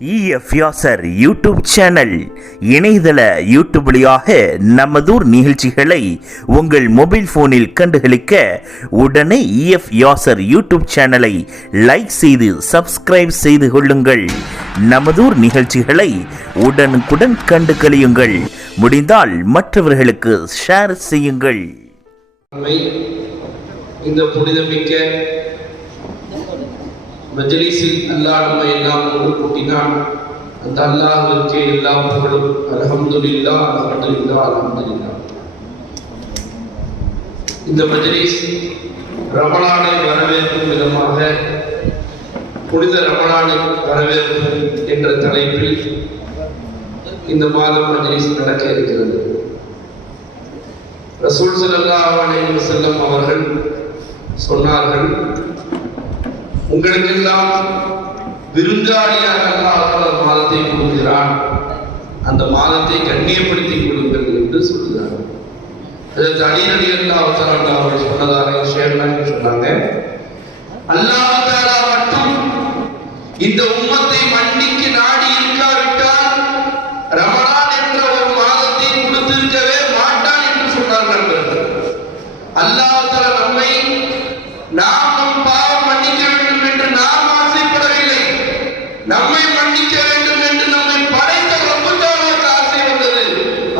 EF Yasar YouTube channel இணையதள YouTube வழியாக நமதூர் நிகழ்ச்சிகளை உங்கள் மொபைல் போனில் கண்டுகளிக்க உடனே EF யாசர் யூடியூப் சேனலை லைக் செய்து சப்ஸ்கிரைப் செய்து கொள்ளுங்கள். நமதூர் நிகழ்ச்சிகளை உடனுக்குடன் கண்டு கழியுங்கள். முடிந்தால் மற்றவர்களுக்கு ஷேர் செய்யுங்கள். இந்த புனிதமிக்க மஜ்லிஸில் அல்லாஹ் நம்மை எல்லாம் ஒன்று கூட்டினான். அந்த அல்லாஹ்விற்கே எல்லா புகழும். அல்ஹம்துலில்லாஹ் அல்ஹம்துலில்லாஹ் அல்ஹம்துலில்லாஹ். இந்த மஜ்லிஸ் ரமலானை வரவேற்கும் விதமாக புனித ரமலானை வரவேற்பு என்ற தலைப்பில் இந்த மாதம் மஜ்லிஸ் நடக்க இருக்கிறது. ரசூல் ஸல்லல்லாஹு அலைஹி வஸல்லம் அவர்கள் சொன்னார்கள், உங்களுக்கெல்லாம் விருந்தாளியாக அல்லாஹ் மாதத்தை கொடுக்கிறான், அந்த மாதத்தை கண்ணியப்படுத்தி கொடுங்கள் என்று சொல்கிறார். அதற்கு அலி ரலியல்லாஹு தஆலா அவர்கள் சொன்னதாக ஷேர்லான்னு சொன்னாங்க, அல்லாஹ் தஆலா மட்டும் இந்த உம்மத்தை மன்னிக்க நாடி இருக்காவிட்டால் ரமலான் என்ற ஒரு மாதத்தை கொடுத்திருக்கவே மாட்டான் என்று சொன்னார். நண்பர்கள், அல்லாஹ் தஆலா நம்மை நாம் நம் பாவம் மன்னிக்க வேண்டும் என்று நாம் ஆசைப்படவில்லை, நம்மை மன்னிக்க வேண்டும் என்று நம்மை படைத்த ரப்பு தஆலாவுக்கு ஆசை வந்தது.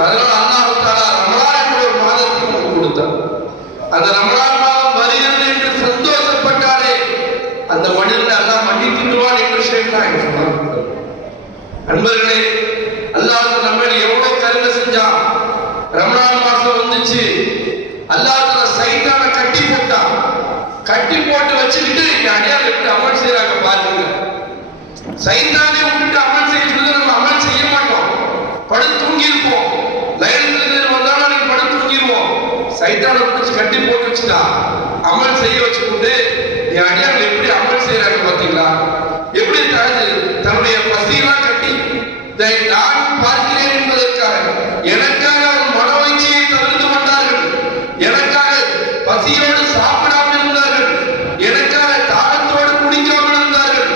அதனால் அல்லாஹ் தஆலா ரமலான் என்ற ஒரு மாதத்தை நமக்கு கொடுத்தார். அந்த ரமலான் மாதம் வருகிறது என்று சந்தோஷப்பட்டாலே அந்த மனிதனை அல்லாஹ் மன்னித்துடுவான் என்று ஷேக்னாய் சொன்னார். நண்பர்களே, அல்லாஹ் நம்ம எவ்வளவு கருணை செஞ்சான். ரமலான் மாசம் வந்துச்சு, அல்லாஹ் தஆலா சைத்தானை கட்டி போட்டான். கட்டி போட்டு வச்சுக்கிட்டு அடியார் எப்படி அமல் செய்யறாங்க பாருங்க. சைத்தானே விட்டுட்டு அமல் செய்ய சொல்லி நம்ம அமல் செய்ய மாட்டோம், படுத்து தூங்கி இருப்போம். லைலத்துல் வந்தாலும் நீங்க படுத்து தூங்கிடுவோம். சைத்தானை பிடிச்சி கட்டி போட்டு வச்சுட்டா அமல் செய்ய வச்சுக்கிட்டு அடியார் எப்படி அமல் செய்யறாங்க பாத்தீங்களா? எப்படி தன்னுடைய பசியெல்லாம் கட்டி நான் பார்க்கிறேன் என்பதற்காக எனக்காக அவர் மனோயிச்சையை தவிர்த்து கொண்டார்கள், எனக்காக பசியோடு சாப்பிடாமல் இருந்தார்கள், எனக்காக தாகத்தோடு குடிக்காமல் இருந்தார்கள்.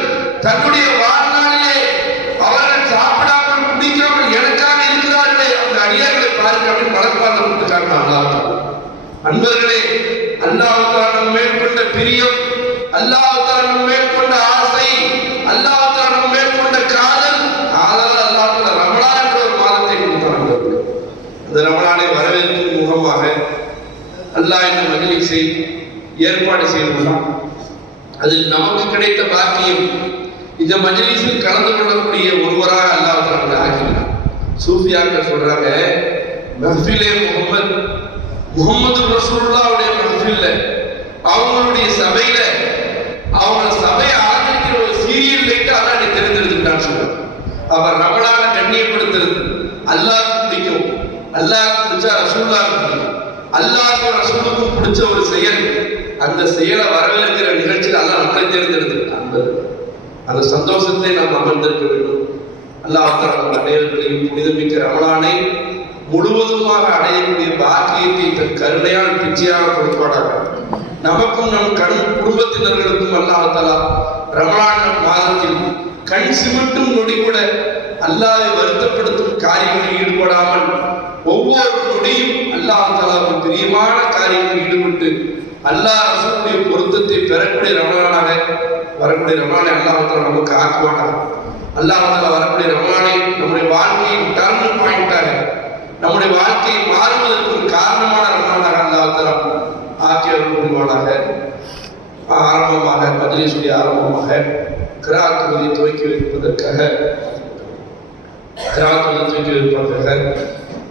தன்னுடைய வாழ்நாளிலே அவர்கள் சாப்பிடாமல் குடிக்காமல் எனக்காக இருக்கிறார்களே, அந்த அடியார்களை பாருங்க அப்படின்னு மனப்பாடம் கொடுத்துட்டாங்க அல்லாஹ். அன்பர்களே, அல்லாஹ் தஆலா நம் மேல் கொண்ட பிரியம், அல்லாஹ் தஆலா நம் மேல் கொண்ட ஆசை, அல்லாஹ் தஆலா நம் மேல் கொண்ட காதல், அதனால் அல்லாஹ் தஆலா ரமலான் என்ற ஒரு மாதத்தை கொடுத்தாங்க. அந்த ரமலானை வரவேற்கும் முகமாக அல்லாஹ் இந்த மஜ்லிஸை ஏற்பாடு செய்துள்ளான். அதில் நமக்கு கிடைத்த பாக்கியம் இந்த மஜ்லிஸில் கலந்து கொள்ளக்கூடிய ஒருவராக அல்லாஹ் தஆலா ஆக்கினார். சூஃபியாக்கள் சொல்றாங்க, மஹ்ஃபிலே முஹம்மது ரசூலுல்லாஹ்வுடைய மஹ்ஃபில்ல அவங்களுடைய சபையில அவங்க சபையை ஆதரிக்கிற ஒரு சீரியல் லைட் அல்லாஹ் தெரிந்தெடுத்துட்டான்னு சொல்றாங்க. அவர் ரமலானை கண்ணியப்படுத்துறது அல்லாஹ்க்கு பிடிக்கும், அல்லாஹ்க்கு பிடிச்சா ரசூலுல்லாஹ்க்கு பிடிக்கும், அல்லாஹ்வுக்கும் ரசூலுக்கும் பிடிச்ச ஒரு செயல், அந்த செயலை வரவேற்கிற நிகழ்ச்சியில் அல்லாஹ் நம்மளை தேர்ந்தெடுத்திருக்காங்க. அந்த சந்தோஷத்தை நாம் அமர்ந்திருக்க வேண்டும். அல்லாஹ் தஆலா அனைவர்களையும் புனிதமிக்க ரமலானை முழுவதுமாக அடையக்கூடிய பாக்கியத்தை தன் கருணையால் பிச்சையாக கொடுப்பாடாக. நமக்கும் நம் குடும்பத்தினர்களுக்கும் அல்லாஹ் தஆலா ரமலான் மாதத்தில் கண் சிமிட்டும் நொடி கூட அல்லாஹ்வை வருத்தப்படுத்தும் காரியங்களில் ஈடுபடாமல் ஒவ்வொரு நொடியும் அல்லாஹ் தஆலாவுக்கு பிரியமான காரியங்களில் ஈடுபட்டு அல்லாஹ் ரசூலுடைய பொருத்தத்தை பெறக்கூடிய ரமலானாக வரக்கூடிய ரமலானை அல்லாஹ் தஆலா நமக்கு ஆக்குவானாக. அல்லாஹ் தஆலா வரக்கூடிய ரமலானை நம்முடைய வாழ்க்கையின் டர்னிங் பாயிண்டாக, நம்முடைய வாழ்க்கையை மாறுவதற்கு ஒரு காரணமான ரமலானாக அல்லாஹ் தஆலா ஆக்கியவர் புரிவானாக. ஆரம்பமாக மஜ்லிஸுடைய ஆரம்பமாக கிராத் ஓதி துவக்கி வைப்பதற்காக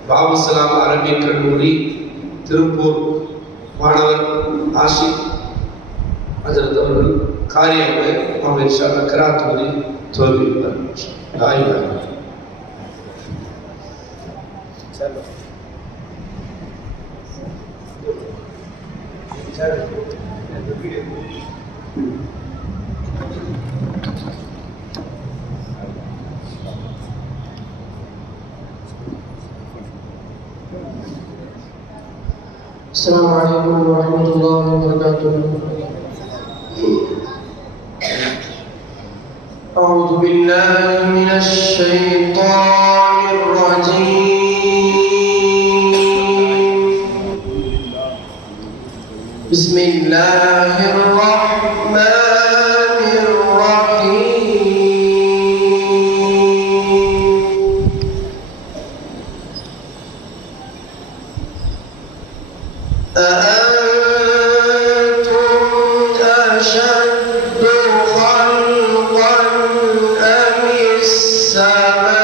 பாபு சலாம் அரபிக் கல்லூரி திருப்பூர் மாணவர் ஆஷிக் ஹஜரத் அவர்கள் காரியமாக நாம் இன்ஷா அல்லாஹ் கிராத் ஓதி துவக்கி வைப்பார். السلام عليكم ورحمة الله وبركاته. أعوذ بالله من الشيطان الرجيم. بسم الله الرحمن الرحيم. أأنتم أشد خلقا أم السماء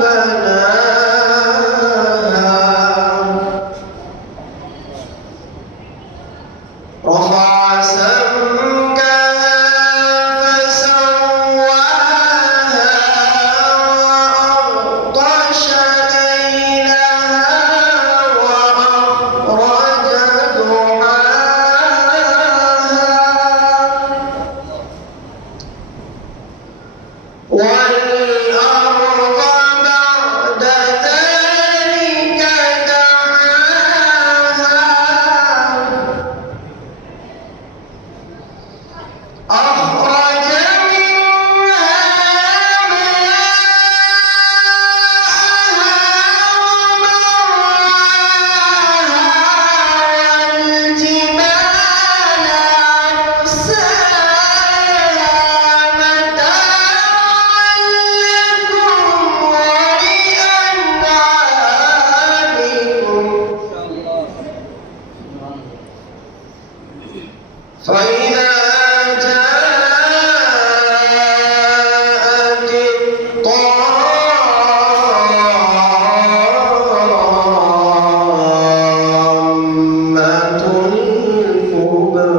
بناها رفع سمكها فسواها وأغطش ليلها وأخرج ضحاها والأرض بعد ذلك دحاها أخرج منها ماءها ومرعاها والجبال أرساها متاعا لكم ولأنعامكم. فإذا جاءت الطامة الكبرى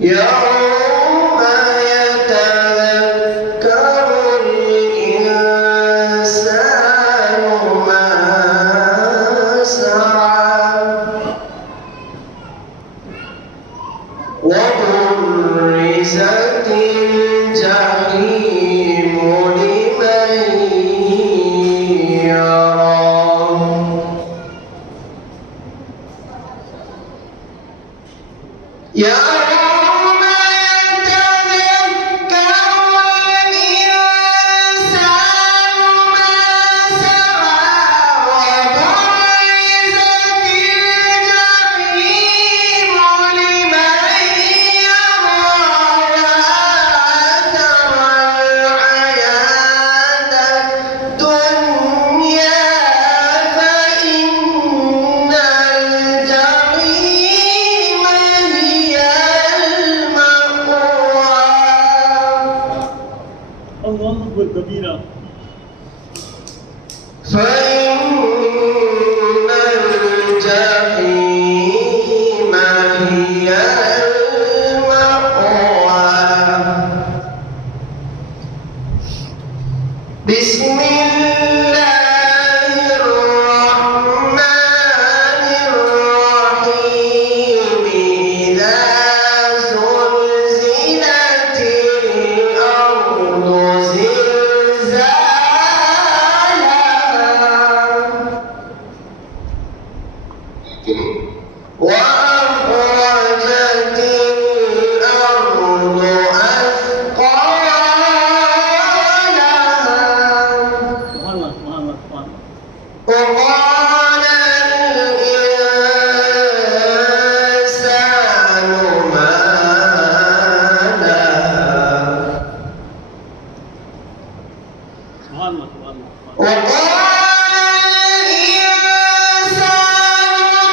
يوم يتذكر الإنسان ما سعى وبرزت الجحيم لمن يرى يوم يتذكر الإنسان ما سعى وبرزت الجحيم لمن يرى وآثر الحياة الدنيا فإن الجحيم هي المأوى. الله أكبر كبيرا. فإن الجحيم هي المأوى. بسم الله الرحمن الرحيم. إذا زلزلت الأرض زلزالها وأخرجت الأرض أثقالها وقال الإنسان ما لها وقال الإنسان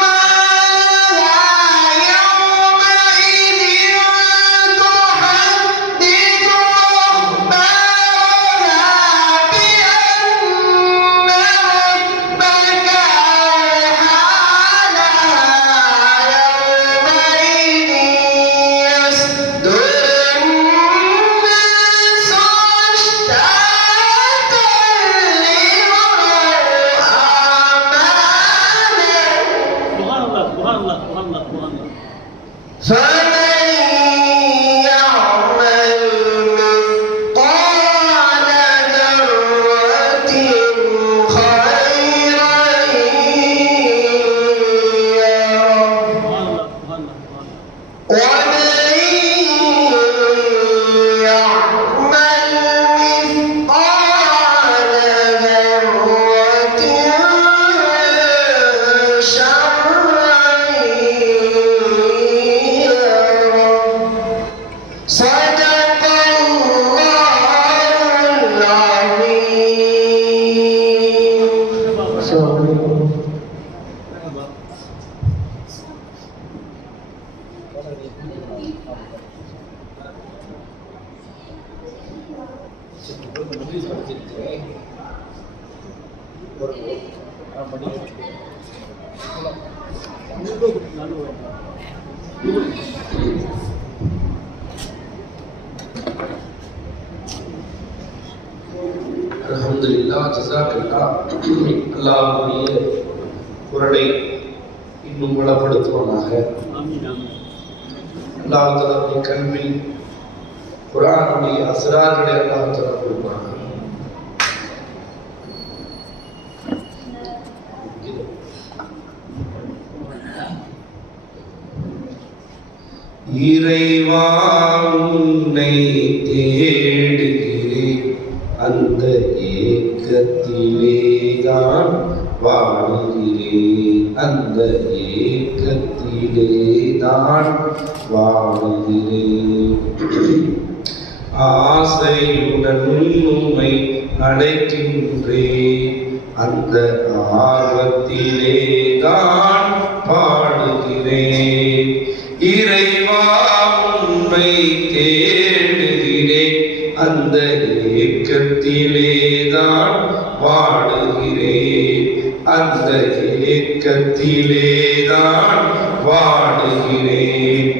ما لها يومئذ تحدث أخبارها بأن ربك أوحى لها يومئذ يصدر الناس أشتاتا ليروا أعمالهم. فمن يعمل مثقال ذرة خيرا அல்ஹம்துலில்லாஹ், ஜஸாக்கல்லாஹ். அல்லாஹ்வுடைய குரலை இன்னும் பலப்படுத்துவானாக. அல்லாஹ் தஆலாவுடைய கல்வில் குர்ஆனுடைய அஸ்ரார்களை அல்லாஹ் தஆலா கொடுப்பானாக. இறைவா உன்னை தேடுகிறேன், அந்த ஏக்கத்திலேதான் வாழுகிறேன், அந்த ஏக்கத்திலேதான் வாழுகிறேன். ஆசையுடன் உம்மை அழைக்கின்றேன், அந்த ஆர்வத்திலேதான் பாடுகிறேன். இறைவா உம்மை தேடுகிறேன், அந்த ஏக்கத்திலேதான் வாடுகிறேன், அந்த ஏக்கத்திலேதான் வாடுகிறேன்.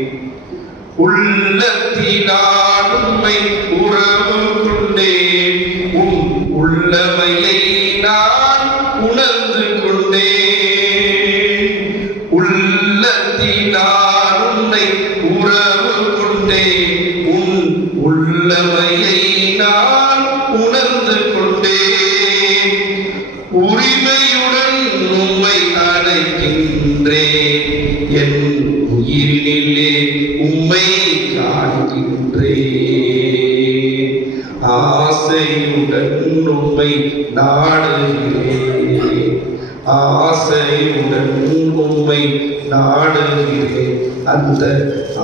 உள்ளத்தினால் உம்மை உறவு கொண்டேன், உம் உள்ளமையை நான் உணர்ந்து கொண்டேன். உள்ளத்தினால் உம்மை உறவு கொண்டேன், உம் உள்ளமையை நான் உணர்ந்து கொண்டேன். உரிமையுடன் உம்மை அழைக்கின்றேன், என் உயிரினிலே உம்மை காண்கின்றேன். ஆசையுடன் உம்மை நாடுகிறேன், ஆசையுடன் உம்மை நாடுகிறேன், அந்த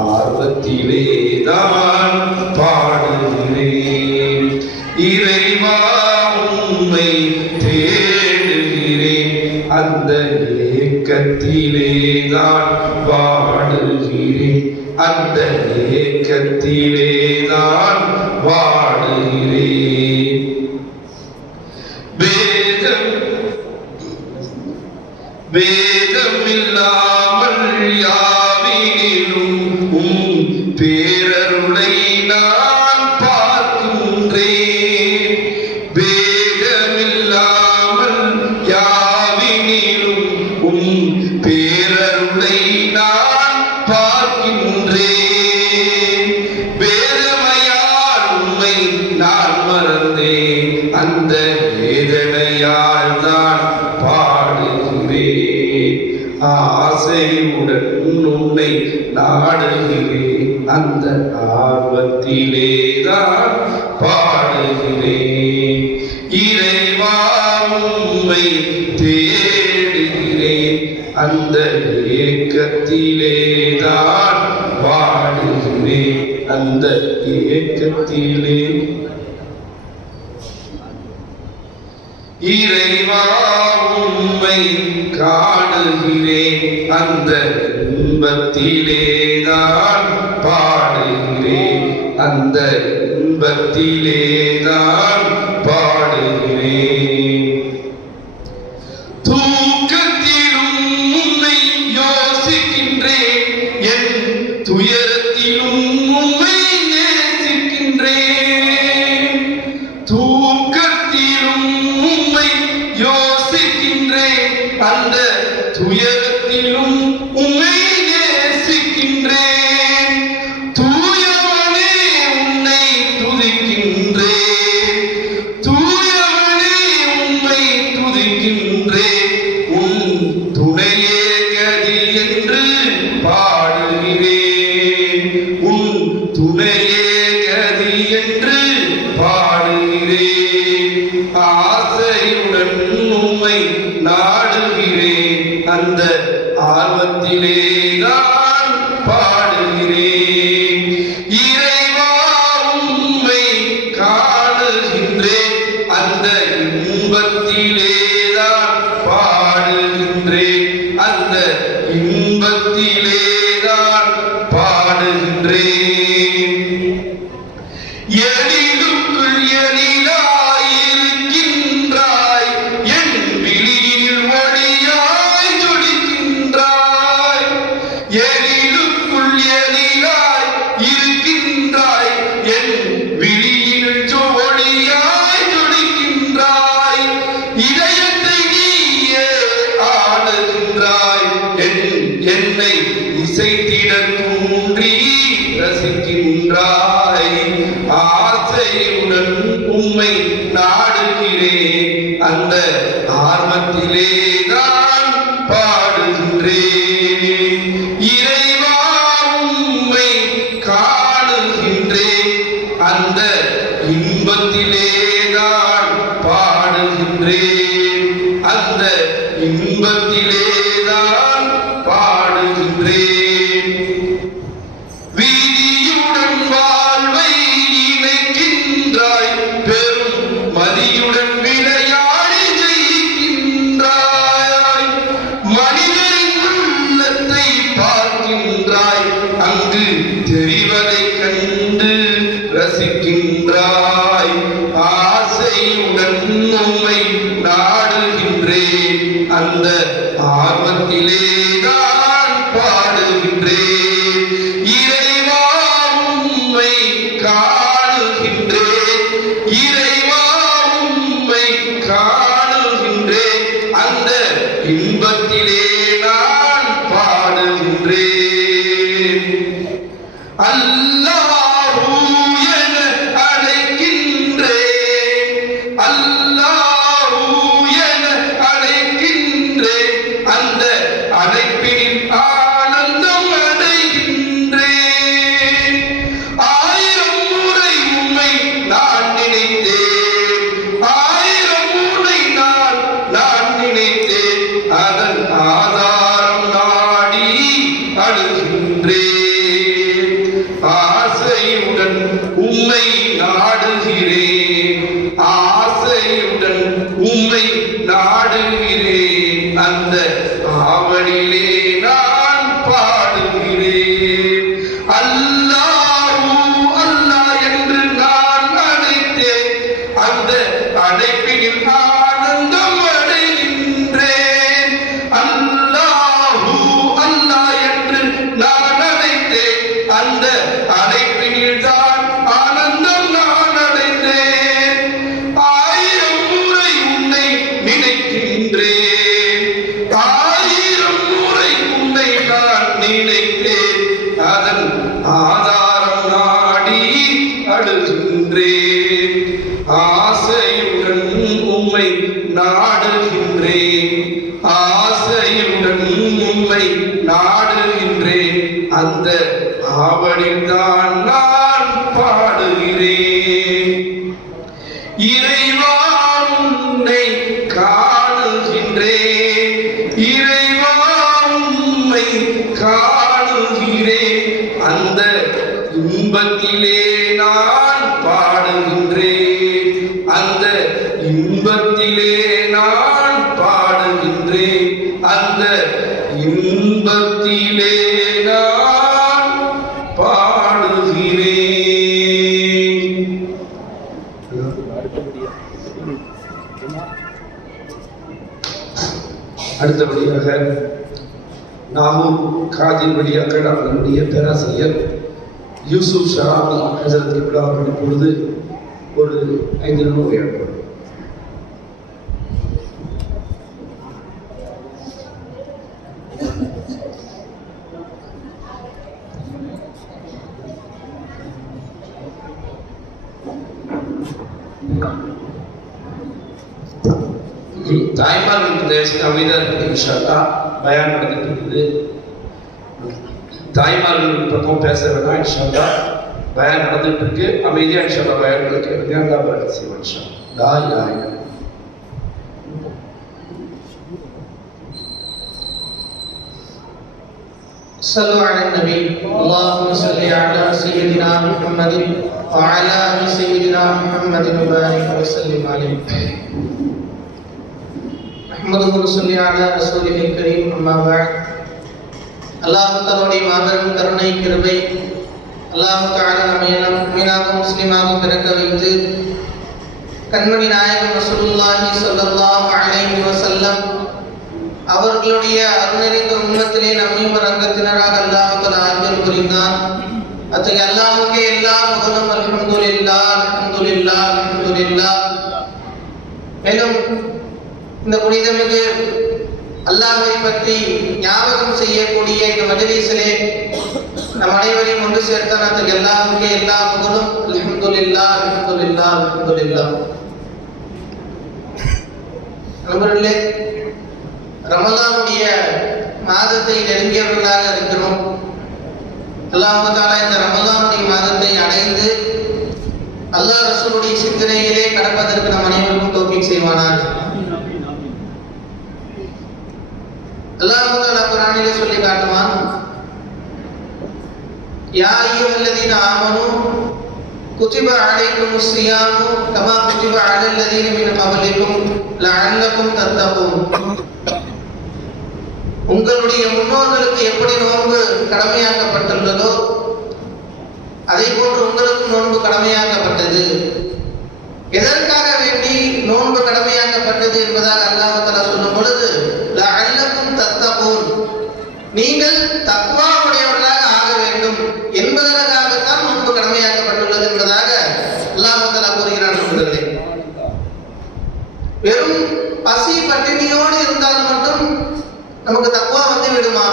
ஆர்வத்திலே நான் பாடுகிறேன். இறைவா உம்மை தேடுகிறேன், அந்த ஏக்கத்திலே நான் வாடுகிறேன், அந்த ஏக்கத்திலே நான் வாடுகிறேன். வேதமில்லாமல் யாவினிலும் உம் பேரருளை நான் பார்க்கின்றேன். வேதமில்லாமல் யாவினிலும் உம் பேரருளை நான் பார்க்கின்றேன். வேதமையால் உம்மை நான் மறந்தேன், அந்த வேதனையால் நான் பாடுகிறேன். ஆசையுடன் உன்னை நாடுகிறேன், அந்த ஆர்வத்திலேதான் பாடுகிறேன். இறைவா உம்மை தேடுகிறேன், அந்த ஏக்கத்திலேதான் பாடுகிறேன், அந்த ஏக்கத்திலே. இறைவா உம்மை காணுகிறேன், அந்த இன்பத்திலேதான் பாடுகிறேன், அந்த இன்பத்திலேதான் பாடுகிறேன். தூக்கத்திலும் உம்மை யோசிக்கின்றேன், என் துயரத்திலும் உம்மை நேசிக்கின்றேன். தூக்கத்திலும் உம்மை யோசிக்கின்றேன், அந்த துயரத்திலும் உம்மை நேசிக்கின்றேன். தூயவனே உன்னை துதிக்கின்றேன், தூயவனே உம்மை துதிக்கின்றேன். உன் துணையே கதி என்று பாடுகிறேன், உன் துணையே கதி என்று பாடுகிறேன். ஆசையுடன் உம்மை நாடுகிறேன், அந்த ஆர்வத்திலே நான் பாடுகிறேன். இறைவா உம்மை காணுகின்றேன், அந்த இன்பத்திலே தான் பாடுகின்றேன், அந்த இன்பத்திலே தான் பாடுகின்றேன். எழிலுக்குள் எழிலாயிருக்கின்றாய், என் விழியில் ஒளியாய் ஜொலிக்கின்றாய். எழிலுக்குள் எழிலாய் இருக்கின்றாய், என் விழியில் ஒளியாய் ஜொலிக்கின்றாய், இதயத்தை நீயே ஆடுகின்றாய், என்னை இசைத்திட தூண்டி ரசிக்கின்றாய். ஆசையுடன் உம்மை நாடுகிறேன், அந்த ஆர்வத்திலே நான் பாடுகின்றேன். இறைவா உம்மை காணுகின்றேன், அந்த இன்பத்திலே நான் பாடுகின்றேன், அந்த இன்பத்திலே நான் பாடுகின்றேன். வீதியுடன் வாழ்வை இணைக்கின்றாய், பெரும் மதியுடன் விளையாடி ஜெயிக்கின்றாய், மனிதரின் உள்ளத்தை பார்க்கின்றாய், அங்கு தெரிவதை கண்டு ரசிக்கின்றாய். ஆசையுடன் உம்மை நாடுகின்றேன், அந்த ஆர்வத்திலே நான் பாடுகின்றேன். இறைவா உம்மை காணுகின்றேன், இறைவா உம்மை காணுகின்றேன், அந்த இன்பத்திலே நான் பாடுகின்றேன். அல்லாஹு என அழைக்கின்றேன், அல்லாஹு என அழைக்கின்றேன், அந்த அழைப்பின் ஆனந்தம் அடைகின்றேன். 1000 முறை உம்மை நான் நினைத்தேன், 1000 முறை நான் நினைத்தேன், அதன் ஆதாரம் நாடி அழுகின்றேன். ஆசையுடன் உம்மை நாடுகிறேன், ஆசையுடன் உம்மை நாடுகிறேன், அந்த ஆவலிலே நான் பாடுகிறேன். அல்லாஹு அல்லாஹ் என்று நான் அழைத்தேன், அந்த அழைப்பில் ஆனந்தம் அடைகின்றேன். அல்லாஹு அல்லாஹ் என்று நான் அழைத்தேன், அந்த அழைப்பில் தான் ஆனந்தம் நான் அடைந்தேன். 1000 முறை உன்னை நினைக்கின்றேன், 1000 முறை உன்னை நான் நினைத்தேன், அதன் ஆதாரம் நாடி அழுகின்றேன். ஆசையுடன் உம்மை நாடுகின்றேன், ஆசையுடன் உம்மை நாடுகின்றேன், அந்த ஆவலில் தான் நான் பாடுகிறேன். இறைவா உன்னை காணுகின்றேன், இறைவா உம்மை காணுகிறேன், அந்த இன்பத்திலே நான் பாடுகின்றேன், அந்த இன்பத்திலே நான் பாடுகின்றேன், அந்த இன்பத்திலே நான் பாடுகிறேன். அடுத்தபடியாக நாகூர் காதிர் வழியாக அவர்களுடைய பேராசிரியர் யூசுப் ஷராபி ஹஜரத் கிப்லா அவர்கள் இப்பொழுது ஒரு 5 நிமிடம் உரையாடுவார். தாய்மார்களுக்கு தேவையான அமைதியாக இன்ஷா பயான் நடந்துட்டு இருக்குது. தாய்மார்களுக்கு பக்கம் பேச வேணாம், இன்ஷா பயான் நடந்துட்டு இருக்கு. அமைதியா இன்ஷா பயான்களுக்கு அல்லா பரக்கத் செய்வான் இன்ஷா. லா இலாஹா இல்லல்லாஹ். صلوا على النبي. اللهم صل على سيدنا محمد وعلى ال سيدنا محمد وبارك وسلم عليه. احمده ونصلي على رسوله الكريم. اما بعد. அல்லாஹ் தஆலாவுடைய மாபெரும் கருணை கிருபை, அல்லாஹ் தஆலா நம்மை எல்லாம் முஃமினாக முஸ்லிமாக பிறக்க வைத்து கண்மணி நாயகம் ரசூலுல்லாஹி ஸல்லல்லாஹு அலைஹி வஸல்லம் அவர்களுடைய அருணறிந்த உண்மத்திலே நம்மையும் ஒரு அங்கத்தினராக அல்லாஹ் ஆக்கியம் புரிந்தான். அத்தகைய அல்லாஹ்வுக்கே எல்லா புகழும். அல்ஹம்துலில்லாஹ் அல்ஹம்துலில்லாஹ் அல்ஹம்துலில்லாஹ். மேலும் இந்த புனிதமிகு அல்லாஹ்வை பற்றி ஞாபகம் செய்யக்கூடிய இந்த மஜ்லிஸிலே நம் அனைவரையும் ஒன்று சேர்த்தான். அத்தகைய அல்லாஹ்வுக்கே எல்லா புகழும். அல்ஹம்துலில்லாஹ் அல்ஹம்துலில்லாஹ் அல்ஹம்துலில்லாஹ். நண்பர்களே, ரமலானுடைய மாதத்தை நெருங்கியவர்களாக இருக்கிறோம். அல்லாஹ் தஆலா இந்த ரமலானுடைய மாதத்தை அடைந்து அல்லாஹ் ரசூலுடைய சிந்தனையிலே கடப்பதற்கு நம் அனைவருக்கும் தௌஃபீக் செய்வானாக. அல்லாஹ் தஆலா குர்ஆனிலே சொல்லி காட்டுவான், யா அய்யுஹல்லதீன ஆமனூ குதிப அலைக்குமுஸ் ஸியாமு கமா குதிப அலல்லதீன மின் கப்லிக்கும் லஅல்லக்கும் தத்தகூன். உங்களுடைய முன்னோர்களுக்கு எப்படி நோன்பு கடமையாக்கப்பட்டுள்ளதோ அதே போன்று உங்களுக்கும் நோன்பு கடமையாக்கப்பட்டது. எதற்காக வேண்டி நோன்பு கடமையாக்கப்பட்டது என்பதாக அல்லாஹ் தஆலா சொல்லும் பொழுது லஅல்லக்கும் தத்தகூன், நீங்கள் தக்வா உடையவர்களாக ஆக வேண்டும் என்பதற்காகத்தான் நோன்பு கடமையாக்கப்பட்டுள்ளது என்பதாக அல்லாஹ் தஆலா கூறுகிறான். நண்பர்களே, வெறும் பசி பட்டினியோடு இருந்தால் மட்டும் நமக்கு தக்வா வந்து விடுமா?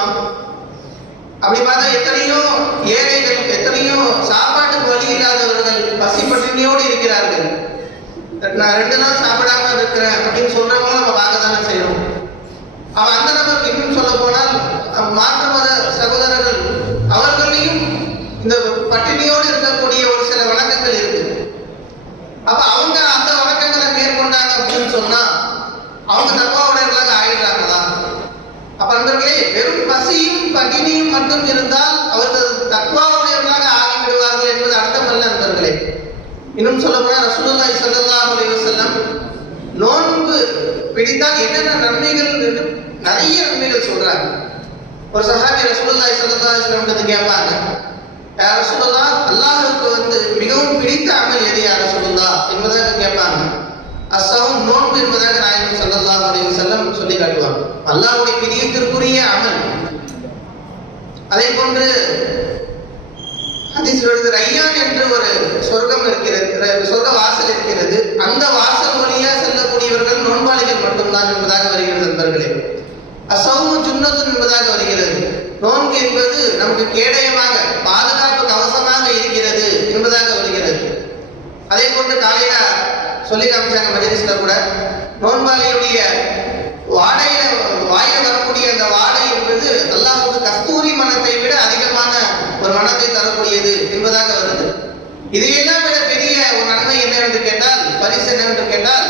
அப்படி பார்த்தா எத்தனையோ ஏழைகள், எத்தனையோ சாப்பாட்டுக்கு வழி இல்லாதவர்கள் பசி பட்டினியோடு இருக்கிறார்கள். நான் 2 நாள் சாப்பிடாம இருக்கிறேன் அப்படின்னு சொல்றவங்க நம்ம பார்க்க தானே செய்யணும். அவன் அந்த நபருக்கு இன்னும் சொல்ல போனால் மாற்று மத சகோதரர்கள் அவர்களையும் இந்த பட்டினியோடு இருக்கக்கூடிய ஒரு சில வணக்கங்கள் இருக்கு. அப்ப அவங்க அந்த வணக்கங்களை மேற்கொண்டாங்க அப்படின்னு சொன்னா அவங்க தக்வாவுடையவர்களாக ஆயிடுறாங்களா? அப்ப நண்பர்களே, வெறும் பசியும் பட்டினியும் மட்டும் இருந்தால் அவர்கள் தக்வாவுடையவர்களாக ஆகிவிடுவார்கள் என்பது அர்த்தமல்ல நண்பர்களே. இன்னும் சொல்ல போனா ரசூலுல்லாஹி ஸல்லல்லாஹு அலைஹி வஸல்லம் நோன்பு பிடித்தால் என்னென்ன நன்மைகள் என்று நிறைய நன்மைகள் சொல்றாங்க. ஒரு சஹாபி ரசூலுல்லாஹி ஸல்லல்லாஹு அலைஹி வஸல்லம் கிட்ட கேட்பாங்க, யா ரசூலுல்லாஹ், அல்லாஹ்வுக்கு மிகவும் பிடித்த அமல் எது யா ரசூலுல்லாஹ் என்பதாக கேட்பாங்க. அஸ்ஸவும் நோன்பு என்பதாக நாயகம் ஸல்லல்லாஹு அலைஹி வஸல்லம் சொல்லி காட்டுவாங்க. அல்லாஹ்வுடைய பிரியத்திற்குரிய அமல். அதே போன்று ஹதீஸ்ல ரையான் என்று ஒரு சொர்க்கம் இருக்கிறது, சொர்க்க வாசல் இருக்கிறது. அந்த வாசல் வழியா செல்லக்கூடியவர்கள் நோன்பாளிகள் மட்டும்தான் என்பதாக வருகிறது நண்பர்களே. அஸ்ஸவு ஜுன்னத்துன் என்பதாக வருகிறது. நோன்பு என்பது நமக்கு கேடயமாக, பாதுகாப்பு கவசமாக இருக்கிறது என்பதாக வருகிறது. அதே போன்று காலையில சொல்லி காமிச்சாங்க மஜ்லிஸ்ல கூட, நோன்பாளியுடைய வாயில வரக்கூடிய அந்த வாடை என்பது அல்லாஹ்வுக்கு கஸ்தூரி மனத்தை விட அதிகமான ஒரு மனத்தை தரக்கூடியது என்பதாக வருது. இதையெல்லாம் விட பெரிய ஒரு நன்மை என்னவென்று கேட்டால், பரிசு என்னவென்று கேட்டால்,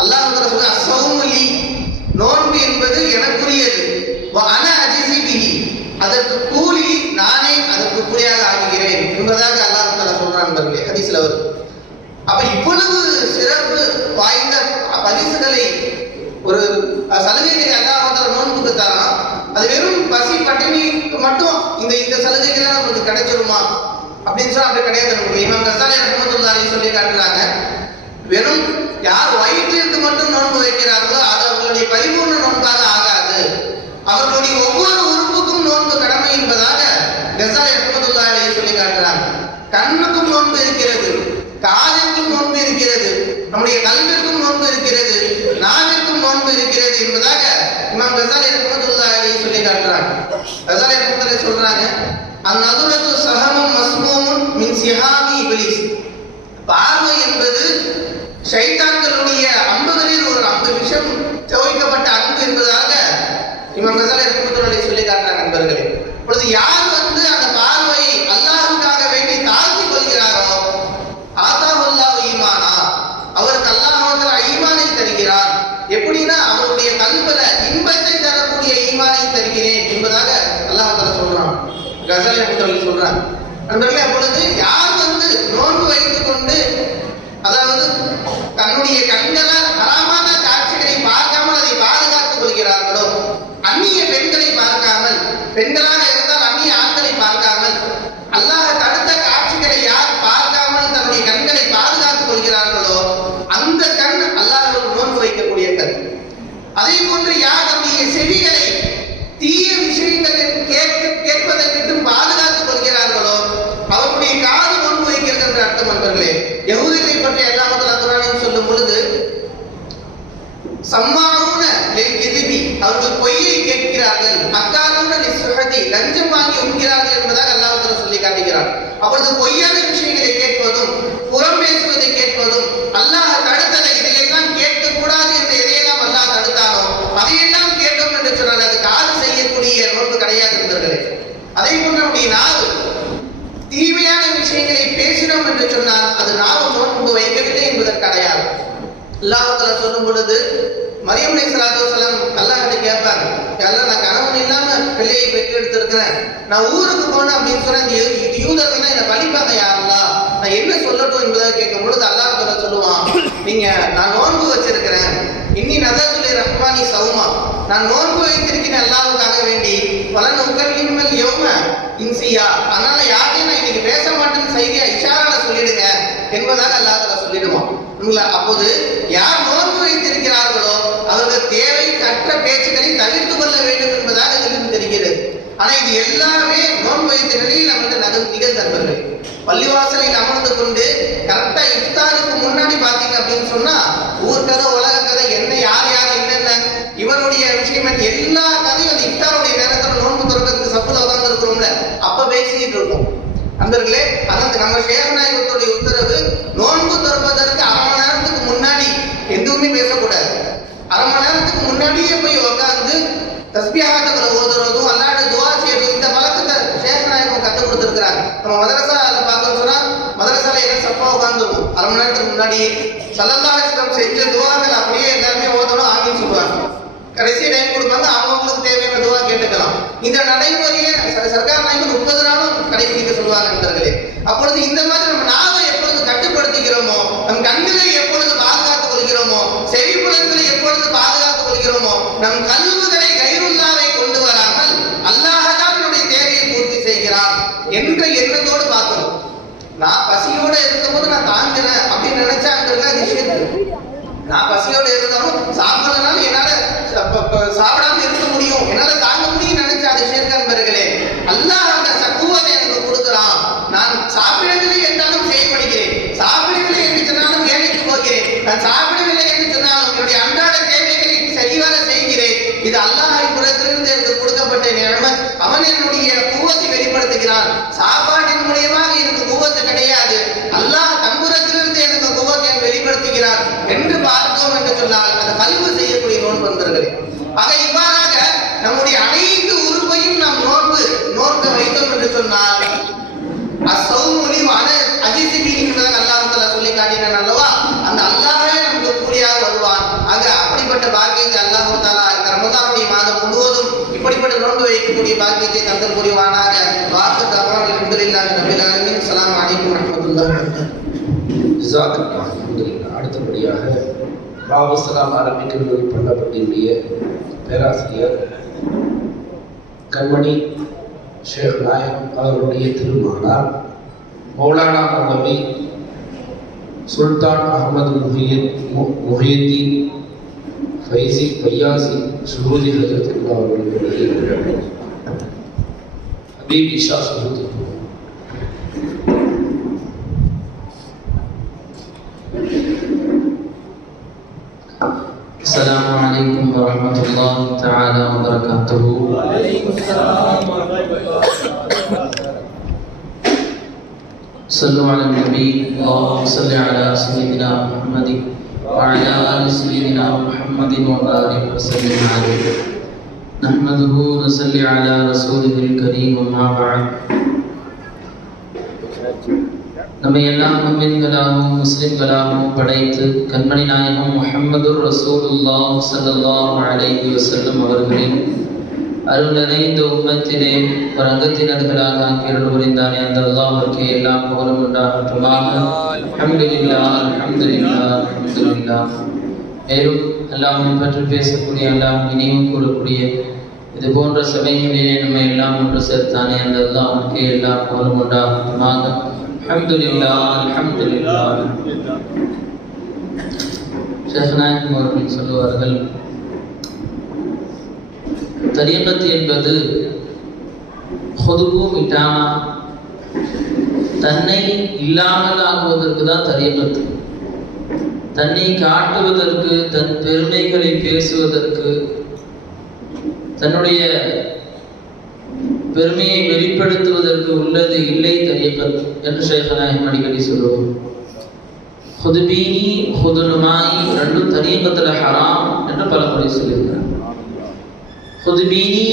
அல்லாஹ் சொல்ற அஸ்ஸவுமு லீ, நோன்பு என்பது எனக்குரியது, வஅன அஜ்ஸி பிஹி, அதற்கு கூலி நானே அதற்கு கூலியாக ஆகுகிறேன் என்பதாக அல்லாஹ் தஆலா சொல்றான் நண்பர்களே, ஹதீஸ்ல வருது. அப்ப இவ்வளவு சிறப்பு வாய்ந்த பரிசுகளை, ஒரு சலுகைகளை அல்லாஹ் தஆலா நோன்புக்கு தரான். அது வெறும் பசி பட்டினிக்கு மட்டும் இந்த சலுகைகள் நமக்கு கிடைச்சிருமா அப்படின்னு சொன்னா அப்படி கிடையாது. நமக்கு இமாம் கஸாலி ரஹ்மத்துல்லாஹி அலைஹி சொல்லி காட்டுறாங்க, வெறும் யார் வயிற்றிற்கு மட்டும் நோன்பு வைக்கிறார்களோ அது அவர்களுடைய பரிபூர்ண நோன்பாக ஆகாது. அவர்களுடைய ஒவ்வொரு உறுப்புக்கும் நோன்பு கடமை என்பதாக கஸாலி ரஹ்மத்துல்லாஹி அலைஹி சொல்லி காட்டுறாங்க. கண்ணுக்கும் நோன்பு இருக்கிறது, காதிற்கும் நோன்பு இருக்கிறது, நம்முடைய கல்விற்கும் நோன்பு இருக்கிறது, நாவிற்கும் நோன்பு இருக்கிறது என்பதாக இமாம் கஸாலி ரஹ்மத்துல்லாஹி அலைஹி சொல்லி காட்டுறாங்க. கஸாலி ரஹ்மத்துல்லாஹி சொல்றாங்க, அந்நதுரத்து ஸஹமும் மஸ்மூமுன் மின் ஸிஹாமி இப்லீஸ், பார்வை என்பது ஷைத்தான்களுடைய அம்புகளில் ஒரு அம்பு, விஷம் துவைக்கப்பட்ட அம்பு என்பதாக இமாம் கஸாலி ரஹ்மத்துல்லாஹி அலைஹி சொல்லி காட்டுறாங்க நண்பர்களே. இப்பொழுது யார் அந்த பார்வையை அல்லாஹ்வுக்காக வேண்டி தாழ்த்தி கொள்கிறாரோ ஆதாஹுல்லாஹு ஈமானா, அவருக்கு அல்லாஹ் ஈமானை தருகிறார். எப்படின்னா அவருடைய கல்வில இன்பத்தை தரக்கூடிய ஈமானை தருகிறேன் என்பதாக அல்லாஹ் தஆலா சொல்றான். கஸாலி ரஹ்மத்துல்லாஹி சொல்றாங்க நண்பர்களே, அப்பொழுது யார் நோன்பு வைத்துக் கொண்டு, அதாவது தன்னுடைய கண்களால் ஹராமான காட்சிகளை பார்க்காமல் அதை பாதுகாத்துக் கொள்கிறார்களோ, அந்நிய பெண்களை பார்க்காமல், பெண்களாக இருந்தால் அந்நிய ஆண்களை பார்க்காமல், அல்லாஹ் தடுத்த காட்சிகளை யார் பார்க்காமல் தன்னுடைய கண்களை பாதுகாத்துக் கொள்கிறார்களோ அந்த கண் அல்லாஹ்வுக்கு நோன்பு வைக்கக்கூடிய கண். அதே போன்று யார் லஞ்சம் வாங்கி உண்கிறார்கள் என்பதாக அல்லாஹ் சொல்லி காட்டுகிறார். அப்பொழுது பொய்யான விஷயங்களை கேட்பதும் புறம் பேசுவதை கேட்பதும் அல்லாஹ் தடுத்ததை இதையெல்லாம் கேட்கக்கூடாது என்று எதையெல்லாம் அல்லாஹ் தடுத்தானோ அதையெல்லாம் கேட்டோம் என்று சொன்னால் அது காது செய்யக்கூடிய நோன்பு கிடையாது என்பவர்களே. அதே போன்று நம்முடைய நாவு தீமையான விஷயங்களை பேசினோம் என்று சொன்னால் அது நாவு நோன்பு வைக்கவில்லை என்பதற்கு அடையாளம். அல்லாஹ் சொல்லும் பொழுது மரியம் அலைஹிஸ்ஸலாத்து வஸலாம் அல்லாஹ் கிட்ட கேட்பாங்க, எல்லாம் நான் கணவன் இல்லாம பிள்ளையை பெற்றெடுத்திருக்கிறேன், நான் ஊருக்கு போனேன் அப்படின்னு சொன்னா யூதர்கள் என்னை பழிப்பாங்க, யா அல்லாஹ் நான் என்ன சொல்லட்டும் என்பதை கேட்கும் பொழுது அல்லாஹ் சொல்லுவான், நீங்க நான் நோன்பு வச்சிருக்கிறேன், இன்னி நதத்துலே ரஹ்மானி சௌமா, நான் நோன்பு வைத்திருக்கிறேன் அல்லாஹ்வுக்காக வேண்டி, பலன் உக்கல்லிமல் யௌம இன்சியா, அதனால யாரையும் நான் இன்னைக்கு பேச மாட்டேன்னு செய்தியா இஷாரால சொல்லிடுங்க என்பதாக அல்லாஹ் சொல்லிடுவான். அப்போது யார் நோன்பு வைத்திருக்கிறார்களோ அவர்கள் தேவை கற்ற பேச்சுக்களை தவிர்த்து கொள்ள வேண்டும் என்பதாக இதிலிருந்து தெரிகிறது. ஆனா இது எல்லாமே நோன்பு வைத்த நிலையில் நமக்கு நிகழ்ந்தவர்கள் பள்ளிவாசலில் அமர்ந்து கொண்டு கரெக்டா இஃப்தாருக்கு முன்னாடி பாத்தீங்க அப்படின்னு சொன்னா ஊர் கதை உலக கதை என்ன யார் யார் என்னென்ன இவருடைய விஷயம் எல்லா கதையும் அந்த இஃப்தாருடைய நேரத்தில் நோன்பு திறக்கிறதுக்கு சப்புல உட்கார்ந்து இருக்கிறோம்ல அப்ப பேசிக்கிட்டு இருக்கோம். அன்பர்களே, அதாவது நம்ம ஷேக் நாயகத்துடைய உத்தரவு நோன்பு திறப்பதற்கு அரை மணி நேரத்துக்கு முன்னாடி எதுவுமே பேசக்கூடாது. அரை மணி நேரத்துக்கு முன்னாடியே போய் உட்கார்ந்து தஸ்பீஹாத்துகளை ஓதுறதும் அல்லாஹ்ட்ட துஆ செய்யறதும் இந்த பழக்கத்தை ஷேக் நாயகம் கற்றுக் கொடுத்துருக்கிறாங்க. நம்ம மதரசால பார்த்தோம்னு சொன்னா மதரசால என்ன சப்பா உட்கார்ந்துருவோம், அரை மணி நேரத்துக்கு முன்னாடியே ஸல்லல்லாஹு அலைஹி வஸல்லம் செஞ்ச துஆக்கள் அப்படியே எல்லாருமே ஓதணும், ஆமீன் சொல்லுவாங்க. கடைசி டைம் கொடுப்பாங்க, அவங்களுக்கு தேவையான துஆ கேட்டுக்கலாம். இந்த நடைமுறையை சர்க்கார் நாயகம் 30 நாளும் கடைபிடிக்க சொல்லுவாங்க நண்பர்களே. அப்பொழுது இந்த மாதிரி நம்ம நாவை எப்பொழுது கட்டுப்படுத்துகிறோமோ, நம் கண்களை எப்பொழுது பாதுகாத்துக் கொள்கிறோமோ, செவிப்புலன்களை எப்பொழுது பாதுகாத்துக் கொள்கிறோமோ, நம் கல்வுகளை கைருல்லாவை கொண்டு வராமல் அல்லாஹ் தான் நம்முடைய தேவையை பூர்த்தி செய்கிறான் என்ற எண்ணத்தோடு பார்க்கணும். நான் பசியோட இருக்கும்போது நான் தாங்குறேன் அப்படின்னு நினைச்சா அது ஷிர்க். நான் பசியோட இருந்தாலும் சாப்பிடறதுனால என்னால சாப்பிடாம இருக்க முடியும், என்னால தாங்க முடியும் நினைச்சா அது ஷிர்க் நண்பர்களே. அல்லாஹ் அந்த சக்குவத்தை எனக்கு கொடுக்கிறான், நான் சாப்பிடவில்லை என்றாலும் செயல்படுகிறேன், சாப்பிடவில்லை என்று சொன்னாலும் வேலைக்கு போகிறேன், நான் சாப்பிடவில்லை என்று சொன்னாலும் என்னுடைய அன்றாட தேவைகளை சரிவர செய்கிறேன். இது அல்லாஹ்வின் புறத்திலிருந்து எனக்கு கொடுக்கப்பட்ட நியமத். அவன் என்னுடைய குவத்தை வெளிப்படுத்துகிறான். சாப்பாட்டின் மூலமாக எனக்கு குவத்து கிடையாது, அல்லாஹ் தன்புறத்திலிருந்து எனக்கு குவத்தை வெளிப்படுத்துகிறான் என்று பார்த்தோம் என்று சொன்னால் அது கல்வி செய்யக்கூடிய நோன்பு நண்பர்களே. ஆக இவ்வாறாக நம்முடைய அனைத்து உறுப்பையும் நாம் நோக்க வைத்தோம் என்று சொன்னால் அசௌமுலி வன அஜிசிபி என்பதாக அல்லாஹ் தஆலா சொல்லி காட்டினான் அல்லவா, அந்த அல்லாஹ்வே நமக்கு கூலியாக வருவான். ஆக அப்படிப்பட்ட பாக்கியத்தை அல்லாஹ் தஆலா இந்த ரமதானுடைய மாதம் முழுவதும் இப்படிப்பட்ட நோன்பு வைக்கக்கூடிய பாக்கியத்தை தந்தல் புரிவானாக. வாக்கு தவான் அல்ஹம்துலில்லாஹி ரப்பில் ஆலமீன். அஸ்ஸலாமு அலைக்கும் வரஹ்மத்துல்லாஹி வபரகாத்துஹு. அடுத்தபடியாக பாபுசலாம் அரபிக் கல்லூரி பள்ளப்பட்டியுடைய பேராசிரியர் கண்மணி ஷேக் நாயகம் அவருடைய திருமகனார் மௌலானா மௌலவி சுல்தான் அஹமது முஹியுத்தீன் ஃபைசி ஃபையாசி சுஹூதி ஹஜரத்துல்லா அவர்களுடைய ஹபீப் இஷா சுஹூதி. السلام عليكم ورحمة الله تعالى وبركاته. وعليكم السلام ورحمة الله وبركاته. صلوا على النبي. اللهم صل على سيدنا محمد وعلى آل سيدنا محمد وبارك وسلم عليه. نحمده ونصلي على رسوله الكريم وما بعد. நம்மை எல்லாம் முஃமின்களாகவும் முஸ்லிம்களாகவும் படைத்து கண்மணி நாயகம் முஹம்மது ரசூலுல்லாஹ் ஸல்லல்லாஹு அலைஹி வஸல்லம் அவர்களின் அருள் நிறைந்த உம்மத்திலே ஒரு அங்கத்தினர்களாக ஆக்கியருள் புரிந்தானே அந்த அல்லாஹ்விற்கு எல்லாம் புகழும் உண்டாகட்டுமாக. அல்ஹம்துலில்லாஹ் அல்ஹம்துலில்லாஹ் அல்ஹம்துலில்லாஹ். மேலும் அல்லாஹ்வை பற்றி பேசக்கூடிய அல்லாஹ் நினைவு கூறக்கூடிய இது போன்ற சபைகளிலே நம்மை எல்லாம் ஒன்று சேர்த்தானே அந்த அல்லாஹ்விற்கு எல்லாம் புகழும் உண்டாகட்டுமாக. அல்ஹம்துலில்லாஹ் அல்ஹம்துலில்லாஹ். ஷேக் நாயகம் அவர்கள் சொல்லுவார்கள், தரீகத் என்பது ஹுதுபு மிட்டானா, தன்னை இல்லாமல் ஆகுவதற்கு தான் தரீகத். தன்னை காட்டுவதற்கு, தன் பெருமைகளை பேசுவதற்கு, தன்னுடைய பெருமையை வெளிப்படுத்துவதற்கு உள்ளது இல்லை தரீகத் என்று ஷேக் நாயகம் அடிக்கடி சொல்லுவோம். ஹுதுபீனி ஹுதுனுமாயி ரெண்டும் தரீகத்துல ஹராம் என்று பல முறை சொல்லியிருக்கிறார். ஹுதுபீனி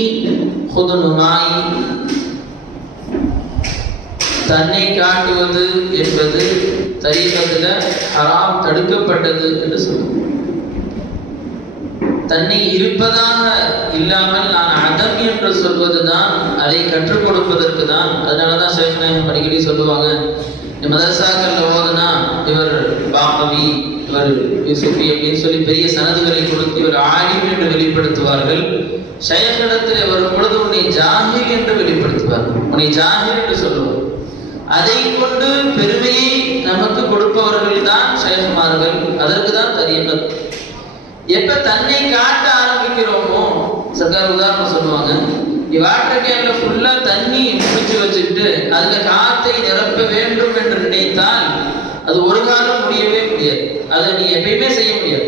ஹுதுனுமாயி தன்னை காட்டுவது என்பது தரீகத்துல ஹராம், தடுக்கப்பட்டது என்று சொல்லுவோம். தன்னை இருப்பதாக இல்லாமல் நான் அதம் என்று சொல்வதுதான், அதை கற்றுக் கொடுப்பதற்கு தான். அதனாலதான் ஷேக் நாயகம் அடிக்கடி சொல்லுவாங்க, மதரசாக்கள்ல ஓதுனா இவர் பாபவி, இவர் யூசுஃபி அப்படின்னு சொல்லி பெரிய சனதுகளை கொடுத்து இவர் ஆலிம் என்று வெளிப்படுத்துவார்கள். ஷேக்கிடத்தில் வரும் பொழுது உன்னை ஜாஹில் என்று வெளிப்படுத்துவார்கள், உன்னை ஜாஹில் என்று சொல்லுவார். அதை கொண்டு பெருமையை நமக்கு கொடுப்பவர்கள் தான் ஷேக்மார்கள். அதற்கு தான் தரீகத். எப்ப தன்னை காட்ட ஆரம்பிக்கிறோமோ, சர்க்கார் உதாரணம் சொல்லுவாங்க, நீ வாட்டர் கேன்ல ஃபுல்லா தண்ணி முடிச்சு வச்சுட்டு அதுல காத்தை நிரப்ப வேண்டும் என்று நினைத்தால் அது ஒரு காலம் முடியவே முடியாது. அதை நீ எப்பயுமே செய்ய முடியாது.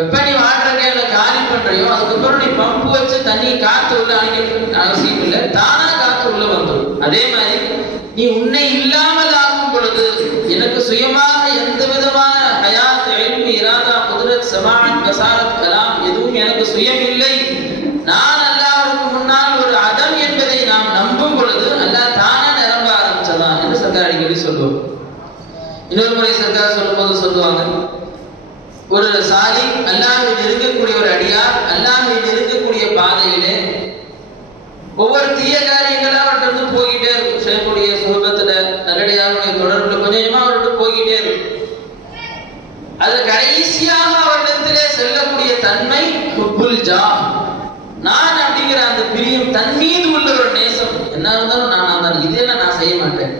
எப்ப நீ வாட்டர் கேன்ல காலி பண்றியோ அதுக்கப்புறம் நீ பம்பு வச்சு தண்ணி காத்து உள்ள அணைக்க அவசியம் இல்லை, தானா காத்து உள்ள வந்துடும். அதே மாதிரி நீ உன்னை இல்லாமல் ஆகும் பொழுது, எனக்கு சுயமாக எந்த விதமான ஹயாத், இல்மு, இராதா, குத்ரத், சமாஅத், பசாரத், கலாம் எதுவும் எனக்கு சுயம் இல்லை, நான் அல்லாஹ்வுக்கு முன்னால் ஒரு அதம் என்பதை நாம் நம்பும் பொழுது அல்லாஹ் தானா நிரம்ப ஆரம்பிச்சதான் என்று சர்க்கார் அடிக்கடி சொல்லுவோம். இன்னொரு முறை சர்க்கார் சொல்லும்போது சொல்லுவாங்க, ஒரு சாலிக் அல்லாஹ்வை நெருங்கக்கூடிய ஒரு அடியார் அல்லாஹ்வை நெருங்கக்கூடிய பாதையிலே ஒவ்வொரு தீய காரியங்களா அவர்கிட்ட போய்கிட்டே இருக்கும். ஷேக்குடைய சுகபத்துல நல்லடியாருடைய தொடர்புல கொஞ்சமா அவர்கிட்ட போய்கிட்டே இருக்கும். அது கடைசியாக அவரிடத்திலே செல்லக்கூடிய தன்மை ஹுப்புல் ஜாஹ், நான் அப்படிங்கிற அந்த பிரியம், தன் மீது உள்ள ஒரு நேசம். என்ன இருந்தாலும் நான் தான், இது என்ன நான் செய்ய மாட்டேன்,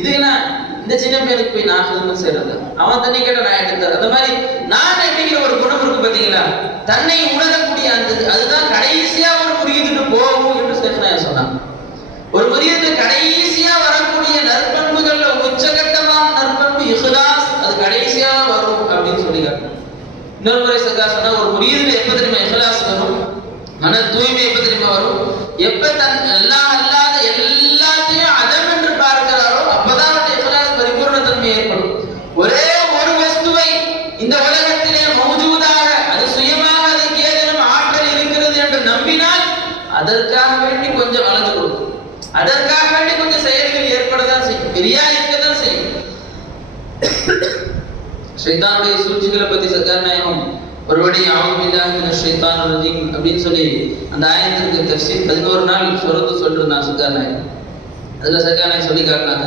இது என்ன இந்த சின்ன பேருக்கு போய் நான் ஹிதமத் செய்யறது, அவன் தண்ணி கேட்ட நான் எடுத்தார், அந்த மாதிரி நான் அப்படிங்கிற ஒரு குணம் இருக்கு பாத்தீங்களா, தன்னை உணரக்கூடிய அந்த, அதுதான் கடைசியா ஒரு முறியீதுக்கு போகும் என்று ஷேக் சொன்னாங்க. ஒரு முறியீது கடைசியா வரக்கூடிய நற்பண்புகள்ல உச்சகட்டமான நற்பண்பு இஹ்லாஸ், அது கடைசியா வரும் அப்படின்னு சொல்லிக்காங்க. இன்னொரு முறை சர்க்கார் சொன்னா, ஒரு முறியீதுல எப்ப தெரியுமா இஹ்லாஸ் வரும், மன தூய்மை எப்ப தெரியுமா வரும், எப்ப தன் அல்லாஹ் அல்லாத எல்லாத்தையும் அதம் என்று பார்க்கிறாரோ அப்பதான் அவருடைய இஹ்லாஸ் பரிபூர்ண தன்மை ஏற்படும். ஒரே ஒரு வஸ்துவை இந்த உலகத்திலே மௌஜூதாக, அது சுயமாக அதுக்கு ஏதேனும் ஆற்றல் இருக்கிறது என்று நம்பினால் அதற்காக வேண்டி கொஞ்சம் வளர்ந்து கொடுக்கும், அதற்காக வேண்டி கொஞ்சம் செயல்கள் ஏற்படதான் செய்யும், பெரியா இருக்கதான் செய்யும். ஷைத்தானுடைய சூழ்ச்சிகளை பத்தி சர்க்கார் நாயகம் ஒருபடி அஊது பில்லாஹி மினஷ் ஷைத்தானிர் ரஜீம் அப்படின்னு சொல்லி அந்த ஆயத்திற்கு தஃப்சீர் 11 நாள் சொல்லிருந்தாங்க சர்க்கார் நாயகம். அதுல சர்க்கார் நாயகம் சொல்லி காட்டினாங்க,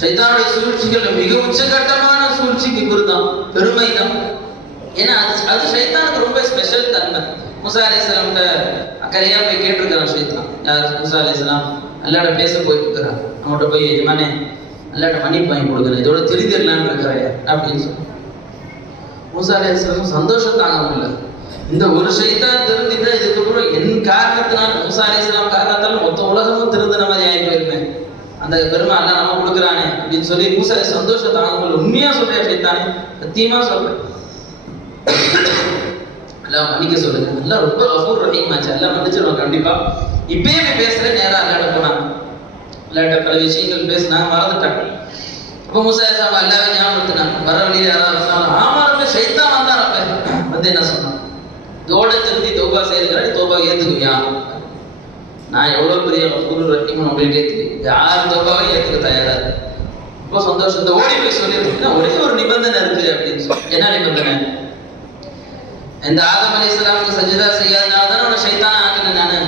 ஷைத்தானுடைய சூழ்ச்சிகள் மிக உச்சகட்டமான சூழ்ச்சி கிப்ர் தான், பெருமை தான். ஏன்னா அது ஷைத்தானுக்கு ரொம்ப ஸ்பெஷல் தன்மை. மூசா அலைஹிஸ்ஸலாம்கிட்ட அக்கறையா போய் கேட்டிருக்கிறான் ஷைத்தான். யார்? மூசா அலைஹிஸ்ஸலாம் அல்லாஹ்ட்ட பேச போயிட்டு இருக்கிறான். அவன்கிட்ட போய், எஜமானே அல்லாஹ்ட்ட மன்னிப்பு வாங்கி கொடுக்குறேன், இதோட தெரிஞ்சிடலான்னு இருக்கிறாயா அப்படின்னு சொல்லி. மூசா அலைஹிஸ்ஸலாம் சந்தோஷம் தாங்க முடியல. இந்த ஒரு ஷைத்தான் திருந்திட்டா இதுக்கப்புறம் என் காரணத்தினால், மூசா அலைஹிஸ்ஸலாம் காரணத்தால மொத்த உலகமும் திருந்தின மாதிரி ஆகி போயிருந்தேன், அந்த பெருமை அல்லாஹ் நம்ம கொடுக்குறானே அப்படின்னு சொல்லி மூசா சந்தோஷம் தாங்க முடியல. உண்மையா சொல்றேன் ஷைத்தானே, சத்தியமா சொல்றேன், அல்லாஹ் மன்னிக்க சொல்லுங்க, அல்லாஹ் ரொம்ப கஃபூர் ரஹீம் ஆச்சு, அல்லாஹ் மன்னிச்சிருவான் கண்டிப்பா. இப்பயே போய் பேசுறேன், நேரா அல்லாஹ்ட்ட போனாங்க. அல்லாஹ்ட்ட பல விஷயங்கள் பேசினாங்க, மறந்துட்டாங்க. அப்ப மூசா அலைஹிஸ்ஸலாம் அல்லாஹ்வை ஞாபகப்படுத்தினாங்க. வர வழியில யாராவது வந்தாலும், ஆமா ஷைத்தான் வந்தான் வந்து என்ன சொன்னான், இதோட திருந்தி தௌபா செய்யறதுனால தௌபா ஏத்துக்குவியா, நான் எவ்வளவு பெரிய கஃபூர் ரஹீம் உங்களுக்கு ஏத்துக்கு, யார் தௌபாவை ஏத்துக்க தயாரா இருக்கு. ரொம்ப சந்தோஷத்தை ஓடி போய் சொல்லியிருக்கேன், ஒரே ஒரு நிபந்தனை இருக்கு அப்படின்னு சொல்லி. என்ன நிபந்தனை? இந்த ஆதம் அலைஹிஸ்ஸலாமுக்கு சஜ்தா செய்யாதனால தானே உன்னை ஷைத்தான ஆக்குனேன் நானு,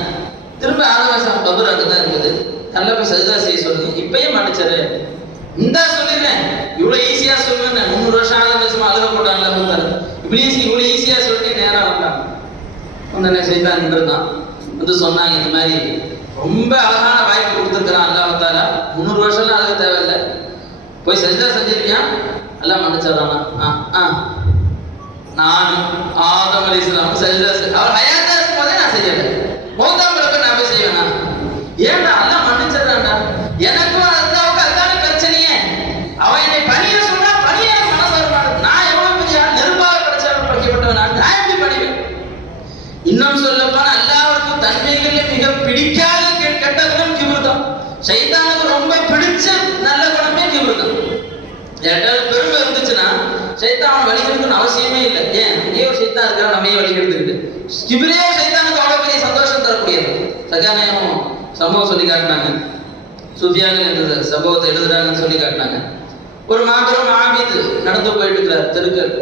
திரும்ப ஆதம் அலைஹிஸ்ஸலாம் கபர் அங்கதான் இருக்குது, நல்லா போய் சஜ்தா செய்ய சொல்லுங்க, இப்பயே மன்னிச்சரு இந்த சொல்லிடுறேன். இவ்வளவு ஈஸியா சொல்லுவேன், 300 வருஷம் ஆதம் அலைஹிஸ்ஸலாம் அழுக போட்டாங்கல்ல வந்தாரு, இப்ளீஸ் இவ்வளவு ஈஸியா சொல்லிட்டு நேரா வந்தான். உடனே ஷைத்தான் நின்றுதான் வந்து சொன்னாங்க, இந்த மாதிரி ரொம்ப அழகான வாய்ப்பு கொடுத்துருக்கிறான் அல்லாஹ் தஆலா, 300 வருஷம்லாம் அழுக தேவையில்லை, போய் சஜ்தா செஞ்சிருக்கியா, அல்லாஹ் மன்னிச்சாரானா. நானும் ஆதம் அலைஹிஸ்ஸலாம் சஜ்தா அவர் ஹயாத்தா இருக்கும்போதே நான் செய்யல, மௌத்தா பிறகு நான் போய் செய்வேனா, ஏன்டா அல்லாஹ் மன்னிச்சிடறான்டா, எனக்கும் அல்லாஹ்வுக்கு அதுதான பிரச்சனையே, அவன் என்னை பணிய சொன்னா பணிய மனசு வரமாட்டேன், நான் எவ்வளவு பெரிய நெருப்பாக படிக்கப்பட்டவன், நான் எப்படி பணிவேன். இன்னும் சொல்லப்போனா அல்லாஹ்வுக்கு தன்மைகளில் மிக பிடிக்காத சைத்தானுக்கு ரொம்ப பிடிச்ச நல்ல குணமே கிபுரு தான். யார்கிட்ட பெருமை இருந்துச்சுன்னா சைத்தான் வழிகிறதுன்னு அவசியமே இல்லை. ஏன் அங்கேயே ஒரு சைத்தான் இருக்கா, நம்மையே வழிகிறதுக்கு. கிபிரே சைத்தானுக்கு அவ்வளவு பெரிய சந்தோஷம் தரக்கூடியது. சகானயம் சம்பவம் சொல்லி காட்டினாங்க. சுஃபியாக்கள் இந்த சம்பவத்தை எழுதுறாங்கன்னு சொல்லி காட்டினாங்க. ஒரு மாபெரும் ஆபீது நடந்து போயிட்டு இருக்கிறார், தெருக்கள்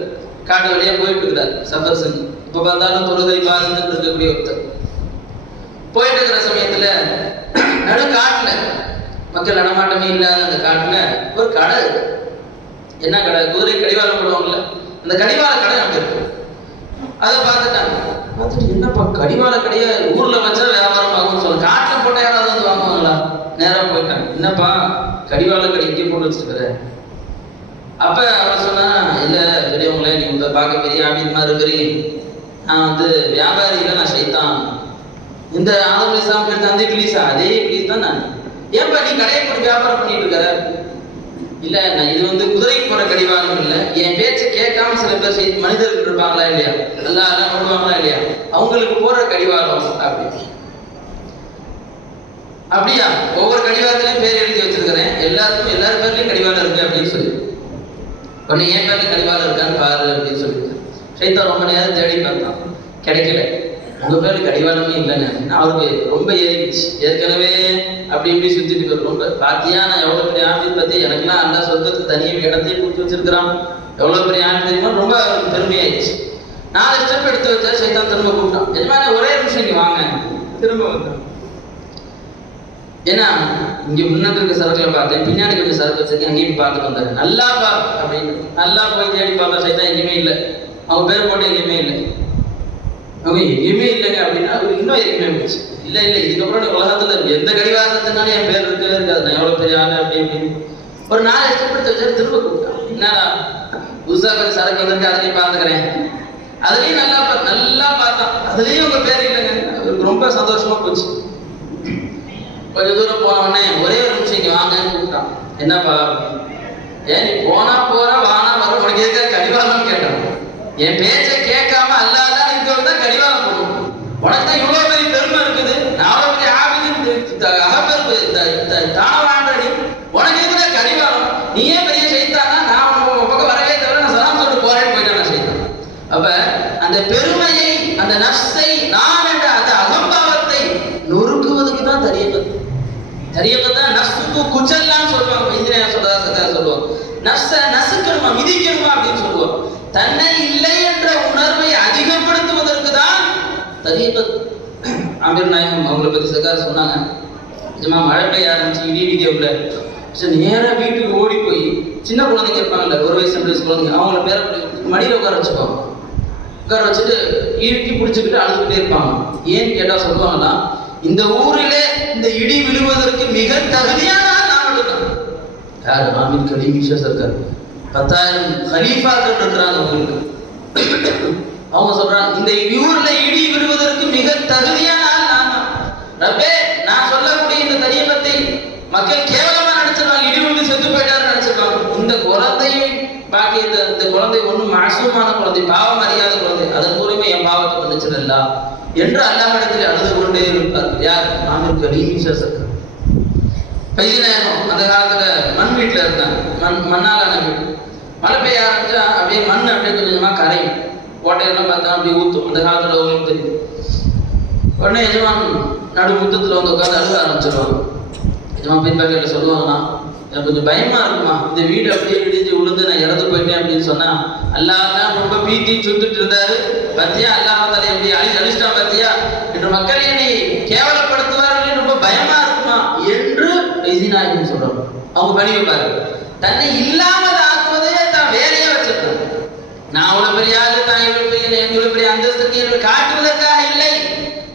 காட்டு வழியா போயிட்டு இருக்கிறார் சஃபர் செஞ்சு. இப்ப பார்த்தாலும் தொழுகை பாருன்னு இருக்கக்கூடிய ஒருத்தர் போயிட்டு இருக்கிற சமயத்துல நடு காட்டுல மக்கள் நடமாட்டமே இல்லாத அந்த காட்டுல ஒரு கடை இருக்கு. என்ன கடை? குதிரை கடிவாளம் போடுவாங்கல்ல, அந்த கடிவாள கடை அங்க இருக்கு. அதை பார்த்துட்டாங்க. பார்த்துட்டு என்னப்பா கடிவாள கடையை ஊர்ல வச்சா வியாபாரம் ஆகும்னு சொல்ல, காட்டுல போட்ட யாராவது வந்து வாங்குவாங்களா? நேரா போயிட்டாங்க. என்னப்பா கடிவாள கடை இங்கே போட்டு வச்சிருக்கிற? அப்ப அவர் சொன்னா, இல்ல பெரியவங்களே, நீங்க பார்க்க பெரிய ஆபீத் மாதிரி இருக்கிறீங்க, நான் வந்து வியாபாரி இல்லை, நான் சைத்தான். இந்த ஆதம் இஸ்லாம் எடுத்த அந்த இப்லீஸா? அதே இப்லீஸ் தான் நான். ஏன்பா நீ கடையை போட்டு வியாபாரம் பண்ணிட்டு இருக்கிற? இல்ல நான் இது வந்து குதிரைக்கு போற கடிவாளம் இல்லை, என் பேச்சை கேட்காம சில பேர் மனிதர்கள் இருப்பாங்களா இல்லையா, எல்லாம் பண்ணுவாங்களா இல்லையா, அவங்களுக்கு போற கடிவாளம் அப்படி. அப்படியா? ஒவ்வொரு கடிவாளத்திலையும் பேர் எழுதி வச்சிருக்கிறேன், எல்லாருக்கும் எல்லாரும் பேர்லயும் கடிவாளம் இருக்கு அப்படின்னு சொல்லி, உடனே என் பேர்ல கடிவாளம் இருக்கான்னு பாரு அப்படின்னு சொல்லிட்டு சைத்தான் ரொம்ப நேரம் தேடி பார்த்தான், கிடைக்கல. உங்க பேர்ல கடிவாளமே இல்லைங்க. அவருக்கு ரொம்ப ஏறிடுச்சு. ஏற்கனவே அப்படி இப்படி சுத்திட்டு ரொம்ப பாத்தியா, நான் எவ்வளவு பெரிய ஆபீஸ் பத்தி, எனக்குலாம் அந்த சொந்தத்துக்கு தனியாக இடத்தையும் கொடுத்து வச்சிருக்கிறான், எவ்வளவு பெரிய ஆபீஸ் தெரியுமா, ரொம்ப பெருமையாயிடுச்சு. 4 ஸ்டெப் எடுத்து வச்சா சைத்தான் திரும்ப கூப்பிட்டான். எஜமானே ஒரே நிமிஷம் இங்க வாங்க. திரும்ப வந்தான். ஏன்னா இங்க முன்னாடி இருக்க சரக்குல பார்த்தேன், பின்னாடி இருக்க சரக்கு வச்சிருக்கேன், அங்கேயும் பார்த்துட்டு வந்தாரு. நல்லா பா அப்படின்னு நல்லா போய் தேடி பார்த்தா சைத்தான் எங்கேயுமே இல்லை. அவங்க பேர் போட்டு எங்கேயுமே இல்லை. அவங்க எங்கேயுமே இல்லைங்க அப்படின்னா அவருக்கு இன்னும் எங்கேயுமே போச்சு. இல்லை இல்லை, இதுக்கப்புறம் உலகத்துல எந்த கடிவாளத்தினாலும் என் பேர் இருக்கவே இருக்காது, நான் எவ்வளவு பெரிய ஆளு அப்படி அப்படின்னு. ஒரு 4 இஷ்டப்படுத்த வச்சு திரும்ப கூப்பிட்டான். என்னடா புதுசா கொஞ்சம் சரக்கு வந்திருக்கு, அதுலயும் பார்த்துக்கிறேன். அதுலயும் நல்லா பார்த்தான், அதுலயும் உங்க பேர் இல்லைங்க. அவருக்கு ரொம்ப சந்தோஷமா போச்சு. கொஞ்சம் தூரம் போன உடனே ஒரே ஒரு நிமிஷம் இங்க வாங்கன்னு கூப்பிட்டான். என்னப்பா? ஏன் நீ போனா போற வானா வர, உனக்கு எதுக்காக கடிவாளம் கேட்டான்? என் பேச்சை கேட்காம அல்லாதான் இருக்கிறதா கடிவாளம் போடும். உனக்கு தான் இவ்வளவு பெரிய பெருமை இருக்குது, அவ்வளவு பெரிய ஆபத்து அகப்பெருமை தானவாண்டி, உனக்கு எதுக்குதா கடிவாளம்? நீயே பெரிய சைத்தானா? நான் உன் பக்கம் வரவே தவிர நான் சலாம் சொல்லிட்டு போறேன்னு போயிட்டான் சைத்தான். அப்ப அந்த பெருமையை, அந்த நஃப்ஸை, நான் என்ற அந்த அகம்பாவத்தை நொறுக்குவதுக்கு தான் தரியப்பதான் நஃப்ஸுக்கு குச்சல்லான்னு சொல்லுவாங்க. இன்ஜினியர் சொல்லுவாங்க, நஃப்ஸை நசுக்கணுமா, மிதிக்கணுமா அப்படின்னு சொல்லுவாங்க. தன்னை இல்லை என்ற உணர்வை அதிகப்படுத்துவதற்கு தான் தரியப்பத். ஆமீர் நாயகம் அவங்களை பத்தி சர்க்கார் சொன்னாங்க, நிஜமா மழை பெய்ய ஆரம்பிச்சு இடி இடிக்கவுல நேரா வீட்டுக்கு ஓடி போய் சின்ன குழந்தைங்க இருப்பாங்கல்ல, 1 வயசு 2 வயசு குழந்தைங்க, அவங்கள பேர மடியில உட்கார வச்சுப்பாங்க. உட்கார வச்சுட்டு இறுக்கி பிடிச்சுக்கிட்டு அழுதுகிட்டே இருப்பாங்க. ஏன்னு கேட்டா சொல்லுவாங்கன்னா, இந்த ஊரிலே இந்த இடி விழுவதற்கு மிக தகுதியான நான் தான். யாரு? ஆமீர் கலீம் ஈஷா சர்க்கார். 10,000 கலீஃபாக்கள் இருக்கிறாங்க உங்களுக்கு. அவங்க சொல்றாங்க, இந்த ஊர்ல இடி விழுவதற்கு மிக தகுதியான நான் தான். ரப்பே, நான் சொல்லக்கூடிய இந்த தரியபத்தை மக்கள் கேவலமா நினைச்சிருவாங்க, இடி விழுந்து செத்து போயிட்டாரு நினைச்சிருவாங்க. இந்த குழந்தையை பாக்கி இந்த குழந்தை ஒன்றும் மாசூமான குழந்தை, பாவம் அறியாத குழந்தை, அதன் மூலமே என் பாவத்தை மன்னிச்சிடலா என்று அல்லாஹ்விடத்தில் அழுது கொண்டே இருப்பார். யார்? ஆமீர் கலீம் ஈஷா சர்க்கார். அந்த காலத்துல மண் வீட்டுல இருந்தாங்க, மண்ணாலான வீடு. மழை பெய்ய ஆரம்பிச்சா அப்படியே மண் அப்படியே கொஞ்சம் கொஞ்சமா கரையும், ஓட்டையெல்லாம் பார்த்தா அப்படியே ஊத்தும். அந்த காலத்துல உங்களுக்கு தெரியும். உடனே எஜமான் நடு முத்தத்துல வந்து உட்காந்து அழுக ஆரம்பிச்சிருவாங்க. எஜமான் போய் பாக்கெட்ல சொல்லுவாங்கன்னா, எனக்கு கொஞ்சம் பயமா இருக்குமா, இந்த வீடு அப்படியே இடிஞ்சு விழுந்து நான் இறந்து போயிட்டேன் அப்படின்னு சொன்னா, அல்லாஹ் ரொம்ப பீத்தி சுட்டுட்டு இருந்தாரு பத்தியா, அல்லாஹ் அதை எப்படி அழிச்சிட்டான் பத்தியா என்று மக்கள் என்னை கேவலப்படுத்துவார்கள், ரொம்ப பயமா இருக்குமா என்று நாயகம் சொல்றாங்க. அவங்க பண்ணி வைப்பாரு. தன்னை இல்லாமல் ஆக்குவதே தான் வேலையா வச்சிருக்காங்க. நான் அவ்வளவு பெரிய ஆளு, தான் இவ்வளவு பெரிய அந்தஸ்து காட்டுவதற்காக இல்லை,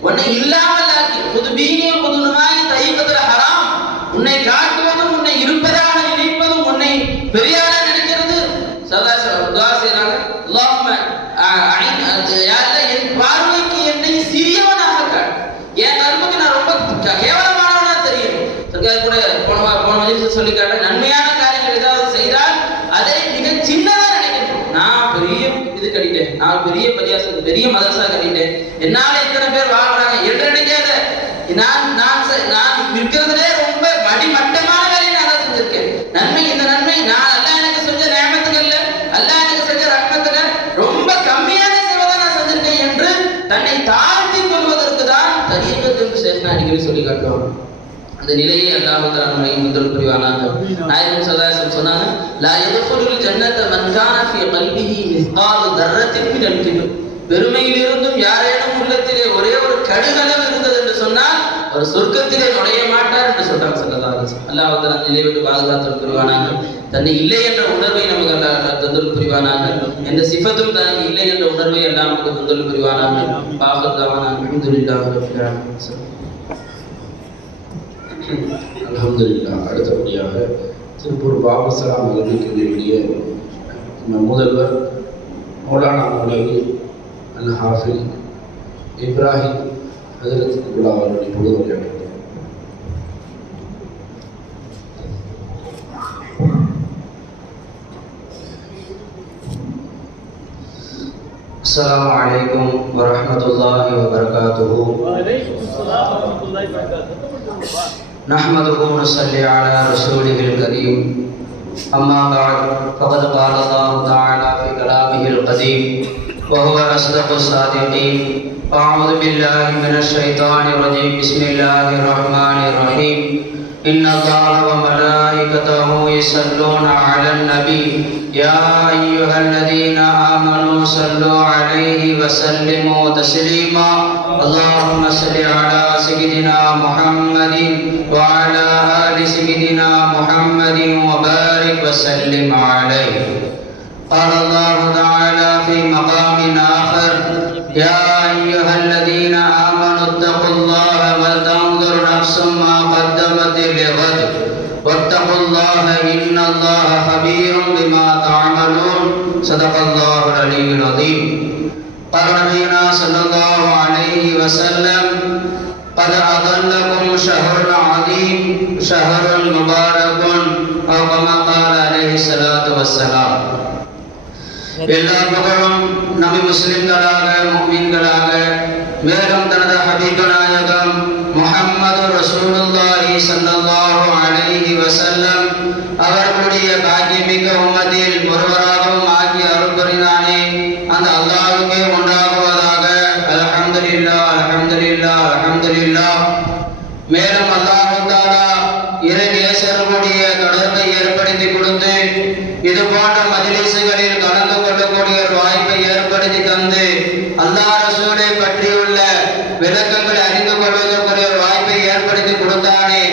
உன்னை இல்லாமல் ஆக்கி புது பீனியும் புது நுமாய் தைப்பதில் ஹராம், உன்னை காட்டுவதும் உன்னை இருப்பதாக நினைப்பதும் உன்னை பெரியார நினைக்கிறது. துஆ செய்றாங்க, அல்லாஹும்ம என் பார்வைக்கு என்னை சிறியவனாக காட்டு, என் கருப்புக்கு நான் ரொம்ப கேவலமானவனா தெரியும். சர்க்கார் கூட போன மஜ்லிஸ்ல சொல்லி காட்ட, நன்மையான காரியங்கள் ஏதாவது செய்தால் அதை மிக சின்னதா நினைக்கணும். நான் பெரிய இது கட்டிட்டேன், நான் பெரிய பரியாசம் பெரிய மதரசா கட்டிட்டேன், என்னால இத்தனை பேர் வாழ்றாங்க என்று நினைக்காத. நான் இருக்கிறதுலே ரொம்ப மடி விஷயம் அடிக்கடி சொல்லி காட்டுவாங்க. அந்த நிலையை அல்லாஹ் தஆலா நம்மை முதல் புரிவானாக. நாயகம் ஸல்லல்லாஹு அலைஹி வஸல்லம் சொன்னாங்க, லா யதுகுலுல் ஜன்னத மன் கான ஃபீ கல்பிஹி மிஸ்கால் தர்ரத்தின் மினல் கிப்ர். பெருமையிலிருந்தும் யாரேனும் உள்ளத்திலே ஒரே ஒரு கடுகளவு இருந்தது என்று சொன்னால் அவர் சொர்க்கத்திலே நுழைய மாட்டார் என்று சொல்றாங்க ஸல்லல்லாஹு அலைஹி வஸல்லம். அல்லாஹ் தஆலா நிலை விட்டு பாதுகாத்து புரிவானாக. தன்னை இல்லை என்ற உணர்வை நமக்கு அல்லாஹ் தந்தல் புரிவானாக. எந்த சிஃபத்தும் தனக்கு இல்லை என்ற உணர்வை அல்லாஹ் நமக்கு தந்தல் புரிவானாக. பாகத்தாவான அல்ஹம்துலில்லாஹி ரப்பில் ஆலமீன். அல்ஹம்துலில்லாஹ். அடுத்தபடியாக திருப்பூர் பாபுசலாம் கல்விக்கல்வியுடைய முதல்வர் மௌலானா மௌலவி அல் ஹாஃபில் இப்ராஹிம் ஹஜரத் குலா அவர்கள் இப்பொழுது உரையாற்றுகிறார். السلام عليكم ورحمة الله وبركاته. نحمده ونصلي على رسوله الكريم. أما بعد فقد قال الله تعالى في كلامه القديم وهو أصدق الصادقين. أعوذ بالله من الشيطان الرجيم. بسم الله الرحمن الرحيم. إن الله وملائكته يصلون على النبي يا أيها الذين آمنوا صلوا عليه وسلموا تسليما. اللهم صل على سيدنا محمد وعلى آل سيدنا محمد وبارك وسلم عليه. قال الله تعالى في مقام آخر يا أيها الذين آمنوا اتقوا الله ولتنظر نفس ما قدمت لغد واتقوا الله إن الله خبير بما تعملون. صدق الله العلي العظيم. قال نبينا صلى الله عليه وسلم قد أضلكم شهر عظيم شهر مبارك أو كما قال عليه الصلاة والسلام. எல்லா புகழும் நபி முஸ்லிம்களாக முஃமின்களாக மேலும் தனது ஹபீப நாயகம் முஹம்மது ரசூலுல்லாஹி ஸல்லல்லாஹு அலைஹி வஸல்லம் அவர்களுடைய பாக்கியமிக்க உம்மத்தில் ஒருவராகவும் ஆக்கி அருள் புரிந்தானே அந்த அல்லாஹ்வுக்கே உண்டாகுவதாக. அல்ஹம்துலில்லாஹ் அல்ஹம்துலில்லாஹ் அல்ஹம்துலில்லாஹ். மேலும் அல்லாஹ் தஆலா இறை நேசர்களுடைய தொடர்பை ஏற்படுத்தி கொடுத்து இது போன்ற மஜ்லிஸ்களில் கலந்து கொள்ளக்கூடிய ஒரு வாய்ப்பை ஏற்படுத்தி தந்து அல்லாஹ் ரசூலை பற்றியுள்ள விளக்கங்களை அறிந்து கொள்வதற்குரிய ஒரு வாய்ப்பை ஏற்படுத்தி கொடுத்தானே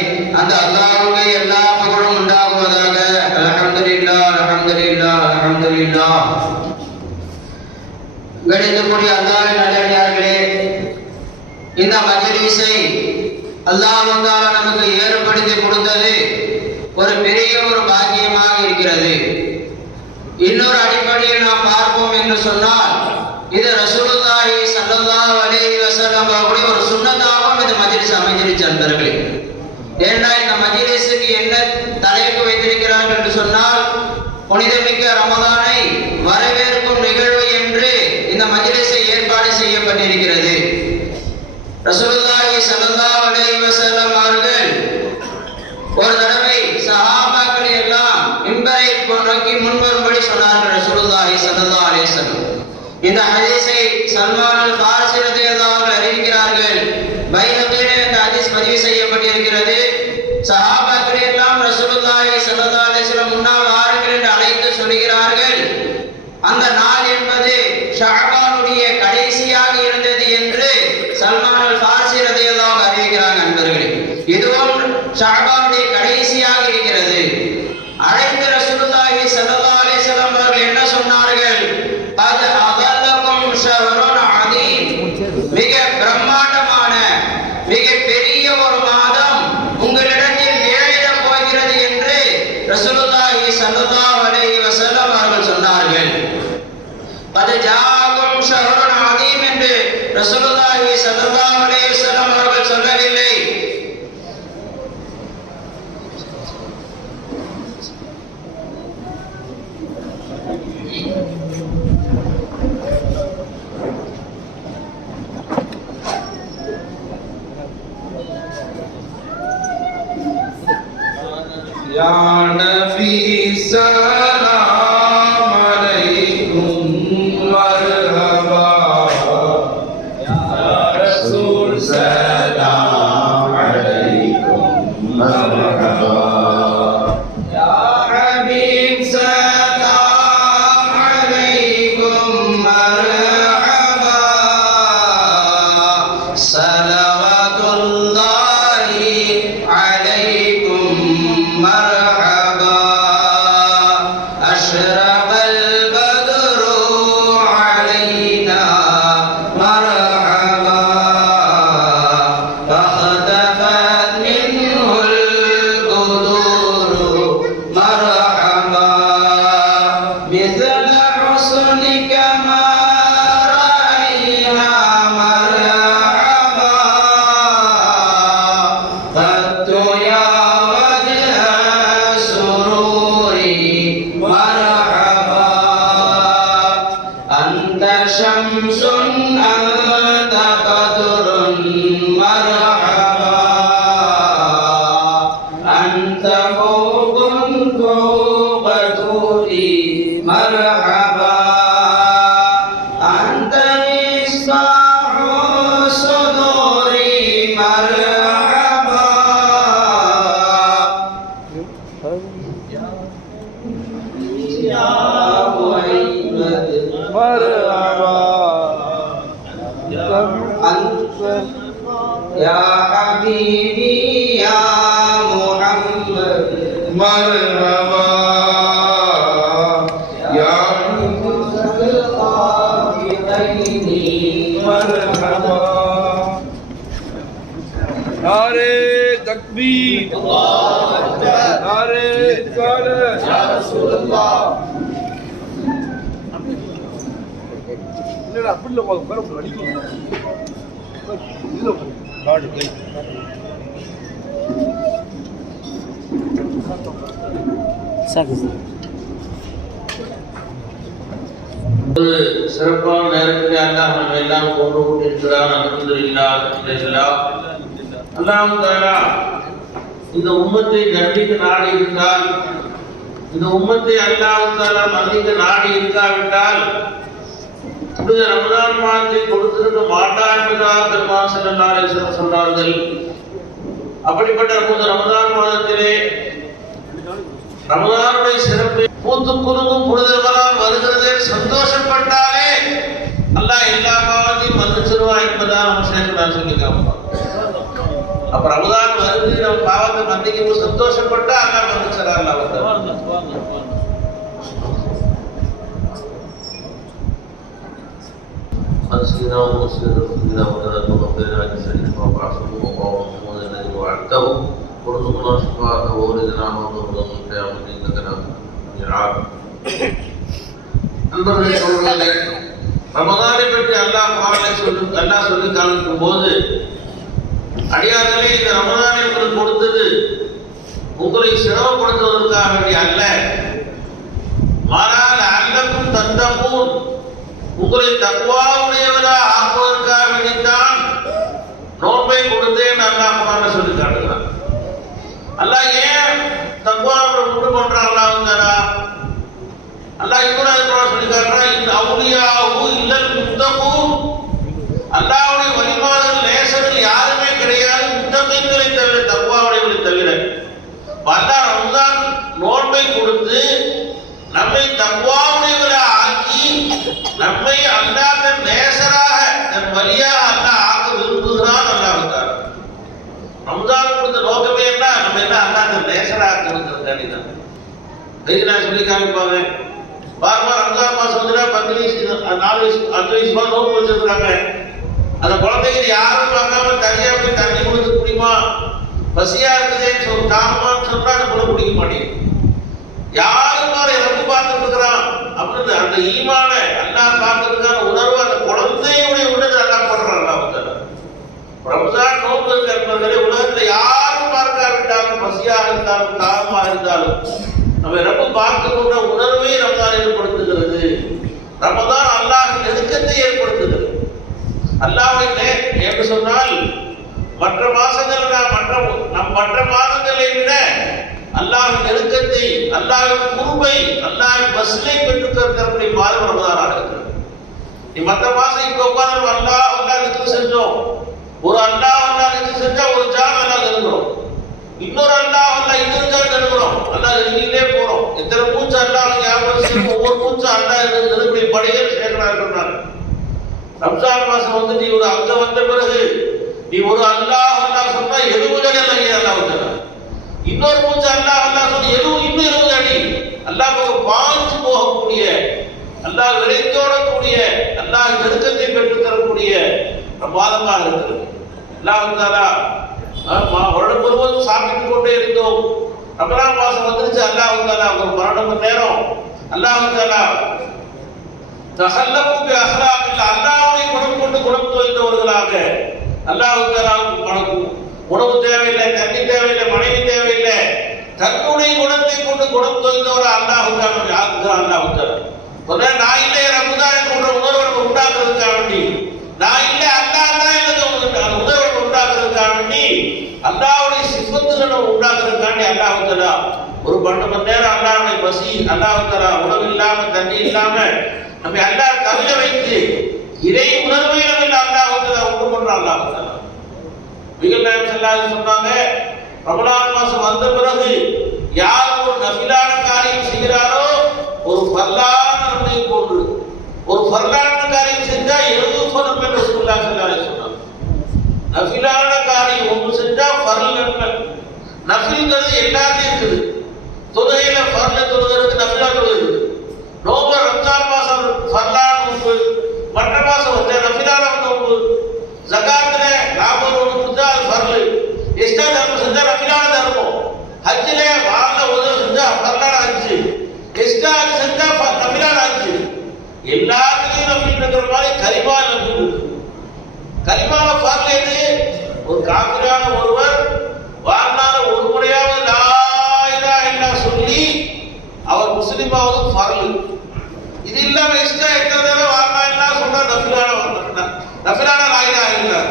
அந்த அல்லாஹ்வுக்கு எல்லா புகழும் உண்டாகுவதாக. அல்ஹம்துலில்லாஹ் அல்ஹம்துலில்லாஹ் அல்ஹம்துலில்லாஹ். கணிதக்கூடிய அல்லாஹ்வின் நல்லடியார்களே, இந்த மஜ்லிஸை அல்லாஹ் தஆலா நமக்கு ஏற்படுத்தி கொடுத்தது ஒரு பெரிய ஒரு பாக்கியமாக இருக்கிறது. இன்னொரு அடிப்படையில் நாம் பார்ப்போம் என்று சொன்னால் இது ரசூலுல்லாஹி ஸல்லல்லாஹு அலைஹி வஸல்லம் அவர்களுடைய ஒரு சுன்னத்தாகவும் இந்த மஜ்லிஸ் அமைஞ்சிருச்சு அன்பர்களே. ஏன்னா இந்த மஜ்லிஸுக்கு என்ன தலைப்பு வைத்திருக்கிறார்கள் என்று சொன்னால் புனிதமிக்க ரமதானை வரவேற்கும் நிகழ்வு என்று இந்த மஜ்லிஸை ஏற்பாடு செய்யப்பட்டிருக்கிறது. ரசூலுல்லாஹி ஸல்லல்லாஹு அலைஹி வஸல்லம் அவர்கள் ஒரு தடவை சஹாபாக்களை எல்லாம் மிம்பரை நோக்கி முன்வரும்படி சொன்னார்கள் ரசூலுல்லாஹி ஸல்லல்லாஹு அலைஹி வஸல்லம். இந்த ஹதீஸை சல்மான் அல் ஃபாரிஸி ரலியல்லாஹு அன்ஹு அறிவிக்கிறார்கள். பைஹகியிலே இந்த ஹதீஸ் பதிவு செய்யப்பட்டிருக்கிறது. சஹாபாக்களை எல்லாம் ரசூலுல்லாஹி ஸல்லல்லாஹு அலைஹி வஸல்லம் முன்னால் வாருங்கள் என்று அழைத்து சொல்கிறார்கள். அந்த நாள் என்பது ஷஅபானுடைய கடைசியாக இருந்தது என்று சல்மான் அல் ஃபாரிஸி ரலியல்லாஹு அன்ஹு அறிவிக்கிறாங்க நண்பர்களே. இதுவும் ஷஅபானுடைய கடைசியாக இருக்கிறது. அழைத்து ரசூலுல்லாஹி ஸல்லல்லாஹு அலைஹி வஸல்லம் அவர்கள் என்ன சொன்னார்கள்? கத் அதல்லகும் ஷஹ்ருன் அதீம். மிக பிரம்மாண்டமான மிக பெரிய ஒரு மாதம் உங்களிடத்தில் ஏறிடப் போகிறது என்று ரசூலுல்லாஹி ஸல்லல்லாஹு அலைஹி வஸல்லம் அவர்கள் சொன்னார்கள். கத் ஜாஅகும் ஷஹ்ருன் அதீம் என்று ரசூலுல்லாஹி ஸல்லல்லாஹு அலைஹி வஸல்லம் அவர்கள் சொல்லவில்லை. या नबी सलाम अलैकुम मरहबा या रसूल सलाम يا وجه السرور مرحبا أنت شمس أنت قدر مرحبا أنت فوق فوق طولي مرحبا أنت مصباح الصدور مرحبا يا محمد أنت يا حبيبي يا محمد مرحبا يا مرحبا नारे तकबीर नारे रिसालत या रसूल अल्लाह இல்ல அப்படி இல்ல உட்கார அடிக்கணும் இல்ல கார்டு கை சாக்கு ஒரு சிறப்பான நேரத்தில் அல்லாஹ் நம்ம எல்லாம் கொண்டு கொண்டிருக்கிறான். அல்ஹம்துலில்லாஹ் அல்ஹம்துலில்லாஹ். அல்லாஹ் தஆலா இந்த உம்மத்தை கண்டிக்க நாடி இருந்தால், இந்த உம்மத்தை அல்லாஹ் தஆலா மன்னிக்க நாடி இருக்காவிட்டால் இந்த ரமதான் மாதத்தை கொடுத்திருக்க மாட்டான் என்பதாக பெருமான் ஸல்லல்லாஹு அலைஹி வஸல்லம் சொன்னார்கள். அப்படிப்பட்ட ரமதான் மாதத்திலே ரமதானுடைய சிறப்பை பூத்து குலுங்கும் புனிதர்களால் வருகிறதே சந்தோஷப்பட்டாலே அல்லாஹ் எல்லா பாவத்தையும் மன்னிச்சிருவா என்பதாக நம்ம சேர்க்கிறான் சொல்லிக்காம. அப்ப ரமதான் வருது நம்ம பாவத்தை மன்னிக்கும் சந்தோஷப்பட்டா அல்லாஹ் மன்னிச்சிடா. أنسنا ومسلم رسولنا وثلاث وغفرنا جسدنا وبعثه وقومه الذي وعدته ورزقنا شفاعته وولدنا وضرنا من قيامة إنك لا تخلف நண்பர்களே, சொல்றாங்க ரமதானை பற்றி அல்லாஹ் சொல்லி காமிக்கும் போது அடியார்களே, இந்த ரமதானை உங்களுக்கு கொடுத்தது உங்களை சிரமப்படுத்துவதற்காக வேண்டிய அல்ல, மாறாக அல்லக்கும் தத்தகூன் உங்களை தக்வாவுடையவராக ஆக்குவதற்காக வேண்டித்தான் நோன்பை கொடுத்தேன் அல்லாஹ் குர்ஆன்ல சொல்லி காட்டுகிறான். அல்லாஹ் ஏன் தக்வாவை உண்டு பண்றான்? அல்லாஹ் இப்ராஹிம் சொல்லி காட்டுறான், இந்த அவுலியாவு இல்லல் முத்தகூன், அல்லாஹ்வுடைய வழிமாறுகள் நேசர்கள் யாருமே கிடையாது முத்தகீன்களை தவிர, தக்வாவுடையவர்களை தவிர. அல்லாஹ் ரமதான் நோன்பை கொடுத்து நம்மை தக்வாவுடையவராக ஆக்கி நம்மை அல்லாஹ் நேசராக தன் வழியாக அல்லாஹ் ஆக்க விரும்புகிறான். அல்லாஹ் ரமதான் கொடுத்த நோக்கமே என்ன? நம்ம என்ன அல்லாஹ் நேசராக இருக்கிறது தான். நான் சொல்லி காமிப்பாங்க, பாருமா ரமதான் மாசம் வந்துட்டா 10 வயசு 4 வயசு 5 வயசு மாதிரி நோன்பு வச்சிருக்காங்க. அந்த குழந்தைங்க யாரும் பார்க்காம தனியா போய் தண்ணி கொடுத்து குடிமா, பசியா இருக்குதேன்னு சொல்லி தாகமான்னு சொன்னா அந்த குழந்தை குடிக்க மாட்டேங்குது. யாரும் ரொம்ப பார்த்துட்டு இருக்கிறான் அப்படின்னு அந்த ஈமான அல்லாஹ் பார்க்கறதுக்கான உணர்வு அந்த குழந்தையுடைய உணர்வு அல்லாஹ் பண்றான். ரமஸான் நோன்பு என்பதிலே உலகத்தில் யாரும் பார்க்காவிட்டாலும், பசியாக இருந்தாலும் தாகமாக இருந்தாலும் நம்ம ரொம்ப பார்க்கக்கூடிய உணர்வை ரமதான் ஏற்படுத்துகிறது. ரமதான் அல்லாஹ் நெருக்கத்தை ஏற்படுத்துகிறது. அல்லாஹ்வை என்று சொன்னால் மற்ற மாசங்கள் மற்ற மாதங்களை விட அல்லாஹ்வின் நெருக்கத்தை, அல்லாஹ்வின் குர்பை, அல்லாஹ்வின் வஸ்லை பெற்றுத் தரக்கூடிய மாதம் ரமதானாக இருக்கிறது. நீ மற்ற மாசம் இப்ப உட்கார்ந்து அல்லாஹ் செஞ்சோம், ஒரு அல்லாஹ் செஞ்சா ஒரு ஜான் அல்லாஹ் இருக்கிறோம், இன்னொரு அல்லாஹ் இன்னொரு ஜான் இருக்கிறோம், அல்லாஹ் நெருங்கிலே போறோம். எத்தனை மூச்சு அல்லாஹ் ஞாபகம், ஒவ்வொரு மூச்சு அல்லாஹ் நெருங்கக்கூடிய படையே சேர்க்கிறார் சொன்னாங்க. ரம்ஜான் மாசம் வந்து நீ ஒரு அங்க வந்த பிறகு நீ ஒரு அல்லாஹ் சொன்னா 70 அடி அல்லாஹ் சொன்னார், இன்னொரு மூச்சு அல்லாஹ் சொல்லி 70 அடி அல்லாஹ் பாய்ச்சு போகக்கூடிய, அல்லாஹ் விளைத்தோடக்கூடிய, அல்லாஹ் நெருக்கத்தை பெற்றுத் தரக்கூடிய மாதமாக இருக்கிறது. அல்லாஹ் வருடம் முழுவதும் சாப்பிட்டுக் கொண்டே இருந்தோம். ரமலான் மாசம் வந்துருச்சு, அல்லாஹ் ஒரு 12 மணி நேரம் அல்லாஹ் தஹல்லபு பி அஹ்லாகில் அல்லாஹ்வை குணம் கொண்டு குணம் தோய்ந்தவர்களாக அல்லாஹ் உணவு தேவையில்லை, தண்ணி தேவையில்லை, மனைவி தேவையில்லை. தன்னுடைய குணத்தை கொண்டு குணம் தோய்ந்தவர் அல்லாஹ் சொன்ன நான் இல்லை ரமதான் என்ற உணர்வை உண்டாக்குறதுக்காக வேண்டி, நான் இல்லை அல்லாஹ் தான் அந்த உணர்வை உண்டாக்குறதுக்காக வேண்டி, அல்லாஹ்வுடைய சிஃபத்துகளை உண்டாக்குறதுக்காண்டி அல்லாஹ் ஒரு 12 மணி நேரம் அல்லாஹ்வுடைய பசி, அல்லாஹ் உணவு இல்லாம தண்ணி இல்லாம நம்ம அல்லாஹ் கவிழ வைத்து இறை உணர்வை நம்ம அல்லாஹ் உண்டு பண்றோம். அல்லாஹ் நபிகள் நாயகம் ஸல்லல்லாஹு அலைஹி சொன்னாங்க, ரமலான் மாசம் வந்த பிறகு யார் ஒரு நஃபிலான காரியம் செய்கிறாரோ ஒரு ஃபர்லான நன்மை போன்று, ஒரு ஃபர்லான காரியம் செஞ்சா 70 நன்மை ரசூலுல்லாஹி ஸல்லல்லாஹு அலைஹி சொன்னாங்க. நஃபிலான காரியம் ஒன்று செஞ்சா ஃபர்ல் நன்மை. நஃபில்ங்கிறது எல்லாத்தையும் இருக்குது. தொழுகையில ஃபர்ல தொழுகிறது, நஃபிலா தொழுகிறது. நோம்பு ரம்ஜான் மாசம் ஃபர்லான நோம்பு, மற்ற மாசம் வச்ச நஃபிலான நோம்பு. ஜகாத்துல லாபம் ஒன்று கொடுத்தா அது ஃபர்லு, எக்ஸ்ட்ரா தர்மம் செஞ்சா நஃபிலான தர்மம். ஹஜ்ஜில வாரல உதவி செஞ்சா ஃபர்லான ஹஜ்ஜு, எக்ஸ்ட்ரா ஹஜ் செஞ்சா நஃபிலான ஹஜ்ஜு. எல்லாத்துலயும் நஃபில் இருக்கிற மாதிரி கலிமா நஃபில் இருக்கு. கலிமால ஃபர்ல் எது? ஒரு காஃபிரான ஒருவர் வாழ்நாள் ஒரு முறையாவது லா இலாஹ இல்லல்லாஹ் சொல்லி அவர் முஸ்லிமாவது ஃபர்ல். இது இல்லாம எக்ஸ்ட்ரா எத்தனை தடவை வாழ்நாள் சொன்னா நஃபிலான லா இலாஹ இல்லல்லாஹ்.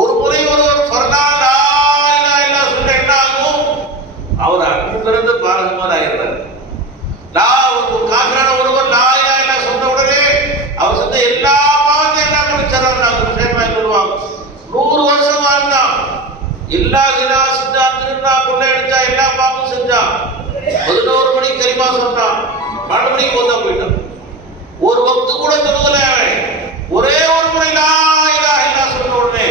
ஒரு முறை ஒருவர் ஃபர்லான லா இலாஹ இல்லல்லாஹ் சொல்ல என்ன ஆகும்? அவர் அன்பு பிறந்த பாரதமார் ஆகிறார். ஒரு காஃபிரான ஒருவர் லா இலாஹ இல்லல்லாஹ் சொன்ன உடனே அவர் சொன்ன எல்லா பாவத்தையும் எல்லாம் முடிச்சார் சொல்லுவாங்க. 100 வருஷம் வாழ்ந்தான், எல்லா தினா செஞ்சா, திருநா கொள்ளை அடிச்சா, எல்லா பாவமும் செஞ்சான். 11 மணிக்கு கலிமா சொன்னான், 12 மணிக்கு போதா போயிட்டான். ஒரு வக்து கூட தொழுகல. ஒரே ஒரு முறை லா இலாஹ இல்லல்லாஹ் சொன்ன உடனே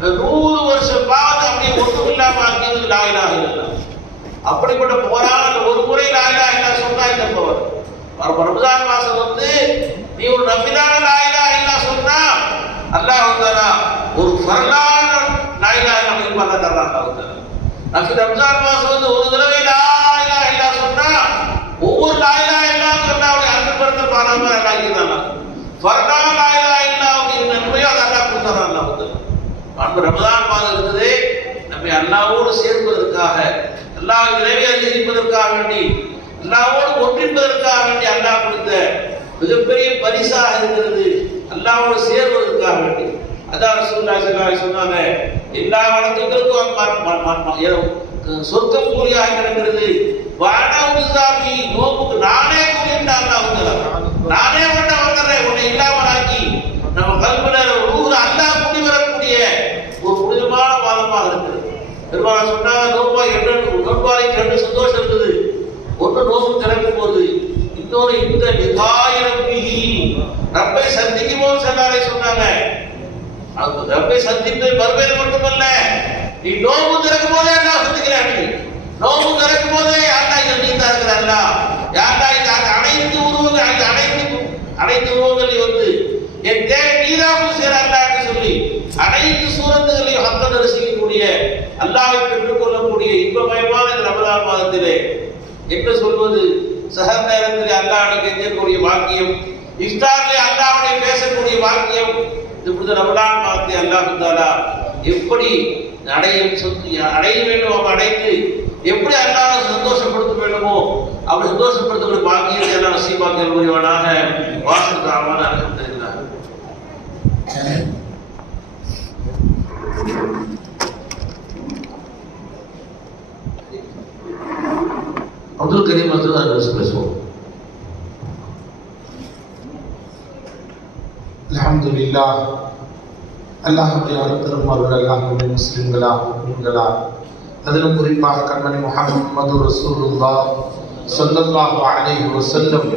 100 வருஷம் பாவத்தை அப்படியே ஒன்றும் இல்லாம ஆக்கியது லா இலாஹ இல்லல்லாஹ். அப்படிப்பட்ட போரான ஒரு முறை லா இலாஹ இல்லல்லாஹ் சொன்னா இந்த பவர். ரமலான் மாசம் வந்து நீ ஒரு நஃபிலான லா இலாஹ இல்லல்லாஹ் சொன்னா அல்லாஹ் தஆலா ஒரு ஃபர்லான லா இலாஹ இல்லல்லாஹ் பண்ண தர்றான். அல்லாஹ் தஆலா நஃபில் ரமலான் மாசம் வந்து ஒரு தடவை லா இலாஹ இல்லல்லாஹ் சொன்னா ஒவ்வொரு லா இலாஹ இல்லல்லாஹ் அல்லாஹ்வுடைய அன்பு பிறந்த பாராம அல்லாஹ் இருந்தானா ஃபர்லான லா இலாஹ இல்லல்லாஹ் நன்மையை அல்லாஹ் கொடுத்தான். அல்லாஹ் தஆலா அந்த ரமலான் மாதம் இருக்குது நம்ம அல்லாஹ்வோடு சேர்ப்பதற்காக, அல்லாஹ் இறைவை அறிவிப்பதற்காக வேண்டி, அல்லாஹ்வோடு ஒன்றிப்பதற்காக வேண்டி அல்லாஹ் கொடுத்த மிகப்பெரிய பரிசாக இருக்கிறது. அல்லாஹ்வோடு சேர்வதற்காக வேண்டி. அதான் ரசூலுல்லாஹி ஸல்லல்லாஹு அலைஹி சொன்னாங்க, எல்லா வணக்கங்களுக்கும் சொர்க்கம் கூலியாக கிடக்கிறது. வானவுசாமி நோம்புக்கு நானே கூலின்னு அல்லாஹ் நானே வந்துடுறேன் உன்னை இல்லாமலாக்கி நம்ம கல்வில ரூஹ்ல அல்லாஹ் கூடி வரக்கூடிய ஒரு புனிதமான மாதமாக இருக்கிறது. பெருமாள் சொன்னாங்க, நோன்பாளிக்கு 2 சந்தோஷம் இருக்குது. ஒன்று நோம்பு திறக்கும் போது, இன்னொரு இந்த நிகாயிரப்பிஹி ரப்பை சந்திக்கும் போது சொன்னாலே சொன்னாங்க. அந்த ரப்பை சந்திப்பை மறுமையில் மட்டுமல்ல, நீ நோம்பு திறக்கும் போதே அல்லாஹ் சந்திக்கிறான். நோம்பு திறக்கும் போதே யாரா இங்க நீ தான் இருக்கிறாங்களா, யாரா இந்த அனைத்து உருவங்கள், அந்த அனைத்து உருவங்களையும் வந்து என் தேவை நீதான் செய்யறாங்களா என்று சொல்லி அனைத்து சூரத்துகளையும் ஹத்தர் செய்யக்கூடிய அல்லாஹ்வை பெற்றுக்கொள்ளக்கூடிய இன்பமயமான இந்த ரமலான் மாதத்திலே என்று சொல்வது, சஹர் நேரத்திலே அல்லாஹ்வை கெஞ்சக்கூடிய வாக்கியம், இஃப்தாரிலே அல்லாஹ்வுடைய பேசக்கூடிய வாக்கியம். இப்படி ரமலான் மாதத்தை அல்லாஹ் தஆலா எப்படி அடைய வேண்டும், அடைந்து எப்படி அல்லாஹ் சந்தோஷப்படுத்த வேண்டுமோ அப்படி சந்தோஷப்படுத்தக்கூடிய பாக்கியத்தை எல்லாம் நசீபாக்கிய புரிவானாக. வாசத்தாவான அல்ஹம்துலில்லாஹ். அப்துல் கரீம் பேசுவோம். அல்ஹம்துலில்லாஹ். அல்லாஹ்வுடைய அருட்பெரும் அருள் அல்லாஹ்வுடைய முஸ்லிம்களா முஸ்லிம்களா, அதிலும் குறிப்பாக கண்மணி முஹம்மது ரசூலுல்லாஹ் ஸல்லல்லாஹு அலைஹி வஸல்லம்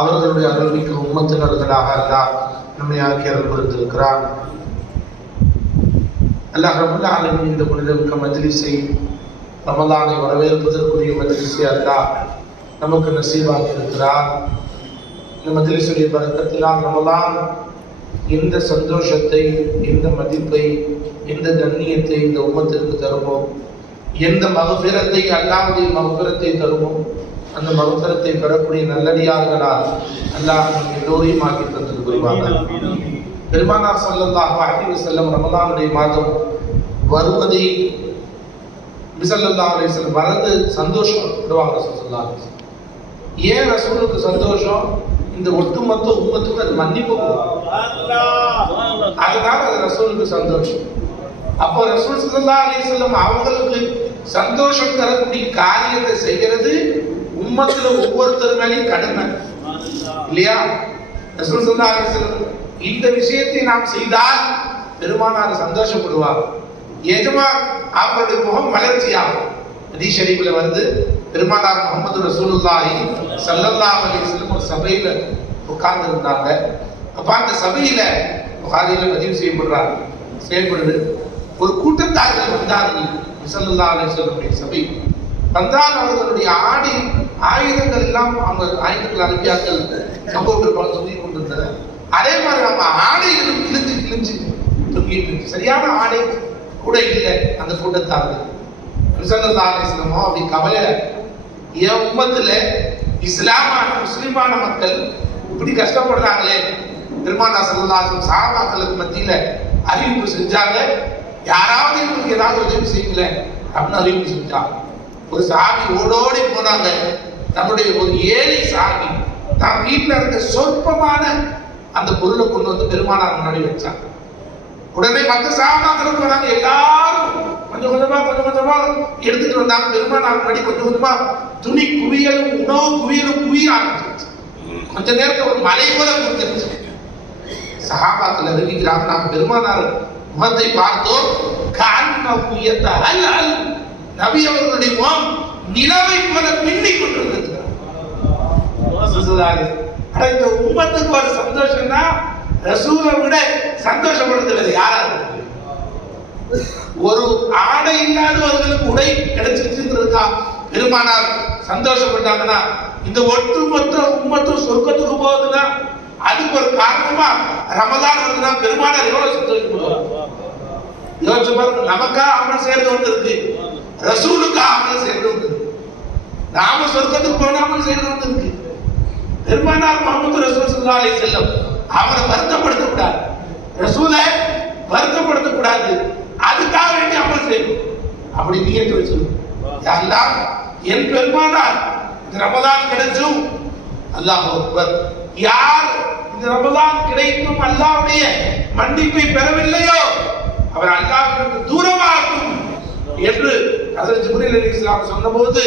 அவர்களுடைய அருள்மிக்க உம்மத்தினர்களாக அல்லாஹ் நம்மை ஆக்கி அருள் புரிந்திருக்கிறான். அல்லாஹ் ரப்பல் ஆலமீன் இந்த புனிதமிக்க மஜ்லிஸை, ரமலானை வரவேற்பதற்குரிய மஜ்லிஸை அல்லாஹ் நமக்கு நசீபாக்கி இருக்கிறார். இந்த மஜ்லிஸுடைய பரக்கத்தினால் ரமலான் எந்த சந்தோஷத்தை, எந்த மதிப்பை, எந்த கண்ணியத்தை இந்த உம்மத்திற்கு தருமோ, எந்த மகஃபிரத்தை, அல்லாஹ்வுடைய மகஃபிரத்தை தருமோ, அந்த மகஃபிரத்தை பெறக்கூடிய நல்லடியார்களால் அல்லாஹ் எல்லோரையும் ஆக்கி தந்தது புரிவார்கள். பெருமானார் ஸல்லல்லாஹு அலைஹி வஸல்லம் ரமலானுடைய மாதம் வருவதை ஸல்லல்லாஹு அலைஹி வஸல்லம் வரது சந்தோஷப்படுவாங்க ரசூலுல்லாஹி அலைஹி வஸல்லம். ஏன் ரசூலுக்கு சந்தோஷம்? இந்த ஒட்டுமொத்த உம்மத்துக்கு அது மன்னிப்பு அதனால அது ரசூலுக்கு சந்தோஷம். அப்போ ரசூல் ஸல்லல்லாஹு அலைஹி வஸல்லம் அவங்களுக்கு சந்தோஷம் தரக்கூடிய காரியத்தை செய்கிறது உம்மத்துல ஒவ்வொருத்தர் மேலேயும் கடமை இல்லையா? ரசூல் ஸல்லல்லாஹு அலைஹி வஸல்லம் இந்த விஷயத்தை நாம் செய்தால் பெருமானார் சந்தோஷப்படுவார். எஜமா அவருடைய முகம் மலர்ச்சியாகும். ஹதீஸ் ஷரீஃப்ல வருது, பெருமானார் முஹம்மது ரசூலுல்லாஹி ஸல்லல்லாஹு அலைஹி வஸல்லம் ஒரு சபையில உட்கார்ந்து இருந்தாங்க. அப்ப அந்த சபையில புகாரில பதிவு செய்யப்படுது, ஒரு கூட்டத்தார்கள் வந்தார்கள் ஸல்லல்லாஹு அலைஹி வஸல்லம் சபை. வந்தால் அவர்களுடைய ஆயுதங்கள் எல்லாம் அவங்க ஆயுதங்கள் அனுப்பியாக்கள் கம்பவுண்டர் பல தொங்கி கொண்டிருந்தது. அதே மாதிரி அவங்க ஆடைகளும் கிழிஞ்சு தொங்கிட்டு இருக்கு. சரியான ஆடை கூட இல்லை அந்த கூட்டத்தார்கள். ஸல்லல்லாஹு அலைஹி வஸல்லம் அப்படி கவலை, என் உம்மத்துல முஸ்லிமான மக்கள் இப்படி கஷ்டப்படுறாங்களே. பெருமானார் ஸல்லல்லாஹு அலைஹி வஸல்லம் சஹாபாக்களுக்கு மத்தியில அறிவிப்பு செஞ்சாங்க, யாராவது இவங்களுக்கு ஏதாவது உதவி செய்யல அப்படின்னு அறிவிப்பு செஞ்சாங்க. ஒரு சஹாபி ஓடோடி போனாங்க. நம்முடைய ஒரு ஏழை சஹாபி தான் வீட்டில் இருந்த சொற்பமான அந்த பொருளை கொண்டு வந்து பெருமானார் முன்னாடி வச்சாங்க. உடனே மற்ற சஹாபாக்களும் போனாங்க. எல்லாரும் கொஞ்சம் கொஞ்சமா எடுத்துட்டு வந்தாங்க. பெருமானார் முன்னாடி கொஞ்சம் கொஞ்சமா துணி குவியலும் உணவு குவியலும் குவிய ஆரம்பிச்சிருச்சு. கொஞ்ச நேரத்தில் ஒரு மலை போல குவிஞ்சிருச்சு. சஹாபாக்கள் அறிவிக்கிறாங்க, நாம் பெருமானார் முகத்தை பார்த்தோம், நபி அவர்களுடைய முகம் நிலவை போல மின்னிக் கொண்டிருக்கிறது. இந்த உம்மத்துக்கு ஒரு சந்தோஷம்னா ரசூலை விட சந்தோஷப்படுத்துவது யாரா இருக்கு? ஒரு ஆடை இல்லாதவர்களுக்கு உடை கிடைச்சிருச்சுன்றதுக்கா பெருமானார் சந்தோஷப்பட்டாங்கன்னா, இந்த ஒட்டுமொத்த உம்மத்தும் சொர்க்கத்துக்கு போகுதுன்னா அதுக்கு ஒரு காரணமா ரமலான் வருதுன்னா பெருமானார் எவ்வளவு சந்தோஷப்படுவார் யோசிச்சு பாருங்க. நமக்கா அமல் சேர்ந்து வந்து இருக்கு, ரசூலுக்கா அமல் சேர்ந்து வந்து இருக்கு. நாம சொர்க்கத்துக்கு போன அமல் சேர்ந்து வந்து இருக்கு. பெருமானார் முஹம்மது ரசூல் ஸல்லல்லாஹு அலைஹி வஸல்லம் அவரை வருத்தப்படுத்தக்கூடாது, ரசூலை வருத்தப்படுத்தக்கூடாது, அதுக்காக வேண்டி அமல் செய்யணும். அப்படி நீங்க வச்சிருக்கோம். அல்லாஹ் என் பெருமானார் இந்த ரமலான் கிடைச்சும், அல்லாஹ் அக்பர், யார் இந்த ரமலான் கிடைத்தும் அல்லாஹ்வுடைய மன்னிப்பை பெறவில்லையோ அவர் அல்லாஹ்விற்கு தூரமாகும் என்று ஹஜ்ரத் ஜிப்ரீல் அலைஹிஸ்ஸலாம் சொன்னபோது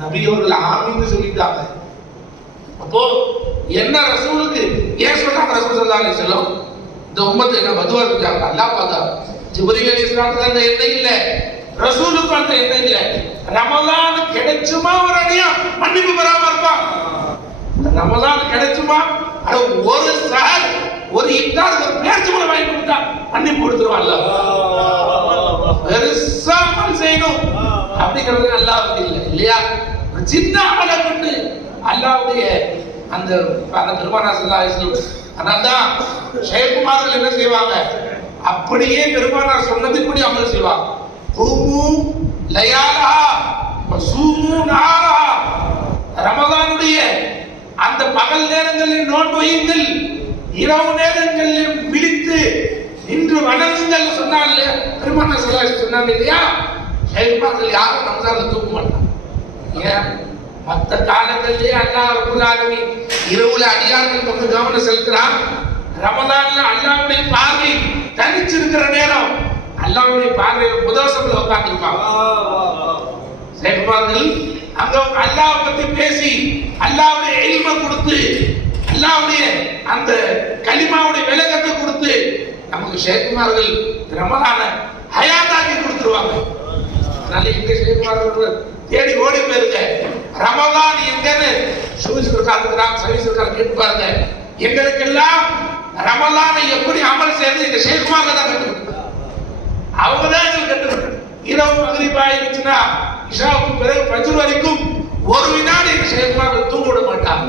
நபி அவர்கள் ஆமீன்னு சொல்லிட்டாங்க. அப்போ என்ன ரசூலுக்கு ஏன் சொல்றாங்க? ரசூல் ஸல்லல்லாஹு அலைஹி வஸல்லம் இந்த உம்மத்தை என்ன பதுவா செஞ்சாங்க? அல்லாஹ் பார்த்தா ஜிப்ரீல் அலைஹிஸ்ஸலாத்துக்கு அந்த எண்ணம் இல்ல, ரசூலுக்கு அந்த எண்ணம் இல்ல. ரமலான் கிடைச்சுமா ஒரு அடியா மன்னிப்பு பெறாம இருப்பான்? ரமலான் கிடைச்சுமா ஒரு சார் ஒரு இஃப்தார் ஒரு பேச்சுமலை வாங்கி கொடுத்தா மன்னிப்பு கொடுத்துருவான்ல. பெருசா அமல் செய்யணும் அப்படிங்கிறது அல்லாஹ்வுக்கு இல்லை இல்லையா? ஒரு சின்ன அமலை கொண்டு அல்லாஹ்வுடைய அந்த பெருமானார் ஸல்லல்லாஹு அலைஹி வஸல்லம் அதான் ஷேகுமார்கள் என்ன செய்வாங்க? அப்படியே பெருமானார் சொன்னதுபடி அமல் செய்வாங்க. கூமு லயாலா வசூமு நஹாரா, ரமலானுடைய அந்த பகல் நேரங்களில் நோன்பு வையுங்கள், இரவு நேரங்களில் விழித்து நின்று வணங்குங்கள் சொன்னாங்க. பெருமானார் ஸல்லல்லாஹு அலைஹி வஸல்லம் சொன்னாங்க இல்லையா? ஷேகுமார்கள் யாரும் ரமலான்ல தூக்க மாட்டாங்க. ஏன்? மற்ற காலங்களிலே அல்லாஹ் ரப்பல் ஆலமீன் இரவுல அடியார்கள் கொஞ்சம் கவனம் செலுத்துறான். ரமலான்ல அல்லாஹ்வுடைய பார்வை தனிச்சிருக்கிற நேரம் அல்லாஹ்வுடைய பார்வையில புதோசம்ல உட்கார்ந்திருப்பாங்க. ஷேகுமார்கள் அங்க அல்லாஹ் பத்தி பேசி அல்லாஹ்வுடைய இல்ம கொடுத்து அல்லாஹ்வுடைய அந்த கலிமாவுடைய விளக்கத்தை கொடுத்து நமக்கு ஷேகுமார்கள் ரமலான ஹயாத்தாக்கி கொடுத்துருவாங்க. அதனால இந்த ஷேகுமார்கள் தேடி ஓடி போயிருங்க. ரமலான் எங்கன்னு சர்வீஸ் கேட்டு பாருங்க. எங்களுக்கெல்லாம் ரமலானை எப்படி அமல் செய்யறது இந்த ஷேகுமாக தான் கற்றுக்கிட்டு, அவங்க தான் எங்களுக்கு கற்றுக்கிட்டு. இரவு மகரிப் ஆயிருச்சுன்னா இஷாவுக்கு பிறகு ஃபஜ்ர் வரைக்கும் ஒரு வினாடி ஷேகுமார்கள் தூங்க விட மாட்டாங்க.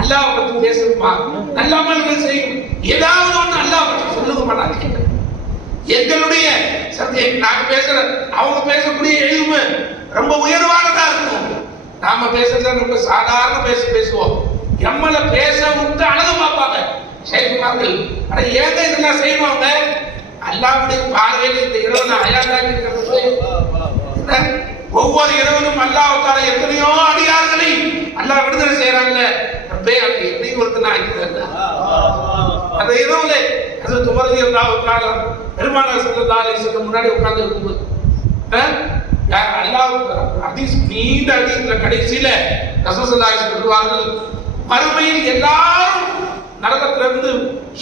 அல்லாஹ் பத்தி பேசுமா, நல்ல அமல்கள் செய்யும், ஏதாவது ஒண்ணு அல்லாஹ் பத்தி சொல்லுங்க மாட்டாங்க. எங்களுடைய நாங்க பேசுற அவங்க பேசக்கூடிய எளிமை ரொம்ப உயர்வானதா இருக்கும். நாம பேசுறத ரொம்ப சாதாரண பேசுவோம். எம்மல பேச விட்டு அழகு பார்ப்பாங்க ஷேகுமார்கள். ஆனா ஏங்க இதெல்லாம் செய்வாங்க? அல்லாஹ்வுடைய பார்வையில் இந்த இரவு நான் ஹயாத்தாக்கி இருக்கிறது. ஒவ்வொரு இரவிலும் அல்லாஹ் தஆலா எத்தனையோ அடியார்களை அல்லாஹ் விடுதலை செய்யறாங்க. ரப்பே அங்க என்னை ஒருத்தனா ஆக்கிட்டாங்க. அந்த இரவுல ஹஜ்ரத் உமர் ரலியல்லாஹு தஆலா பெருமானார் ஸல்லல்லாஹு அலைஹி வஸல்லம் முன்னாடி உட்கார்ந்து இருக்கும்போது அல்லாஹ் ஹதீஸ் நீண்ட ஹதீஸ்ல கடைசியில ரசூல் ஸல்லல்லாஹு அலைஹி வஸல்லம் சொல்வார்கள், மறுமையில் எல்லாரும் நரகத்துல இருந்து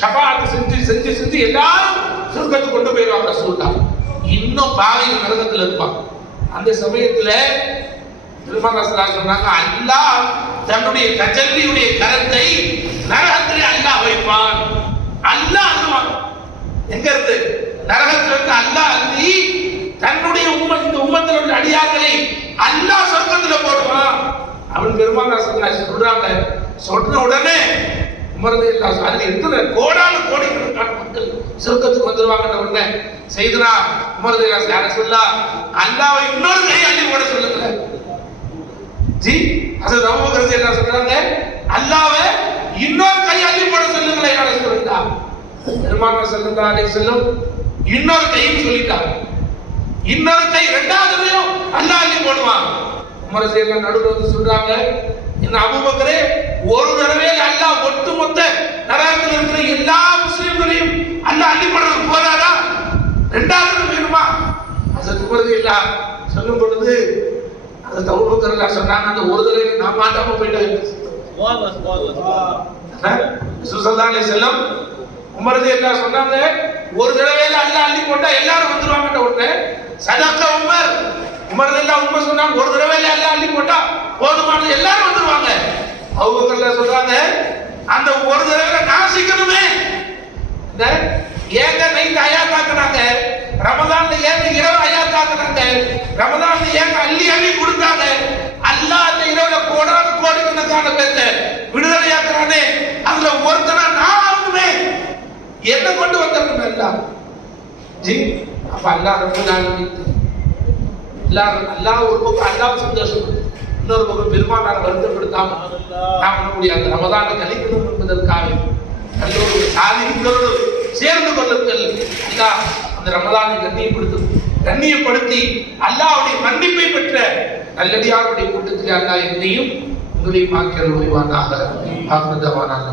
ஷஃபாஅத் செஞ்சு எல்லாரும் சொர்க்கத்துக்கு கொண்டு போயிடுவாங்க. ரசூலுல்லாஹ் இன்னும் பாவிகள் நரகத்துல இருப்பாங்க. அந்த சமயத்துல பெருமானார் ஸல்லல்லாஹு அலைஹி வஸல்லம் சொன்னாங்க, அல்லாஹ் தன்னுடைய தஜல்லியுடைய கரத்தை நரகத்திலே அல்லாஹ் வைப்பான். அல்லாஹ் அழுவான். எங்க இருந்து? நரகத்துல இருந்து அல்லாஹ் அள்ளி தன்னுடைய இந்த உம்மத்தில் உள்ள அடியார்களை அல்லாஹ் சொர்க்கத்துல போடுவான். அவன் பெருமானார் ஸல்லல்லாஹு அலைஹி வஸல்லம் சொல்றாங்க. சொன்ன உடனே உமர் ரலியல்லாஹு அன்ஹு எத்தனை கோடிக்கணக்கான மக்கள் சொர்க்கத்துக்கு வந்துருவாங்கன்ற உடனே செய்தனா உமர் ரலியல்லாஹு அன்ஹு யார சொல்லா அல்லாஹ்வை இன்னொரு கை அள்ளி போட சொல்லுங்க. ஜி ஹஸரத் அபூபக்கர் ரலியல்லாஹு சொல்றாங்க, அல்லாஹ்வை இன்னொரு கை அள்ளி போட சொல்லுங்க யார சொல்லுங்க. பெருமானார் ஸல்லல்லாஹு அலைஹி வஸல்லம் இன்னொரு கைன்னு சொல்லிட்டாங்க. இன்னொரு கை இரண்டாவதுலயும் அல்லாஹ் அள்ளி போடுவான். உமர் ரலியல்லாஹு நடுவுல வந்து சொல்றாங்க, இந்த அபூபக்கரே ஒரு தடவையில் அல்லாஹ் ஒட்டுமொத்த நரகத்தில் இருக்கிற எல்லா முஸ்லிம்களையும் அல்லாஹ் அள்ளி போடுறது போதாதா? இரண்டாவது வேணுமா? ஹஸரத் உமர் ரலியல்லாஹு சொல்லும் பொழுது ஹஸரத் அபூபக்கர் ரலியல்லாஹு சொன்னாங்க, அந்த ஒரு தடவை நான் மாட்டாம போயிட்டேன். ரசூல் ஸல்லல்லாஹு அலைஹி வஸல்லம் உமர் ரலியல்லாஹு சொன்னாங்க, ஒரு தடவையில அல்லாஹ் அள்ளி போட்டா எல்லாரும் வந்துருவாங்கன்ற உடனே சதக்க உமர் ரலியல்லாஹு உண்மை சொன்னாங்க, ஒரு தடவையில அல்லாஹ் அள்ளி போட்டா போதுமானது எல்லாரும் வந்துருவாங்க. அபூபக்கர் சொல்றாங்க, அந்த ஒரு தடவை நான் சிக்கணுமே. ஏங்க நைட் ஹயாத்தாக்குனாங்க, ரமதான்ல ஏங்க இரவு ஹயாத்தாக்குனாங்க, ரமதான்ல ஏங்க அள்ளி அள்ளி கொடுத்தாங்க. அல்லாஹ் அந்த இரவுல கோடிக்கணக்கான பேர்த்த விடுதலையாக்குறானே, அதுல ஒருத்தனா நான் ஆகணுமே. என்ன கொண்டு வந்திருக்கணும் எல்லாம் ஜி. அப்ப அல்லாஹ் ரப்பல் ஆலமீன் அல்லாஹ் ஒரு பக்கம் அல்லாஹ் சந்தோஷம், இன்னொரு பக்கம் பெருமானார் வருத்தப்படுத்தாம நாம் நம்முடைய அந்த ரமதானை கழிக்கணும் என்பதற்காக நல்லோடு சாதிகளோடு சேர்ந்து கொள்ளுங்கள். அல்லாஹ் அந்த ரமதானை கண்ணியப்படுத்தி அல்லாஹ்வுடைய மன்னிப்பை பெற்ற நல்லடியாருடைய கூட்டத்தில் அல்லாஹ் என்னையும் உங்களையும் ஆக்கியல் உரிவானாக. ஆகிரதவானாக.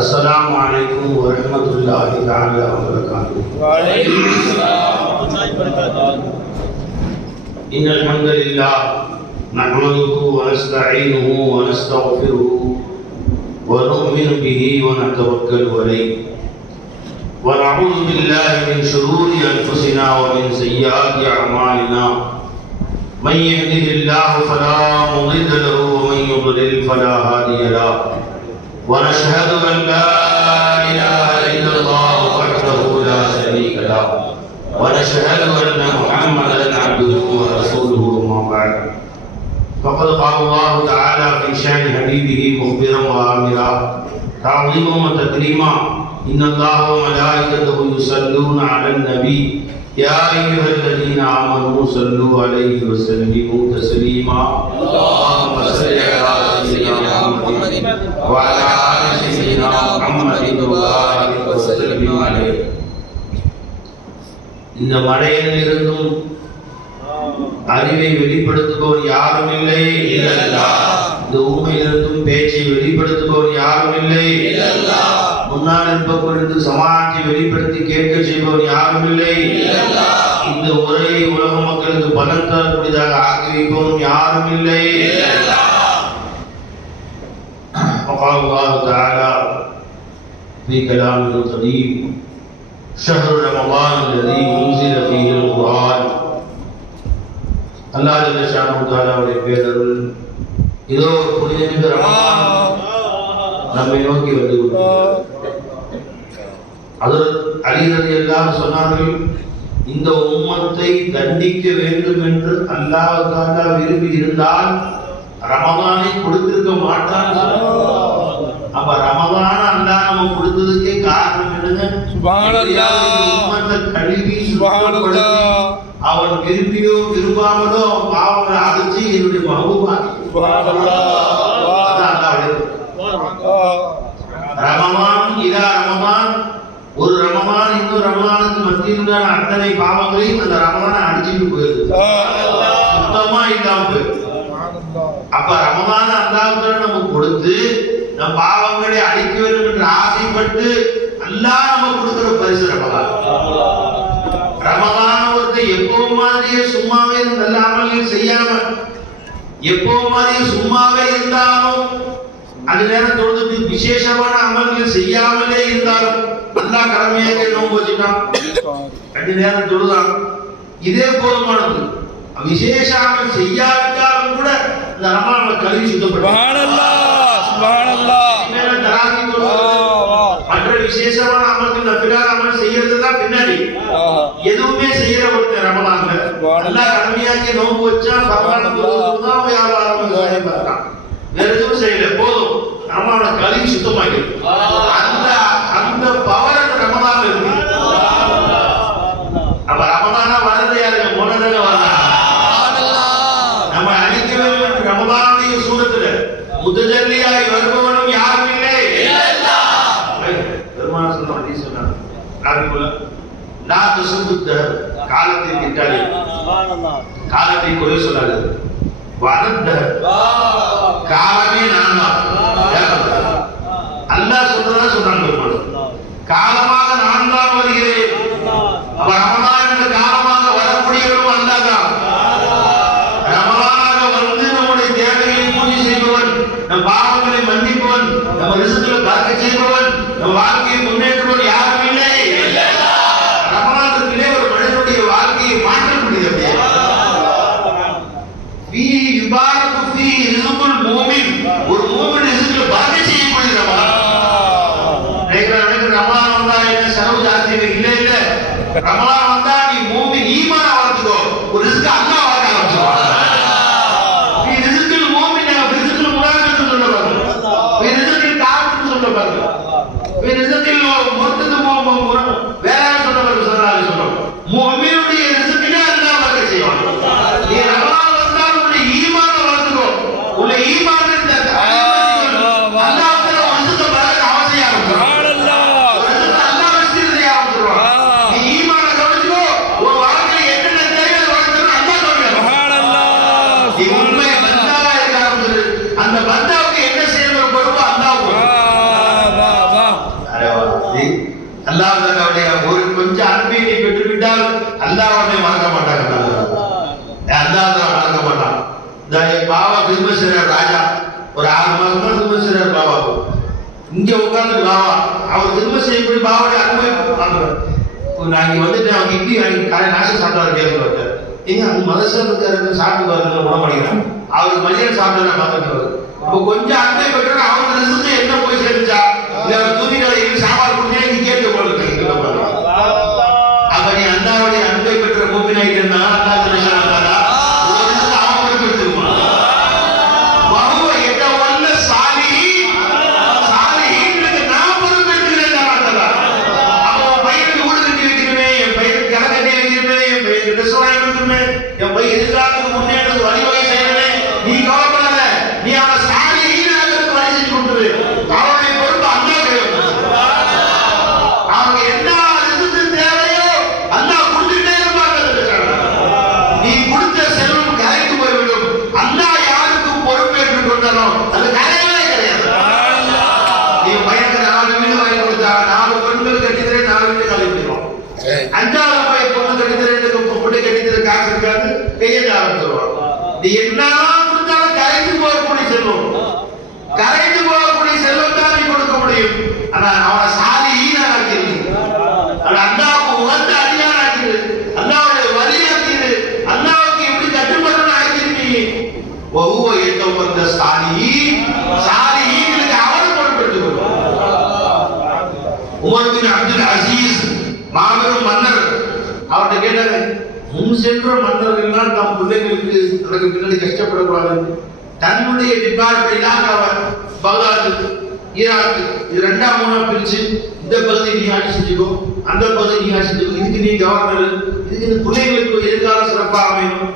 अस्सलामु अलैकुम वरहमतुल्लाहि तआला वबरकातुहू। वालेकुम अस्सलाम व बरकातहू। इन्नल हम्दुलिल्लाह नहमदुहु व नस्तईनुहु व नस्तगफिरुहु व नु'मिनु बिही व नतवक्कलु अलैहि व नऊज़ु बिल्लाहि मिन शुरूरि अनफुसिना व मिन सय्यिआति अअमालिना। मन यहदिहिल्लाहु फला मुडिल्ल लहु व मन युद्लिल फला हादिय लहु। ونشهد أن لا إله إلا الله وحده لا شريك له ونشهد أن محمدا عبده ورسوله أما بعد فقد قال الله تعالى في شأن حبيبه مخبرا وآمرا تعظيما وتكريما إن الله وملائكته يصلون على النبي يا أيها الذين آمنوا صلوا عليه وسلموا تسليما اللهم صل على سيدنا محمد وعلى آل سيدنا محمد وبارك وسلم عليه. இந்த மலையிலிருந்தும் அறிவை வெளிப்படுத்துபவர் யாரும் இல்லை. இந்த ஊமையிலிருந்தும் பேச்சை வெளிப்படுத்துபவன் யாரும் இல்லை. முன்னால் இருப்பவர்களுக்கு சமாளத்தை வெளிப்படுத்தி கேட்க செய்பவன் யாரும் இல்லை. இந்த உரையை உலக மக்களுக்கு பலன் தரக்கூடியதாக ஆக்கி வைப்பவன் யாரும் இல்லை. وقال الله تعالى في كلامه القديم شهر رمضان الذي أنزل فيه القرآن. அல்லாஹ் ஜல்ல ஷானஹு தஆலாவுடைய பேரருள் இதோ புனிதமிகு ரமலான் நம்மை நோக்கி வந்து கொண்டிருக்கிறது. ஹஜ்ரத் அலி ரலியல்லாஹு சொன்னார்கள், இந்த உம்மத்தை தண்டிக்க வேண்டும் என்று அல்லாஹ் தஆலா விரும்பி இருந்தால் ரமலானை கொடுத்திருக்க மாட்டான்னு சொன்னார். அப்ப ரமலான அல்லாஹ் நமக்கு கொடுத்ததுக்கே காரணம் என்னங்க? சுப்ஹானல்லாஹ். உம்மத்தை கழுவி சுத்தப்படுத்தி அவன் விரும்பியோ விரும்பாமலோ பாவங்களை அழிச்சு என்னுடைய மஹபூபாக்கி. ரமலான் இதா ரமலான், ஒரு ரமலான் இன்னொரு ரமலானுக்கு மத்தியில் அத்தனை பாவங்களையும் அந்த ரமலானை அடிச்சுட்டு போயிருக்கு, சுத்தமா இல்லாம போயிருக்கு. அப்ப ரமலான அல்லாஹ் நமக்கு கொடுத்து நம் பாவங்களை அழிக்க வேண்டும் என்று ஆசைப்பட்டு அல்லாஹ் நமக்கு கொடுக்கிற பரிசு ரமலான். ரமலான் ஒருத்தர் எப்பவும் மாதிரியே சும்மாவே நல்ல அமல்கள் செய்யாம எப்பவும் மாதிரியே சும்மாவே இருந்தாலும் அது நேரம் தொழுது விசேஷமான அமல்கள் செய்யாமலே இருந்தாலும் அல்லாஹ் கடமையாக நோன்பு வச்சுட்டான், அஞ்சு நேரம் தொழுதான், இதே போதுமானது. விசேஷ அமல் செய்யாவிட்டாலும் கூட இந்த ரமலானை கழுவி சுத்தப்படுத்த மற்ற விசேஷமான அமல்கள் நபிலான அமல் செய்யறதுதான் பின்னாடி. எதுவுமே செய்யற ஒருத்தர் ரமலான்ல அல்லாஹ் கடமையாக்கி நோன்பு வச்சா ரமலான் தான் வியாபாரம் செய்யப்படுறான், வேற எதுவும் செய்யல, போதும் ரமலானை கழுவி சுத்தமாக்கிடும். அந்த பவர் அந்த ரமலான்ல இருக்கு. அப்ப ரமலானா வரது யாருங்க? முன்னதாக வரலாம். நம்ம அழிக்க வேண்டும் ரமலானுடைய சூரத்துல முத்தஜல்லியாய் வருபவனும் யாரும் இல்லை. பெருமாள் சொன்ன ஹதீஸ் சொன்னாங்க, நாபிக்குள்ள லா தசுபுத்த, காலத்தை திட்டாதே, காலத்தை குறை சொல்லாது, வனத்த காலமே நான் தான். அல்லாஹ் சொல்றதா சொன்னாங்க பெருமாள், காலமாக நான் தான் வருகிறேன். அப்ப ரமலான் என்ற காலமாக வரக்கூடியவரும் அல்லாஹ் தான். ரமலானாக வந்து நம்முடைய தேவைகளை பூர்த்தி செய்பவன், நம் பாவங்களை மன்னிப்பவன், நம்ம ரிஸ்க்ல பறக்கச் செய்பவன், நம் வாழ்க்கையை முன்னேற்றுபவன் யாரும் இல்லை. ரமலானுக்குள்ளே ஒரு மனிதனுடைய வாழ்க்கையை மாற்றக்கூடியது. ஃபீ யுபாரகு ஃபீ ரிஸ்குல் மூமின், ஒரு மூமின் ரிஸ்க்ல பறக்கச் செய்யக்கூடிய ரமலான். ரமலான் வந்தா என்ன செலவு ஜாஸ்தி இல்ல இல்ல, ரமலான் வந்தா நீ மூமின் ஈமான் வளர்த்துக்கோ, ஒரு ரிஸ்க் அல்லாஹ் வளர்க்க ஆரம்பிச்சுவான். நீ ரிஸ்கில் மூமின், ரிஸ்கில் முனாஃபிக் சொல்ல பாருங்க, நீ ரிஸ்கில் காஃபிர் சொல்ல பாருங்க, நீ ரிஸ்கில் முர்த்தது வேற சொல்ல பாருங்க. சொல்லலாம் சொல்றோம், மூமினுடைய ரிஸ்கிலே அல்லாஹ் வளர்க்க செய்வான். நீ ரமலான் வந்தா உன்னுடைய ஈமானை வளர்த்துக்கோ, உன்னுடைய ஈமான் அல்லாஹ்வுடைய ஒரு கொஞ்சம் அன்பை நீ பெற்றுவிட்டால் அல்லாஹ்வை மறக்க மாட்டாங்க. அல்லாஹ்வை மறக்க மாட்டான். இந்த பாபா கிருமசிரர் ராஜா ஒரு 6 மாசமா கிருமசிரர் பாபா இங்க உட்கார்ந்து பாபா அவர் கிருமசிரர் எப்படி பாபாவுடைய அன்பை பார்க்கிறார். நான் இங்க வந்துட்டு அவங்க இட்லி வாங்கி காலை நாசம் சாப்பிட்டாரு கேட்க எங்க அவங்க மதசத்துக்கு சாப்பிட்டு வரதுல உணவடிக்கிறான். அவருக்கு மதியம் சாப்பிட்டு பார்த்துட்டு இப்போ கொஞ்சம் அன்பை பெற்ற அவங்க ரிஸ்க்கு என்ன போய் சேர்ந்துச்சா இல்ல தூதிகளை சாப்பாடு கொடுத்தே நீ கேட்க போல அப்ப நீ அல்லாஹ்வுடைய அன்பை பெற்ற மூமினாயிட்டா அல்லாஹ் ஜல்லல்லாஹு ஒரு ரிஸ்க் அவங்களுக்கு எடுத்துக்குமா. வஹுவ யதவல்ல சாலிஹீன், சாலிஹீன்க்கு நான் பொறுப்பெடுக்கிறேன் அல்லாஹ். அப்போ பையனுக்கு ஊடு கட்டி வைக்கிறமே, என் பையனுக்கு கடை கட்டி வைக்கிறமே, என் பையனுக்கு ட்ரெஸ் வாங்கி கொடுக்கிறமே, என் பையன் எதிர்காலத்துக்கு முன்னேறது வழிவகை செய்யறமே, நீ கவலைப்படாத, நீ அவன் சாலிஹீன் ஆகிறதுக்கு வழி செஞ்சு கொடுத்துரு. அவனுடைய அஞ்சாவது போய் பொண்ணு கட்டிட்டு பொண்ணு கட்டிட்டு காசு இருக்காது கையை ஆரம்பிச்சிருவாங்க. நீ என்ன கொடுத்தாலும் கரைந்து போகக்கூடிய செல்வம், கரைந்து போகக்கூடிய செல்வம் தான் நீ கொடுக்க முடியும். ஆனா அவனை சாதி ஈனாக்கிடு, அல்லாவுக்கு உகந்த அடியான் ஆக்கிடு, அல்லாவுடைய வழி ஆக்கிடு, அல்லாவுக்கு எப்படி கட்டுப்படணும் ஆக்கிருக்கீங்க. ஒவ்வொரு எட்டம் வந்த சாதி ஈங்களுக்கு அவன் பொருட்படுத்திக் கொள்வான். உமர் பின் அப்துல் அசீஸ் மாபெரும் மன்னர், அவர்கிட்ட கேட்டாங்க, முன் சென்ற மன்னர்கள்லாம் தம் பிள்ளைகளுக்கு தனக்கு பின்னாடி கஷ்டப்படக்கூடாது, தன்னுடைய டிபார்ட்மெண்ட் அவர் பகதாது ஈராக்கு இது 2-3 பிரிச்சு இந்த பகுதி நீ ஆட்சி செஞ்சுக்கோ, அந்த பகுதி நீ ஆட்சி செஞ்சுக்கோ, இதுக்கு நீ கவர்னர், இதுக்கு இந்த பிள்ளைகளுக்கு எதிர்காலம் சிறப்பாக அமையும்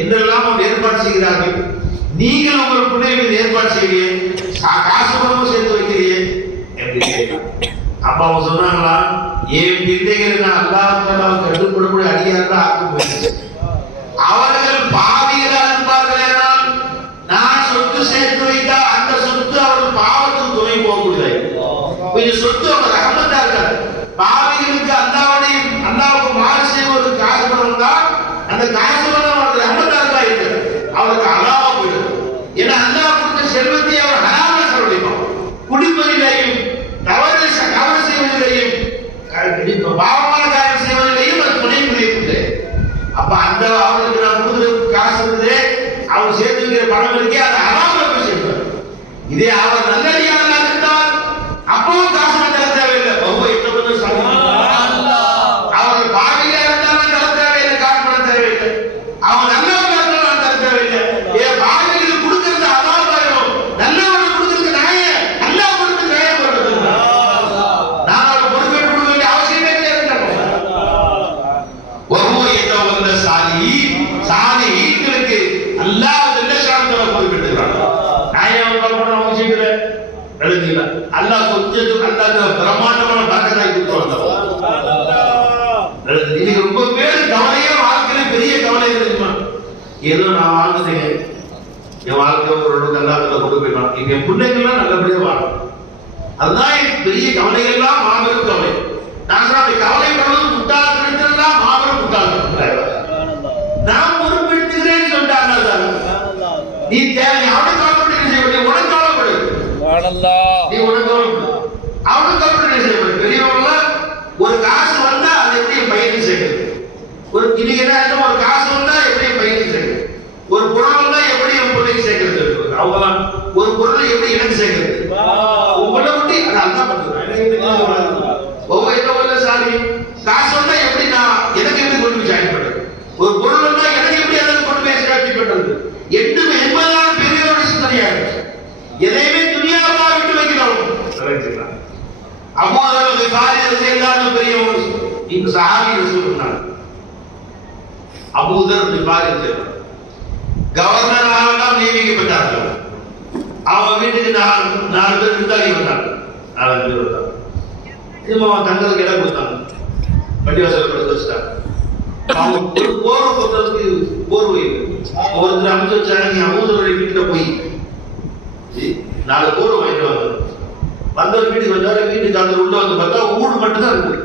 என்றெல்லாம் அவர் ஏற்பாடு செய்கிறார்கள். நீங்கள் உங்கள் பிள்ளைகளுக்கு ஏற்பாடு செய்கிறீங்க, காசு பணமும் சேர்த்து வைக்கிறீங்க எப்படி? அப்ப அவங்க சொன்னாங்களா, என் பிள்ளைகள் நான் அல்லாஹ் கட்டுப்படக்கூடிய அடியார்கள் ஆக்கி போயிடுச்சு. அவர்கள் பாவிகளாக இருப்பார்கள். நான் சொத்து சேர்த்து வைத்தால் அந்த சொத்து அவர்கள் பாவத்துக்கு துணை போகக்கூடாது. கொஞ்சம் சொத்து அவர் ரஹமத்தா இருக்காது. பாவிகளுக்கு அல்லாவுக்கு மாறு செய்வதற்கு காசு பணம் தான் அந்த காசு பணம் அவருக்கு ரஹமத்தா இருக்கா இருக்கு, அவருக்கு அலாவா போயிடும். ஏன்னா அல்லாஹ் கொடுத்த செல்வத்தை அவர் ஹராம செலவழிப்பான். குடிப்பதிலையும் தவறு செய்வதிலையும் பாவமான காரியம் செய்வதிலையும் அது துணை புரியவில்லை. அப்ப அந்த அவருக்கு நான் கொடுக்குற காசு இருந்தது, அவர் சேர்த்து வைக்கிற பணம் இருக்கே, அது அறாமல் போய் சேர்ப்பார். இதே அவர் நல்லடியாக இருந்தால் அப்பவும் காசு தர தேவையில்லை. அவர் பாவியா இருந்தாலும் தர தேவையில்லை, காசு பண்ண தேவையில்லை. அவர் நல்லவங்க இருந்தாலும் தர தேவையில்லை. ஏன் பாவிகளுக்கு கொடுக்கறது அதாபாயம், நல்லவர்கள் கொடுக்கறது நாய, நல்லா கொடுத்து நாய போடுறது. நான் அவர் பொறுப்பேற்று கொடுக்க வேண்டிய அவசியமே கிடையாது. ஒவ்வொரு எண்ணம் வந்த சாதி ஈக்களுக்கு அல்லாஹ் பொறுப்பேற்றுகிறான். நாயம் அவசியம் எழுதிக்கலாம். அல்லாஹ் கொஞ்சத்துக்கு அல்லாஹ் பிரமாண்டமான பக்கத்தாய் கொடுத்து வந்தோம். இன்னைக்கு ரொம்ப பேர் கவலையே வாழ்க்கையில பெரிய கவலை இருக்குமா, ஏதோ நான் வாழ்ந்துட்டேன், என் வாழ்க்கை ஒரு அல்லாஹ்ல கொண்டு போயிடலாம், என் பிள்ளைங்கள்லாம் நல்லபடியா வாழும், அதுதான் எனக்கு பெரிய கவலைகள்லாம் மாபெரும் கவலை. நான் சொல்றேன், கவலைப்படுவது முட்டாள்தான் மாபெரும் முட்டாள். நான் பொறுப்பெடுத்துக்கிறேன்னு சொல்லிட்டாங்க. நீ தேவை அவனுக்கு கவலைப்பட்டு செய்ய, உனக்கு கவலைப்படு, நீ உனக்கு கவலைப்படு, அவனுக்கு கவலைப்பட்டு செய்யப்படு. பெரியவங்கள ஒரு காசு வந்தா அது எப்படி பயிர் செய்யுது, ஒரு இன்னைக்கு ஒரு காசு வந்தா எப்படி பயிர் செய்யுது, ஒரு பொருள் வந்தா எப்படி என் பிள்ளைக்கு சேர்க்கிறது, அவங்களாம் ஒரு பொருளை எப்படி எனக்கு சேர்க்கிறது, உங்களை விட்டு அதை அதான் பண்ணுறேன். ஒவ்வொரு சாரி காசு வந்தா எப்படி நான் எனக்கு எப்படி கொண்டு போய் ஜாயின் பண்றது, ஒரு பொருள் வந்தா எனக்கு எப்படி அதை கொண்டு போய் சேர்த்தி பண்றது, எட்டுமே என்பதால் பெரியவரோட சிந்தனையா இருக்கு. எதையுமே துணியாவா விட்டு வைக்கிறோம். அம்மாவர்கள் காரியத்தை செய்தாலும் பெரியவங்க இந்த சஹாபி சொன்னாங்க. அபூதர் காரியத்தை கவர்னராக நியமிக்கப்பட்டார்கள். அவங்க வீட்டுக்கு 4 பேர் விருந்தாளி வந்தாங்க. 4 பேர் வந்தாங்க. திரும்ப தங்களுக்கு இடம் கொடுத்தாங்க, பள்ளிவாசல் படுத்து வச்சுட்டாங்க. அவங்க போர்வை பொறுத்தவரைக்கு போர்வை ஒருத்தர் அமைச்சு வச்சாங்க, நீ அபூதருடைய வீட்டுல போய் 4 போர்வை வாங்கிட்டு வந்தவர் வீட்டுக்கு வந்தாரு. வீட்டுக்கு அந்த உள்ள வந்து பார்த்தா ஊடு மட்டும் தான் இருக்கு.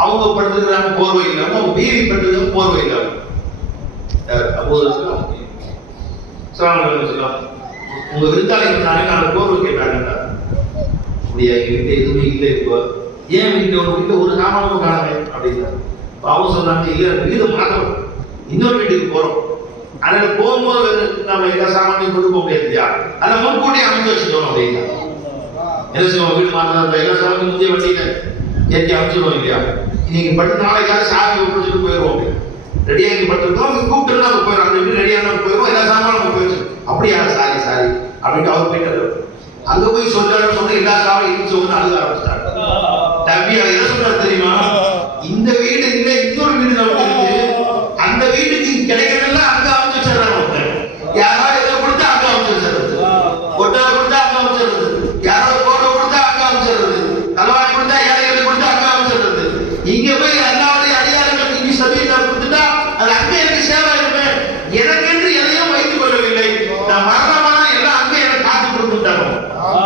அவங்க படுத்துக்கிறாங்க போர்வை இல்லாம, அவங்க பீவி படுத்துக்கிறாங்க போர்வை இல்லாம. உங்க விருந்தாளிகள் தானே 4 போர்வை கேட்டாங்க. அப்படியா, எங்கிட்ட எதுவுமே இல்லை, இப்போ ஏன் வீட்டுல ஒரு வீட்டுல ஒரு சாமானும் காணாமே அப்படின்னா அவங்க சொன்னாங்க, இல்ல வீடு மாற்றணும், இன்னொரு வீட்டுக்கு போறோம், அதனால போகும்போது நம்ம எல்லா சாமானையும் கொண்டு போக முடியாது இல்லையா, அதை முன்கூட்டி அமைச்சு வச்சுக்கணும் அப்படின்னா. என்ன செய்வோம், வீடு மாற்ற எல்லா சாமானும் முந்தைய வண்டியில ஏற்றி அமைச்சிடுவோம் இல்லையா. இன்னைக்கு பட்டு நாளைக்காக சாமி பிடிச்சிட்டு போயிடுவோம், ரெடியா இங்க பட்டுருக்கோம், கூப்பிட்டு நம்ம போயிடும், அந்த வீடு ரெடியா நம்ம போயிடுவோம், எல்லா சாமானும் நம்ம போயிடுச்சு. அப்படியா, சாரி அப்படின்ட்டு அவர் போயிட்டாரு. அங்க போய் சொல்றாரு, சொன்ன எல்லா சாமானும் இருந்துச்சு ஒன்று அழுக ஆரம்பிச்சிட்டாங்க. தம்பி அவர் என்ன சொல்றாரு தெரியுமா, இந்த வீடு இல்லை, இன்னொரு வீடு நமக்கு இருக்கு, அந்த வீட்டுக்கு கிடைக்கிறதெல்லாம் அங்க அமைச்சு வச்சிடறாங்க. யாராவது எதை கொடுத்தா அங்க அமைச்சு வச்சிருது, ஒட்டை கொடுத்தா அங்க அமைச்சிருது, யாராவது போட்டோ கொடுத்தா அங்க அமைச்சிருது, தலைவாணி கொடுத்தா ஏழைகளை கொடுத்தா அங்க அமைச்சிருது. இங்க போய் அல்லாவுடைய அடியார்கள் இங்க சபையில கொடுத்துட்டா அது அங்க எனக்கு சேவை இருப்பேன், எனக்கென்று எதையும் வைத்துக் கொள்ளவில்லை, நான் மரணமான எல்லாம் அங்க எனக்கு காத்து கொடுத்துட்டாங்க.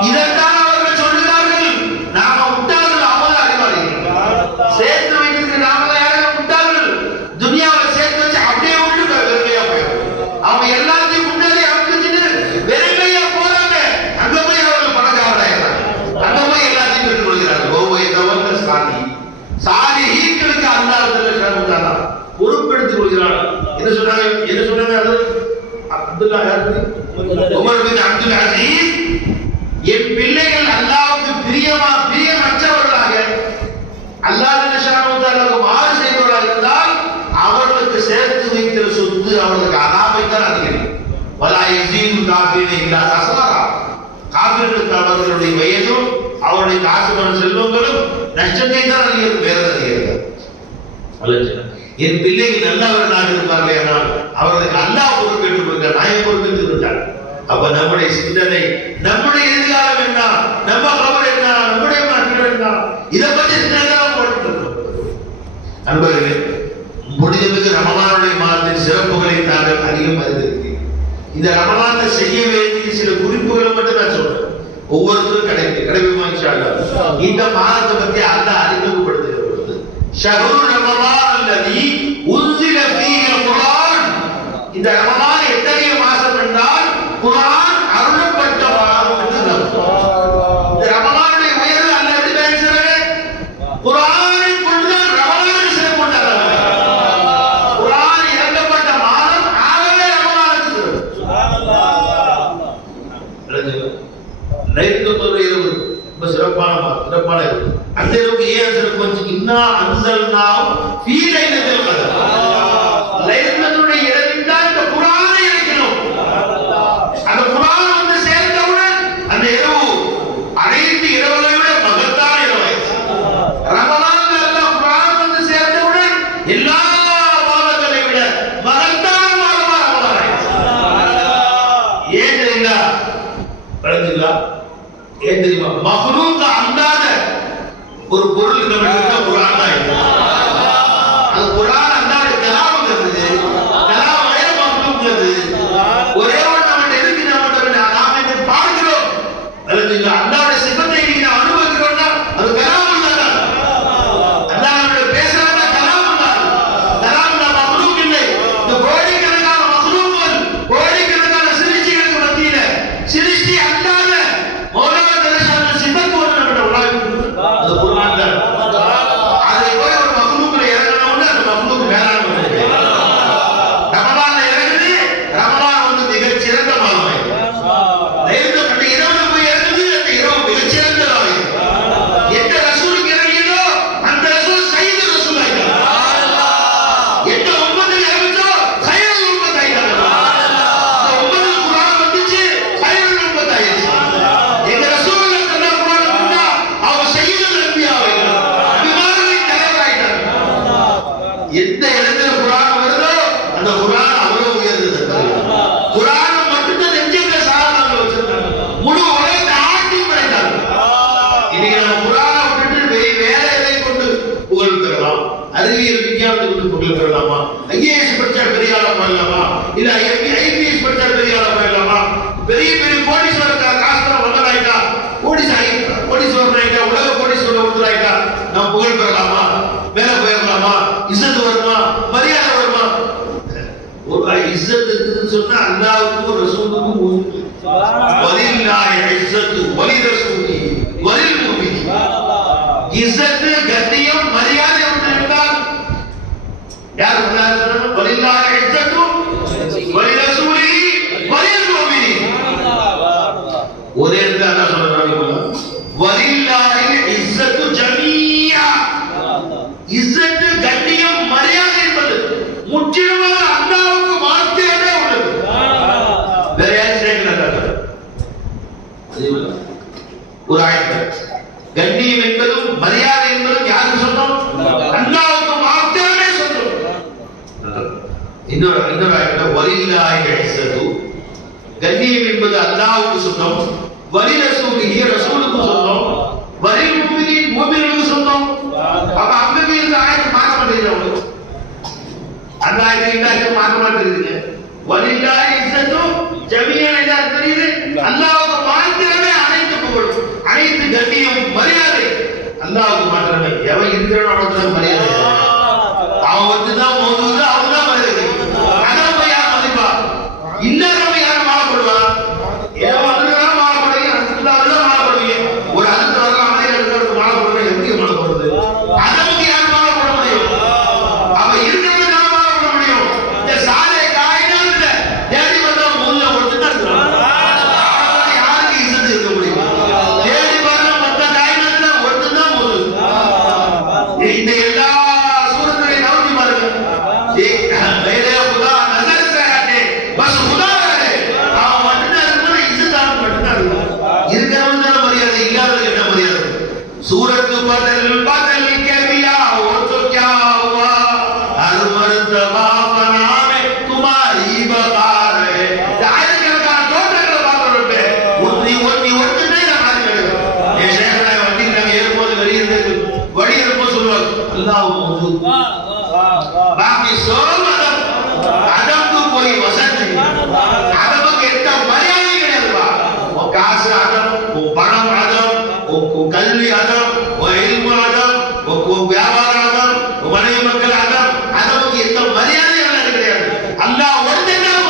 இதைத்தான் அவர்கள் சொல்லுகிறார்கள். நாம விட்டார்கள், அவங்க அறிவாளிகள் சேர்த்து வைத்திருக்கிற நாம யாரை விஷயங்களுக்கு அல்லாஹ் பொறுப்பெடுத்துக் கொள்கிறான். என்ன சொன்னாங்க அப்துல்லா உமர் பின் அப்துல் அசீஸ், என் பிள்ளைகள் அல்லாஹ்வுக்கு பிரியமற்றவர்களாக அல்லாஹ் ஜல்லஷானுக்கு மாறு செய்பவர்களாக இருந்தால் அவர்களுக்கு சேர்த்து வைக்கிற சொத்து அவர்களுக்கு அதாபை தான் அதிகரிக்கும். வலா யஸீது காஃபிரின இல்லா ஹஸாரா, காஃபிர்களுக்கு அவர்களுடைய வயதும் அவருடைய காசுமான செல்வங்களும் நஷ்டத்தை தான் அதிகரிக்கும், வேற அதிகரிக்கும். என் பிள்ளைகள் நல்லவர்களாக இருப்பார்கள் ஆனால் அவர்களுக்கு அல்லாஹ் பொறுப்பேற்றுக் கொள்கிறார், நான் பொறுப்பேற்றுக் கொள்கிறார். அப்ப நம்முடைய சிந்தனை, நம்முடைய எதிர்காலம் என்ன, நம்ம கபர் என்ன, நம்முடைய மாற்றம் என்ன, இதை பற்றி சிந்தனை போட்டு நண்பர்களே, முடிந்தமிகு ரமலானுடைய மாதத்தின் சிறப்புகளை நாங்கள் அதிகம் அறிந்திருக்கிறோம். இந்த ரமலானை செய்ய வேண்டிய சில குறிப்புகளை மட்டும் நான் சொல்றேன், ஒவ்வொருத்தரும் கிடைக்குமா இன்ஷா அல்லாஹ். இந்த மாதத்தை பற்றி அல்லாஹ் அறிமுகப்படுத்துகிறது. ஷஹ்ரு ரமலான் அல்லதி உன்சில ஃபீஹில் குர்ஆன். இந்த ரமலான் எத்தகைய மாதம் என்றால் குர்ஆன் அருளப்பட்ட மாதம் என்று அர்த்தம். இந்த ரமலானுடைய உயர்வு அல்லாஹ் எப்படி பேசுறாரு? குர்ஆனை கொண்டு ரமலானை சிறப்பு கொண்டாடுறாங்க. குர்ஆன் இறக்கப்பட்ட மாதம் ஆகவே ரமலானுக்கு சிறப்பு. சுப்ஹானல்லாஹ். லைலத்துல் இரவு ரொம்ப சிறப்பான இரவு. அந்த இரவுக்கு ஏன் சிறப்பு வந்து இன்னா அன்ஸல்னாஹு ஃபீ லைலத்துல் கத்ர். லைலத்துல் இரவில் தான் இந்த குர்ஆனை இறக்கினோம். அந்த குர்ஆன் வந்து சேர்ந்தவுடன் அந்த இரவு அனைத்து இரவுகளை விட மகத்தான இரவாயிற்று. ரமலான்ல அல்லாஹ் குர்ஆன் வந்து சேர்ந்தவுடன் எல்லா மாதங்களை விட மகத்தான மாதமா ரமலான் ஆயிற்று. ஏன் தெரியுங்களா? ஏன் தெரியுமா? மஹ்லூக் அல்லாத ஒரு பொருள் நம்ம குர்ஆன் தான் இருக்கு. அது குர்ஆன் அல்லாஹ்வுடைய கலாம்ங்கிறது, கலாம் வேற மஹ்லூக்ங்கிறது. ஒரே ஒரு நம்ம எதுக்கு நாம இதை பார்க்கிறோம், அல்லது அல்லாஹ்வுடைய சிஃபத்தை நீங்க அனுபவிக்கிறோம்னா அது கலாம் தான். அல்லாஹ் பேசுறாங்க கலாம் தான். கலாம் தான் மஹ்லூக் இல்லை. இந்த கோடிக்கணக்கான மஹ்லூக்கள், கோடிக்கணக்கான சிருஷ்டிகளுக்கு மத்தியில சிருஷ்டி அல்லாத மௌலானா தரஷான சிஃபத் ஒன்று நம்ம உலகில் அது குர்ஆன் தான். அதை போய் ஒரு மஹ்லூக்ல இறங்கணும்னா அந்த மஹ்லூக் வேளாண் வந்து ரமலான்ல இறங்குது. ரமலான் வந்து மிகச் சிறந்த மாதம். லைலத்துல் இரவுல போய் இறங்குது, அந்த இரவு மிகச் சிறந்த நாள். எந்த ரசூலுக்கு இறங்கியதோ அந்த ரசூல் சையது ரசூல் ஆயிட்டார். எந்த உம்மத்துக்கு இறங்குச்சோ சையதுல் உம்மத் ஆயிட்டார். அந்த உம்மத்துக்கு குர்ஆன் வந்துச்சு, சையதுல் உம்மத் ஆயிடுச்சு. எங்க ரசூலுல்லாஹ் ஸல்லல்லாஹு அலைஹி வஸல்லம் அவங்க சையதுல் அன்பியா ஆயிட்டார், நபிமார்களின் தலைவர் ஆயிட்டார். எந்த இடத்துல குர்ஆன் வருதோ அந்த குர்ஆன் அவ்வளவு உயர்ந்தது. குர்ஆன் மட்டும் தான் நெஞ்சில சாதாரண வச்சிருக்காங்க, முழு உலகத்தை ஆட்டி படைத்தாங்க. இன்னைக்கு நம்ம குர்ஆனை விட்டுட்டு வேற எதை கொண்டு புகழ் பெறலாம்? அறிவியல் விஞ்ஞானத்தை கொண்டு புகழ் பெறலாமா? ஐஏஎஸ் படிச்சா பெரிய ஆளா போயிடலாமா? இல்ல ஐபிஎஸ் படிச்சா பெரிய ஆளா போயிடலாமா? பெரிய பெரிய கோடீஸ்வரர் காசுல வந்தனாயிட்டா, கோடீஸ்வரன் ஆயிட்டா, உலக கோடீஸ்வரர் ஒருத்தராயிட்டா நாம் புகழ் பெறலாமா? மேல போயிடலாமா? இஸ்ஸத் வருமா? மரியாதை வருமா? ஒரு இஸ்ஸத் இருக்குதுன்னு சொன்னா அல்லாஹ்வுக்கும் ரசூலுக்கும் உண்டு. வலில்லாஹி இஸ்ஸத்து வலிரசூலி வலில் முஃமினீன். இஸ்ஸத் கண்ணியம் மரியாதை ஒன்று இருந்தால் யார் முன்னாடி சொன்னாங்க? வலில்லாஹி இஸ்ஸத்து வலிரசூலி வலில் முஃமினீன். ஒரே இடத்துல அல்லாஹ் சொல்றாங்க, வலில்லாஹி இஸ்ஸத்து ஜமீஆ. இஸ்ஸத் கண்ணியம் மரியாதை என்பது முற்றிலுமாக அல்லாஹ்வுக்கு மாத்திரமே உள்ளது, வேற யாரும் சேர்க்கல. ஒரு ஆயத்து கண்ணியம் என்பதும் மரியாதை என்பதும் யாருக்கு சொந்தம்? அல்லாஹ்வுக்கு மாத்திரமே சொந்தம். இன்னொரு ஆயத்துல வலில்லாஹி இஸ்ஸத்து, கண்ணியம் என்பது அல்லாஹ்வுக்கு சொந்தம், வலிரசூலிஹி ரசூலுக்கு சொந்தம், வலில் முஃமினீன் முஃமினுக்கு சொந்தம். அப்ப அங்க இந்த ஆயத்து மாற்ற மாட்டேங்குது. அந்த ஆயத்து இந்த ஆயத்து மாற்ற மாட்டேங்குது. வலில்லாஹி இஸ்ஸத்து ஜமீஅன் என்ன தெரியுது? அல்லாஹ்வுக்கு மாத்திரமே அனைத்து புகழ், அனைத்து கண்ணியம் மரியாதை அல்லாஹ்வுக்கு மாத்திரமே. எவன் இருக்கிறானோ அவனுக்கு மரியாதை. அவன் வந்துதான் மோதுது, அவன் தான் மரியாதை. அதான் போய் யார் மதிப்பா? இல்லாதவன் யாரும் மாறப்படுவா? ஏன் வந்துதான் மாறப்படுவீங்க, அதுதான் மாறப்படுவீங்க. ஒரு அதுக்கு வரலாம், அமைதியாக இருக்கிறது மாறப்படுவீங்க. எப்படி மாறப்படுறது? அதற்கு யாரும் மாறப்பட முடியும்? சோம் அதம் அதம்க்கு போய் வசதி அதமுக்கு எந்த மரியாதை கிடையாதுப்பா. உன் காசு அதம், உன் பணம் அதம், உன் கல்வி அதம், உன் இல்மு அதம், உன் வியாபாரம் அதம், உன் மனைவி மக்கள் அதம், அதமுக்கு எந்த மரியாதையும் கிடையாது. அல்லாஹ் ஒருத்தன் தான்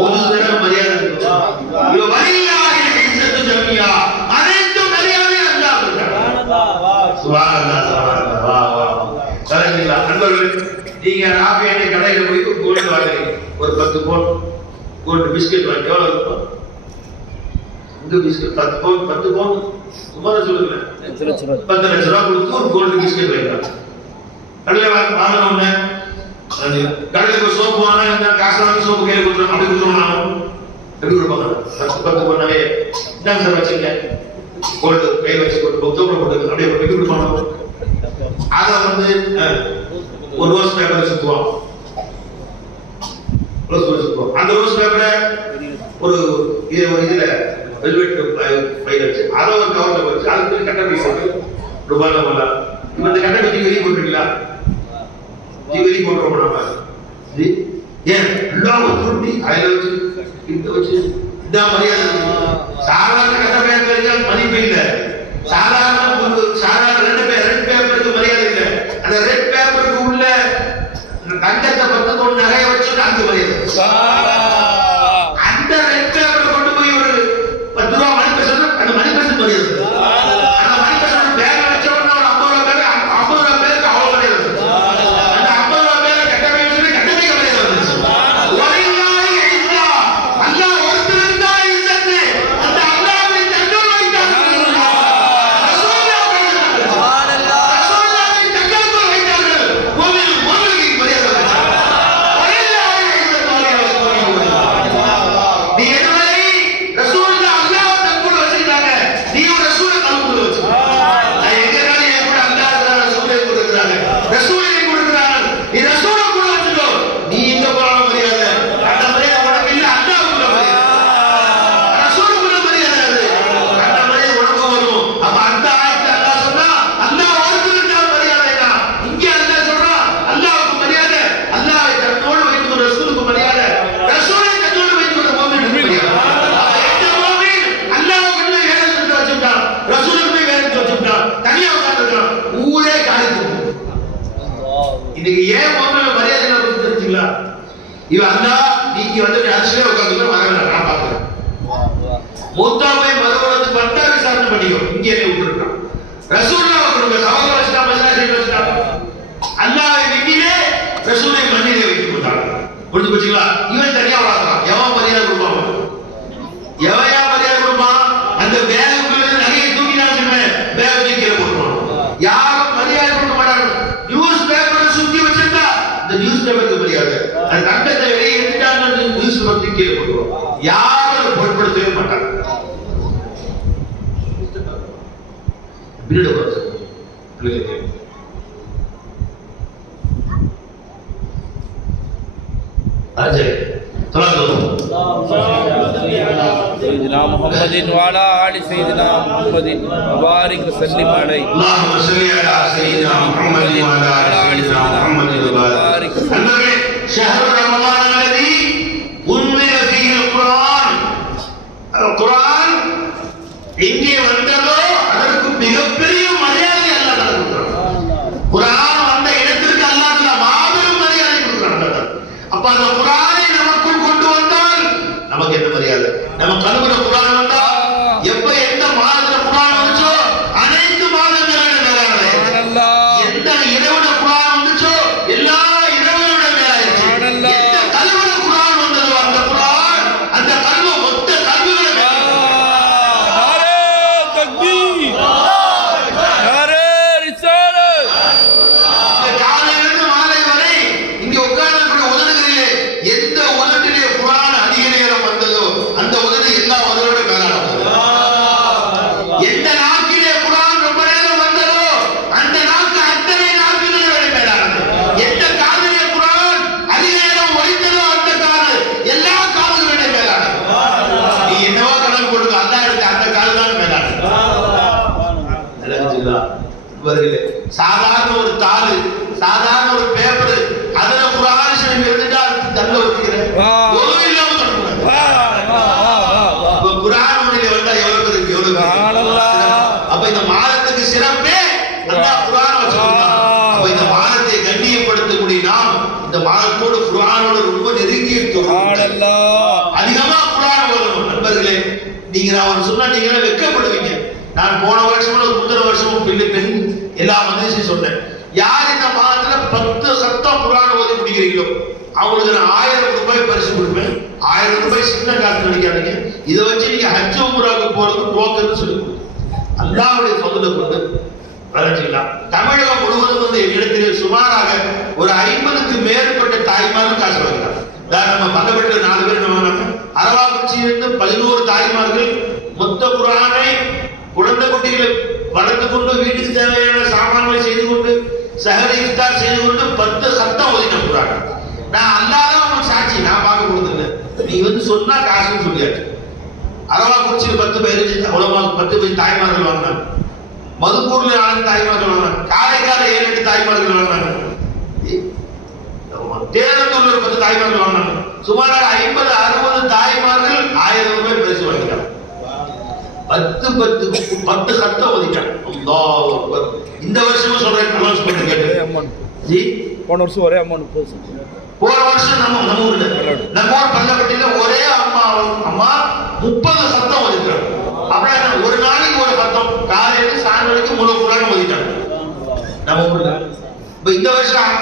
ஒரு தடவை மரியாதை இவ வலில்லாஹி இஸ்ஸத்து ஜமியா அனைத்தும் மரியாதை அல்லாஹ் கொடுக்கிறான். சுப்ஹானல்லாஹ் சுப்ஹானல்லாஹ். வா வா சரிங்களா நண்பர்களே, நீங்க ராபியானே கடையில போய் கோல்டு வாங்குறீங்க, ஒரு 10 பவுன் கோல்டு பிஸ்கட் வாங்கி எவ்வளவு இருக்கும்? இந்த பிஸ்கட் 10 பவுன் சும்மா சொல்லுங்க 10 லட்சம் ரூபாய் கொடுத்து ஒரு கோல்டு பிஸ்கட் வாங்கிக்கலாம். கடையில வாங்கணும்னு கடையில சோப்பு வாங்க காசு வாங்கி சோப்பு கையில கொடுத்துருவோம், அப்படி கொடுத்துருவோம். எப்படி கொடுப்பாங்க? 10 பண்ணவே இந்தாங்க சார் வச்சுங்க கோல்டு கையில் வச்சு போட்டு தோப்புல போட்டு அப்படியே எப்படி கொடுப்பாங்க? அதை வந்து ஒரு ரோஸ் பேப்பர் சுத்துவோம், அந்த ரோஸ் பேப்பரை ஒரு இதுல வெல்வெட் பையில வச்சு அதை ஒரு கவர்ல வச்சு அதுக்கு கட்ட பீஸ் ரூபாய் பண்ணலாம். இப்ப இந்த கட்ட பீஸ் வெளியே போட்டுருக்கீங்களா? வெளியே போட்டுருவோம் நம்ம ஏன் எல்லாம் துருட்டி அதில் வச்சு இந்த வச்சு இதான் மரியாதை. சாதாரண கட்ட பேப்பருக்கு மதிப்பு இல்லை, சாதாரண ரெண்டு பேப்பருக்கு மரியாதை இல்லை. அந்த ரெட் பேப்பருக்கு உள்ள தங்கத்தை 10 பவுன் நகையை வச்சு அந்த மரியாதை. அந்த ரெட் பேப்பரை கொண்டு போய் ஒரு 10 ரூபாய் மணிப்பேசன் அந்த மணிப்பேசன் மரியாதை. அந்த மணிப்பேசன் பேர் வச்ச உடனே ஒரு 50 ரூபாய் பேருக்கு அவ்வளவு மரியாதை. அந்த 50 ரூபாய் பேரை கட்டமே வச்சு கட்டமே மரியாதை வந்துச்சு. வலில்லாஹி இஸ்ஸா அல்லாஹ் ஒருத்தர் தான் இஸ்ஸத்து. அந்த அல்லாஹ்வை தன்னோடு வைத்தார்கள். ரசூலுல்லாஹி தன்னோடு வைத்தார்கள். மூமினுக்கு மரியாதை வந்துச்சு. வலில்லாஹி இஸ்ஸா. நீ எதுவரை ரசூலுல்லாஹ் அல்லாஹ் தன்னோடு வச்சிருக்காங்க, நீ ஒரு ரசூலை தன்னோடு வச்சு. நான் எங்கனால என் கூட அல்லாஹ் ரசூலை கொடுக்குறாங்க, ரசூலை கொடுக்குறாங்க, நீ ரசூலை கூட வச்சுக்கோ. நீ இந்த போற மரியாதை அந்த மரியாதை உனக்கு இல்ல, அல்லாஹ்வுக்கு மரியாதை, ரசூலுக்கு மரியாதை அது. அந்த மரியாதை உனக்கு வரும். அப்ப அந்த ஆயத்தை அல்லாஹ் சொன்னா அல்லாஹ் ஒருத்தருக்கு தான் மரியாதைனா, இங்க அல்லாஹ் சொல்றா அல்லாஹ்வுக்கு மரியாதை, அல்லாஹ்வை தன்னோடு வைத்துக் ரசூலுக்கு மரியாதை, ரசூலை தன்னோடு வைத்துக் முஃமினுக்கு மரியாதை. அப்ப எந்த முஃமின் அல்லாஹ்வுக்கு வேற சொல்லிட்டு வச்சிட்டான், ரசூலுக்கு வேற வச்சிட்டான், தனியா உட்கார்ந்துட்டான், ஊரே காலித்து. இன்னைக்கு ஏன் முஃமின் மரியாதை நமக்கு தெரிஞ்சுங்களா? இவன் அல்லாஹ் நீங்க வந்து அரசியலே உட்கார்ந்து மகன் நான் பார்க்கிறேன். மூத்தாமை மறுவரத்து பட்டா விசாரணை பண்ணிக்கோ, இங்கே என்ன விட்டுருக்கான். ரசூலுல்லாஹ் கொடுங்க சவால் வச்சுட்டான், மஜ்லிஸ் வச்சுட்டான். அல்லாஹ்வை விண்ணிலே ரசூலை மண்ணிலே வைத்து கொடுத்தாங்க. புரிஞ்சு போச்சுங்களா? இவன் தனியா வளர்றான். எவன் மரியாதை கொடுப்பான்? எவையா மரியாதை கொடுப்பான்? அந்த பேகுக்குள்ள நகையை தூக்கினான்னு சொன்னேன், பேக் தூக்கி போட்டுருவான். யாரும் மரியாதை கொடுக்க மாட்டாங்க. நியூஸ் பேப்பர் சுத்தி வச்சிருந்தா இந்த நியூஸ் பேப்பருக்கு மரியாதை, அந்த ரத்தத்தை வெளியே எடுத்துட்டாங்க நியூஸ் பேப்பர் தூக்கி போட்டுருவான். யாரும் பொருட்படுத்தவே மாட்டாங்க. பின்னாடி பிள்ளைங்க அஜய் سيدنا محمد وعلى آل سيدنا محمد وبارك وسلم عليه. اللهم صل على سيدنا محمد وعلى آل سيدنا محمد وبارك وسلم. شهر رمضان الذي أنزل فيه القرآن. القرآن எங்கே வந்ததோ அதற்கு மிகப்பெரிய மரியாதை அல்லாஹ் கொடுக்கிறான். குர்ஆன் வந்த இடத்திற்கு அல்லாஹ் மாபெரும் மரியாதை கொடுக்கிறான். அப்ப அந்த குர்ஆனை நமக்குள் கொண்டு வந்தால் நமக்கு என்ன மரியாதை? நம்ம கல்வில குர்ஆன் வந்தா எப்ப எந்த மாதத்துல குர்ஆன் வந்துச்சோ அனைத்து மாதங்களோட மேலானது. எந்த இரவுல குர்ஆன் வந்துச்சோ எல்லா இரவுகளோட மேலாயிருச்சு. ஓதிக்கிறேன் ஒழுங்கு இல்லாம தொடக்கூடாது. குர்ஆன் மொழியில வந்தா எவ்வளவு இருக்கு, எவ்வளவு அப்ப இந்த மாதத்துக்கு சிறப்பே அல்லாஹ் குர்ஆன் வச்சிருக்கான். அப்ப இந்த மாதத்தை கண்ணியப்படுத்தக்கூடிய நாம் இந்த மாதத்தோடு குர்ஆனோடு ரொம்ப நெருங்கி இருக்கிறோம். அதிகமா குர்ஆன் ஓதணும் நண்பர்களே. நீங்க நான் சொன்னா நீங்க வெட்கப்படுவீங்க. நான் போன வருஷமும் முந்தின வருஷமும் பெண் எல்லா மதரசையும் சொன்னேன், யார் இந்த மாதத்துல 10 சத்தம் குர்ஆன் ஓதி முடிக்கிறீங்களோ அவங்களுக்கு நான் 1000 ரூபாய் பரிசு கொடுப்பேன். 1000 ரூபாய் சின்ன காசு நினைக்காதீங்க. இதை வச்சு நீங்க ஹஜ் உம்ராவுக்கு போறது டோக்கன் சொல்லி கொடுங்க. அல்லாஹ்வுடைய ஃபضல கொண்டு வளர்ச்சிக்கலாம். தமிழகம் முழுவதும் வந்து என்னிடத்தில் சுமாராக ஒரு 50க்கு மேற்பட்ட தாய்மார்கள் காசு வாங்கினாங்க. நம்ம மதப்பட்ட 4 பேர் நம்ம அரவாக்குச்சியிலிருந்து 11 தாய்மார்கள் மொத்த குர்ஆனை குழந்தை குட்டிகளை வளர்த்து கொண்டு வீட்டுக்கு தேவையான சாமான்களை செய்து கொண்டு சஹர் இஃப்தார் செய்து கொண்டு 10 சத்தம் ஓதின குர்ஆன். நான் அல்லாஹ் தான் உங்களுக்கு சாட்சி, நான் பார்க்க கொடுத்ததில்லை. நீ வந்து சொன்னா காசுன்னு சொல்லியாச்சு. அரவாக்குச்சியில் 10 பேர் உலமாவுக்கு 10 பேர் தாய்மார்கள் வாங்கினாங்க. மதுக்கூர்ல 4 தாய்மார்கள் வாங்கினாங்க. காரைக்கால 7-8 தாய்மார்கள் வாங்கினாங்க. தேரத்தூர்ல 10 தாய்மார்கள் வாங்கினாங்க. சுமாராக 50-60 தாய்மார்கள் 1000 ரூபாய் பரிசு வாங்கிட்டாங்க. 10 சத்தம் ஓதிட்டாங்க. அல்லாஹ் அக்பர். இந்த வருஷமும் சொல்றேன், அனௌன்ஸ்மென்ட் கேட்டு ஜி போன வருஷம் ஒரே அம்மா 30. போன வருஷம் நம்ம ஊர்ல நம்ம ஊர் பள்ளப்பட்டியில ஒரே அம்மா 30 சத்தம் ஓதிட்டாங்க. அப்படியே ஒரு நாளைக்கு ஒரு சத்தம், காலையில சாயந்தரம் முழு குர்ஆன் ஓதிட்டாங்க நம்ம ஊர்ல. இப்ப இந்த வருஷம்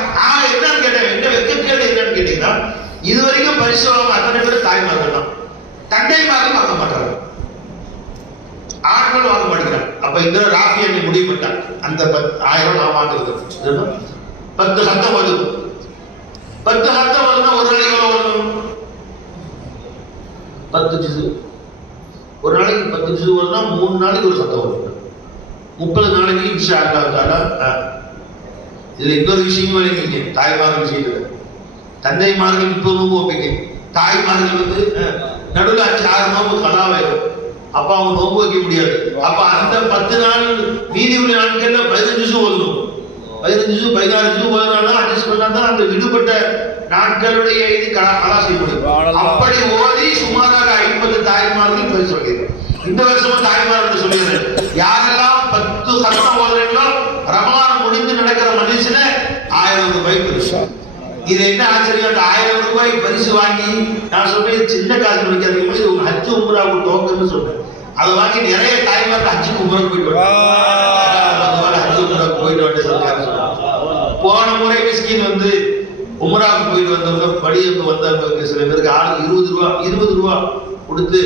என்னன்னு கேட்டேன், என்ன வெக்கக்கேடு என்னன்னு கேட்டீங்கன்னா, இது வரைக்கும் பரிசு வாங்க அத்தனை பேர் தாய்மார்கள் தான், தந்தைமார்கள் வாங்க மாட்டாங்க, ஆண்கள் வாங்க மாட்டேங்கிறாங்க. அப்ப இந்த ராஃபி என்னை முடிவு பண்ணிட்டாங்க, அந்த 1000 நான் வாங்குறது 10 சத்தம் வரும். 10 சத்தம் வரும்னா ஒரு நாளைக்கு எவ்வளவு வரும்? 10 ஜுஸு. ஒரு நாளைக்கு 10 ஜுஸு வரும்னா 3 நாளைக்கு ஒரு சத்தம் வரும். 30 நாளைக்கு இன்ஷா அல்லாஹ் தஆலா. இதுல இன்னொரு விஷயமும் வரைக்கும் தாய்மார்கள் விஷயத்துல தந்தைமார்கள் 30 நோம்பு வைப்பீங்க, தாய்மார்கள் வந்து நடுவில் 5-6 நோம்பு கலாவாயிரும். அப்ப அவங்க நோம்பு வைக்க முடியாது. அப்ப அந்த 10 நாள் மீதி உள்ள நாட்கள்ல 15 ஜுஸு ஓதணும். 15 ஜுஸு 16 ஜுஸு ஓதுனாலும் அட்ஜஸ்ட் பண்ணாதான் அந்த விடுபட்ட நாட்களுடைய இது கலா செய்யப்படும். அப்படி ஓதி சுமாராக 50 தாய்மார்கள் பரிசு வாங்கியிருக்காங்க. இந்த வருஷமும் தாய்மார்கள் சொல்லிடுறேன், யாரெல்லாம் 10 சத்தம் ஓதுறீங்களோ ரமலான் முடிந்து நடக்கிற மனுஷன 1000 ரூபாய் பரிசு. இது என்ன ஆச்சரியம், 1000 ரூபாய் பரிசு வாங்கி நான் சொல்றேன் சின்ன காசு நினைக்காதீங்க, இது உங்க ஹஜ் உம்ராவுக்கு டோக்கன் சொல்றேன். அதை வாங்கி நிறைய தாய்மார்கள் ஹஜ்ஜுக்கு உம்ராவுக்கு போயிட்டு போன முறை மிஸ்கின் வந்து உம்ராவுக்கு போயிட்டு வந்தவங்க படியப்பு வந்தவங்களுக்கு சில பேருக்கு ஆளுக்கு 20 ரூபா கொடுத்து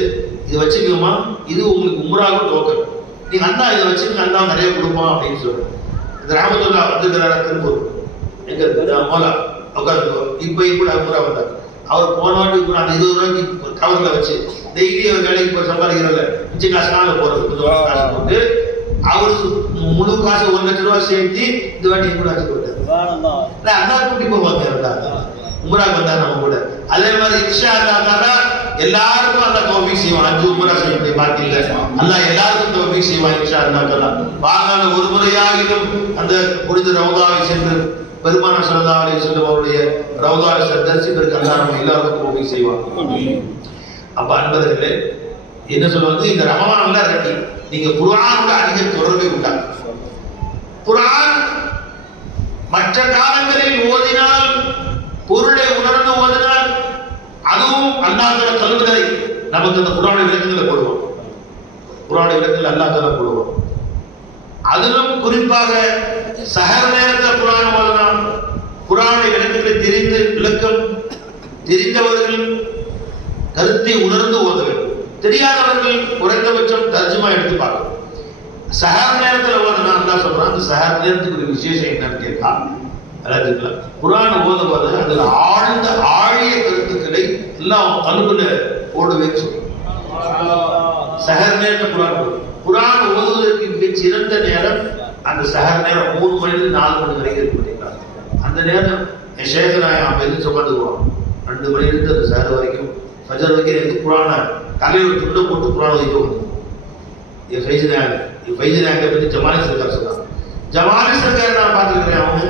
இதை வச்சுக்கோமா, இது உங்களுக்கு உம்ராவுக்கு டோக்கன், நீங்க அண்ணா இதை வச்சுக்க, அண்ணா நிறைய கொடுப்போம் அப்படின்னு சொல்றேன். இந்த ராமத்துல்லா வந்துருக்கிறாரா திருப்பூர், எங்க மோலா உட்காந்து இப்ப கூட உம்ரா வந்தார். அவர் போன வாட்டி கூட அந்த 20 ரூபாய்க்கு கவர்ல வச்சு டெய்லி அவர் வேலைக்கு போய் சம்பாதிக்கிறதில்ல, மிச்ச காசுனால போறது காசு போட்டு அவரு முழு காசு 1 லட்சம் ரூபாய் சேர்த்து இந்த வாட்டி கூட ஆச்சு போட்டார். அண்ணா கூட்டி போவாங்க உம்ராக்கு வந்தா நம்ம கூட. அதே மாதிரி இன்ஷா அல்லாஹ் எல்லாருக்கும் அந்த தௌஃபீக் செய்வான். ஹஜ் உம்ரா செய்யக்கூடிய பாக்கியம் இல்ல, அல்லாஹ் எல்லாருக்கும் தௌஃபீக் செய்வான் இன்ஷா அல்லாஹ். வாழ்நாள் ஒரு முறையாகிலும் அந்த புனித ரவுதாவை சென்று பெருமானார் ஸல்லல்லாஹு அலைஹி வஸல்லம் அவருடைய ரவுதாவை தரிசிப்பதற்கு அல்லாஹ் நம்ம எல்லாருக்கும் தௌஃபீக் செய்வான். அப்ப அன்பர்களே என்ன சொல்லுவாங்க, இந்த ரமலான்ல ரெட்டி நீங்க குர்ஆனோட அதிக தொடர்பை உண்டாங்க. குர்ஆன் மற்ற காலங்களில் ஓதினால் பொருளை உணர்ந்து ஓதினால் அதுவும் அல்லாஹ் தஆலா நமக்கு அந்த குர்ஆனுடைய விளக்கங்களை போடுவோம். குர்ஆனுடைய விளக்கங்கள் அல்லாஹ் தஆலா போடுவோம். அதிலும் குறிப்பாக சஹர் நேரத்தில் குர்ஆன் ஓதலாம். குர்ஆனுடைய விளக்கங்களை தெரிந்து விளக்கம் தெரிந்தவர்கள் கருத்தை உணர்ந்து ஓத வேண்டும். தெரியாதவர்கள் குறைந்தபட்சம் தர்ஜுமா எடுத்து பார்க்கணும். சஹர் நேரத்தில் ஓதலாம் தான் சொல்றான். அந்த சஹர் நேரத்துக்கு ஒரு விசேஷம் என்னன்னு கேட்டா, அதாவது குர்ஆன் ஓதுவது அதில் ஆழ்ந்த ஆழிய கருத்துக்களை எல்லாம் கல்வில ஓடுவேன்னு சொல்றோம். சஹர் நேரத்தில் குர்ஆன் ஓதுவதற்கு மிக சிறந்த நேரம் அந்த சஹர் நேரம் 3 மணிலிருந்து 4 மணி வரைக்கும் இருக்கு. அந்த நேரம் என் ஷேகனாய் அவன் எது சுமந்துக்குவான் 2 மணிலிருந்து அந்த சஹர் வரைக்கும் ஃபஜர் வரைக்கும் எனக்கு குர்ஆன தலைவர் துண்டை போட்டு குர்ஆன் ஓதிட்டு வந்து ஃபைஜினாங்க பற்றி ஜமாலி சர்க்கார் சொல்றாங்க. ஜமாலி சர்க்கார் நான் பார்த்துருக்கிறேன். அவங்க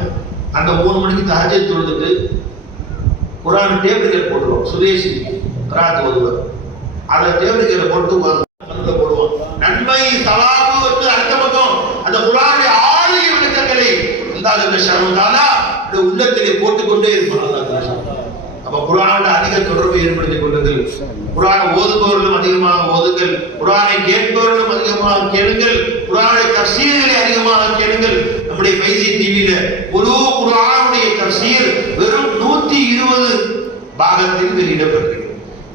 அந்த 3 மணிக்கு தஹஜ்ஜத் தொழுதுட்டு குரான் டேபிள் போட்டுருவோம். சுதேசி கிராத் ஓதுவர் அதை டேபிள் போட்டு போடுவோம். நன்மை தவாபு வந்து அடுத்த பக்கம் அந்த குரானுடைய ஆளுகை விளக்கங்களை உள்ளத்திலே போட்டுக்கொண்டே இருப்பாங்க. அப்ப குரானோட அதிக தொடர்பை ஏற்படுத்திக் கொள்ளுங்கள். குரானை ஓதுபவர்களும் அதிகமாக ஓதுங்கள். குரானை கேட்பவர்களும் அதிகமாக கேளுங்கள். குரானுடைய தஃசீர்களை அதிகமாக கேளுங்கள். நம்முடைய வைசி டிவியில ஒரு குரானுடைய தஃசீர் வெறும் 120 பாகத்தில் வெளியிடப்படுகிறது.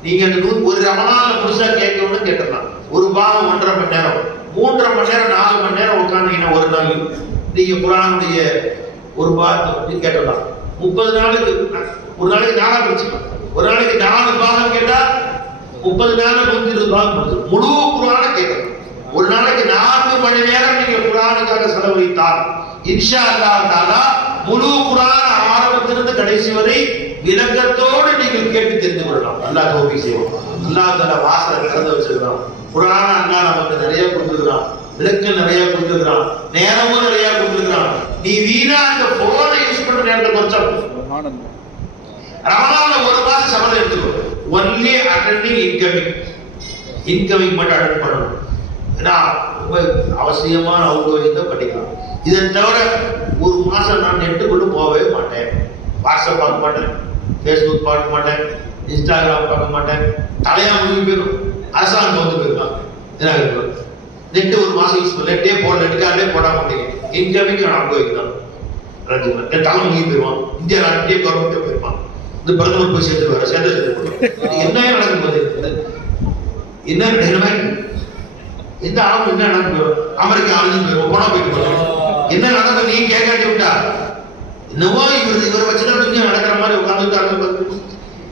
நீங்க ஒரு ரமணான புதுசா கேட்கணும்னு கேட்டலாம். ஒரு பாகம் 1.5 மணி நேரம், 3.5 மணி நேரம், 4 மணி நேரம் உட்கார்ந்தீங்கன்னா ஒரு நாள் நீங்க குரானுடைய ஒரு பாகத்தை கேட்டலாம். 30 நாளுக்கு ஒரு நாளைக்கு 4 பிரிச்சுக்கலாம். ஒரு நாளைக்கு 4 பாகம் கேட்டா 30 நாள் 120 பாகம் போகுது. முழு குரானை கேட்கலாம். ஒரு நாளைக்கு 4 மணி நேரம் நீங்க குரானுக்காக செலவழித்தால் இன்ஷா அல்லாஹ் தஆலா முழு குரான் ஆரம்பத்திலிருந்து கடைசி வரை விளக்கத்தோடு நீங்கள் கேட்டு தெரிந்து கொள்ளலாம். அல்லாஹ் தௌஃபீக் செய்வான். அல்லாஹ் தஆலா வாசலை திறந்து வச்சிருக்கான். குரான் அல்லாஹ் நமக்கு நிறைய கொடுத்துருக்கான். விளக்கம் நிறைய கொடுத்துருக்கான். நேரமும் நிறைய கொடுத்துருக்கான். நீ வீணா அந்த போனை யூஸ் பண்ற நேரத்தை கொஞ்சம் ரமலான்ல ஒரு மாசம் சபதம் எடுத்துக்கோ. ஒன்லி அட்டெண்டிங் இன்கமிங் மட்டும் அட்டெண்ட் பண்ணணும். ரொம்ப அவசியமான அவுட்கோயிங் படிக்கலாம். இதை தவிர ஒரு மாசம் நான் நெட்டுக்குள்ள போகவே மாட்டேன். வாட்ஸ்அப் பார்க்க மாட்டேன், ஃபேஸ்புக் பார்க்க மாட்டேன், இன்ஸ்டாகிராம் பார்க்க மாட்டேன். தலையா முடிவு போயிடும். அரசாங்கம் வந்து போயிருக்காங்க. நெட்டு ஒரு மாசம் யூஸ் பண்ண நெட்டே போட நெட்டுக்காரே போட மாட்டேங்க. இன்கமிங் அவுட்கோயிங் தான். தலை முடிவு போயிடுவான். இந்தியா நாட்டிலே கவர்மெண்ட் போயிருப்பான். இந்த பிரதமர் போய் சேர்த்து வர சேர்த்து என்ன நடக்கும் போது என்ன எந்த ஆளும் என்ன நடக்கும்? அமெரிக்கா அழிஞ்சு போயிடும், போனா போயிட்டு போறோம். என்ன நடக்கும் நீ கேட்காட்டி விட்டா என்னவோ இவர் வச்சுதான் துணியா நடக்கிற மாதிரி உட்கார்ந்து.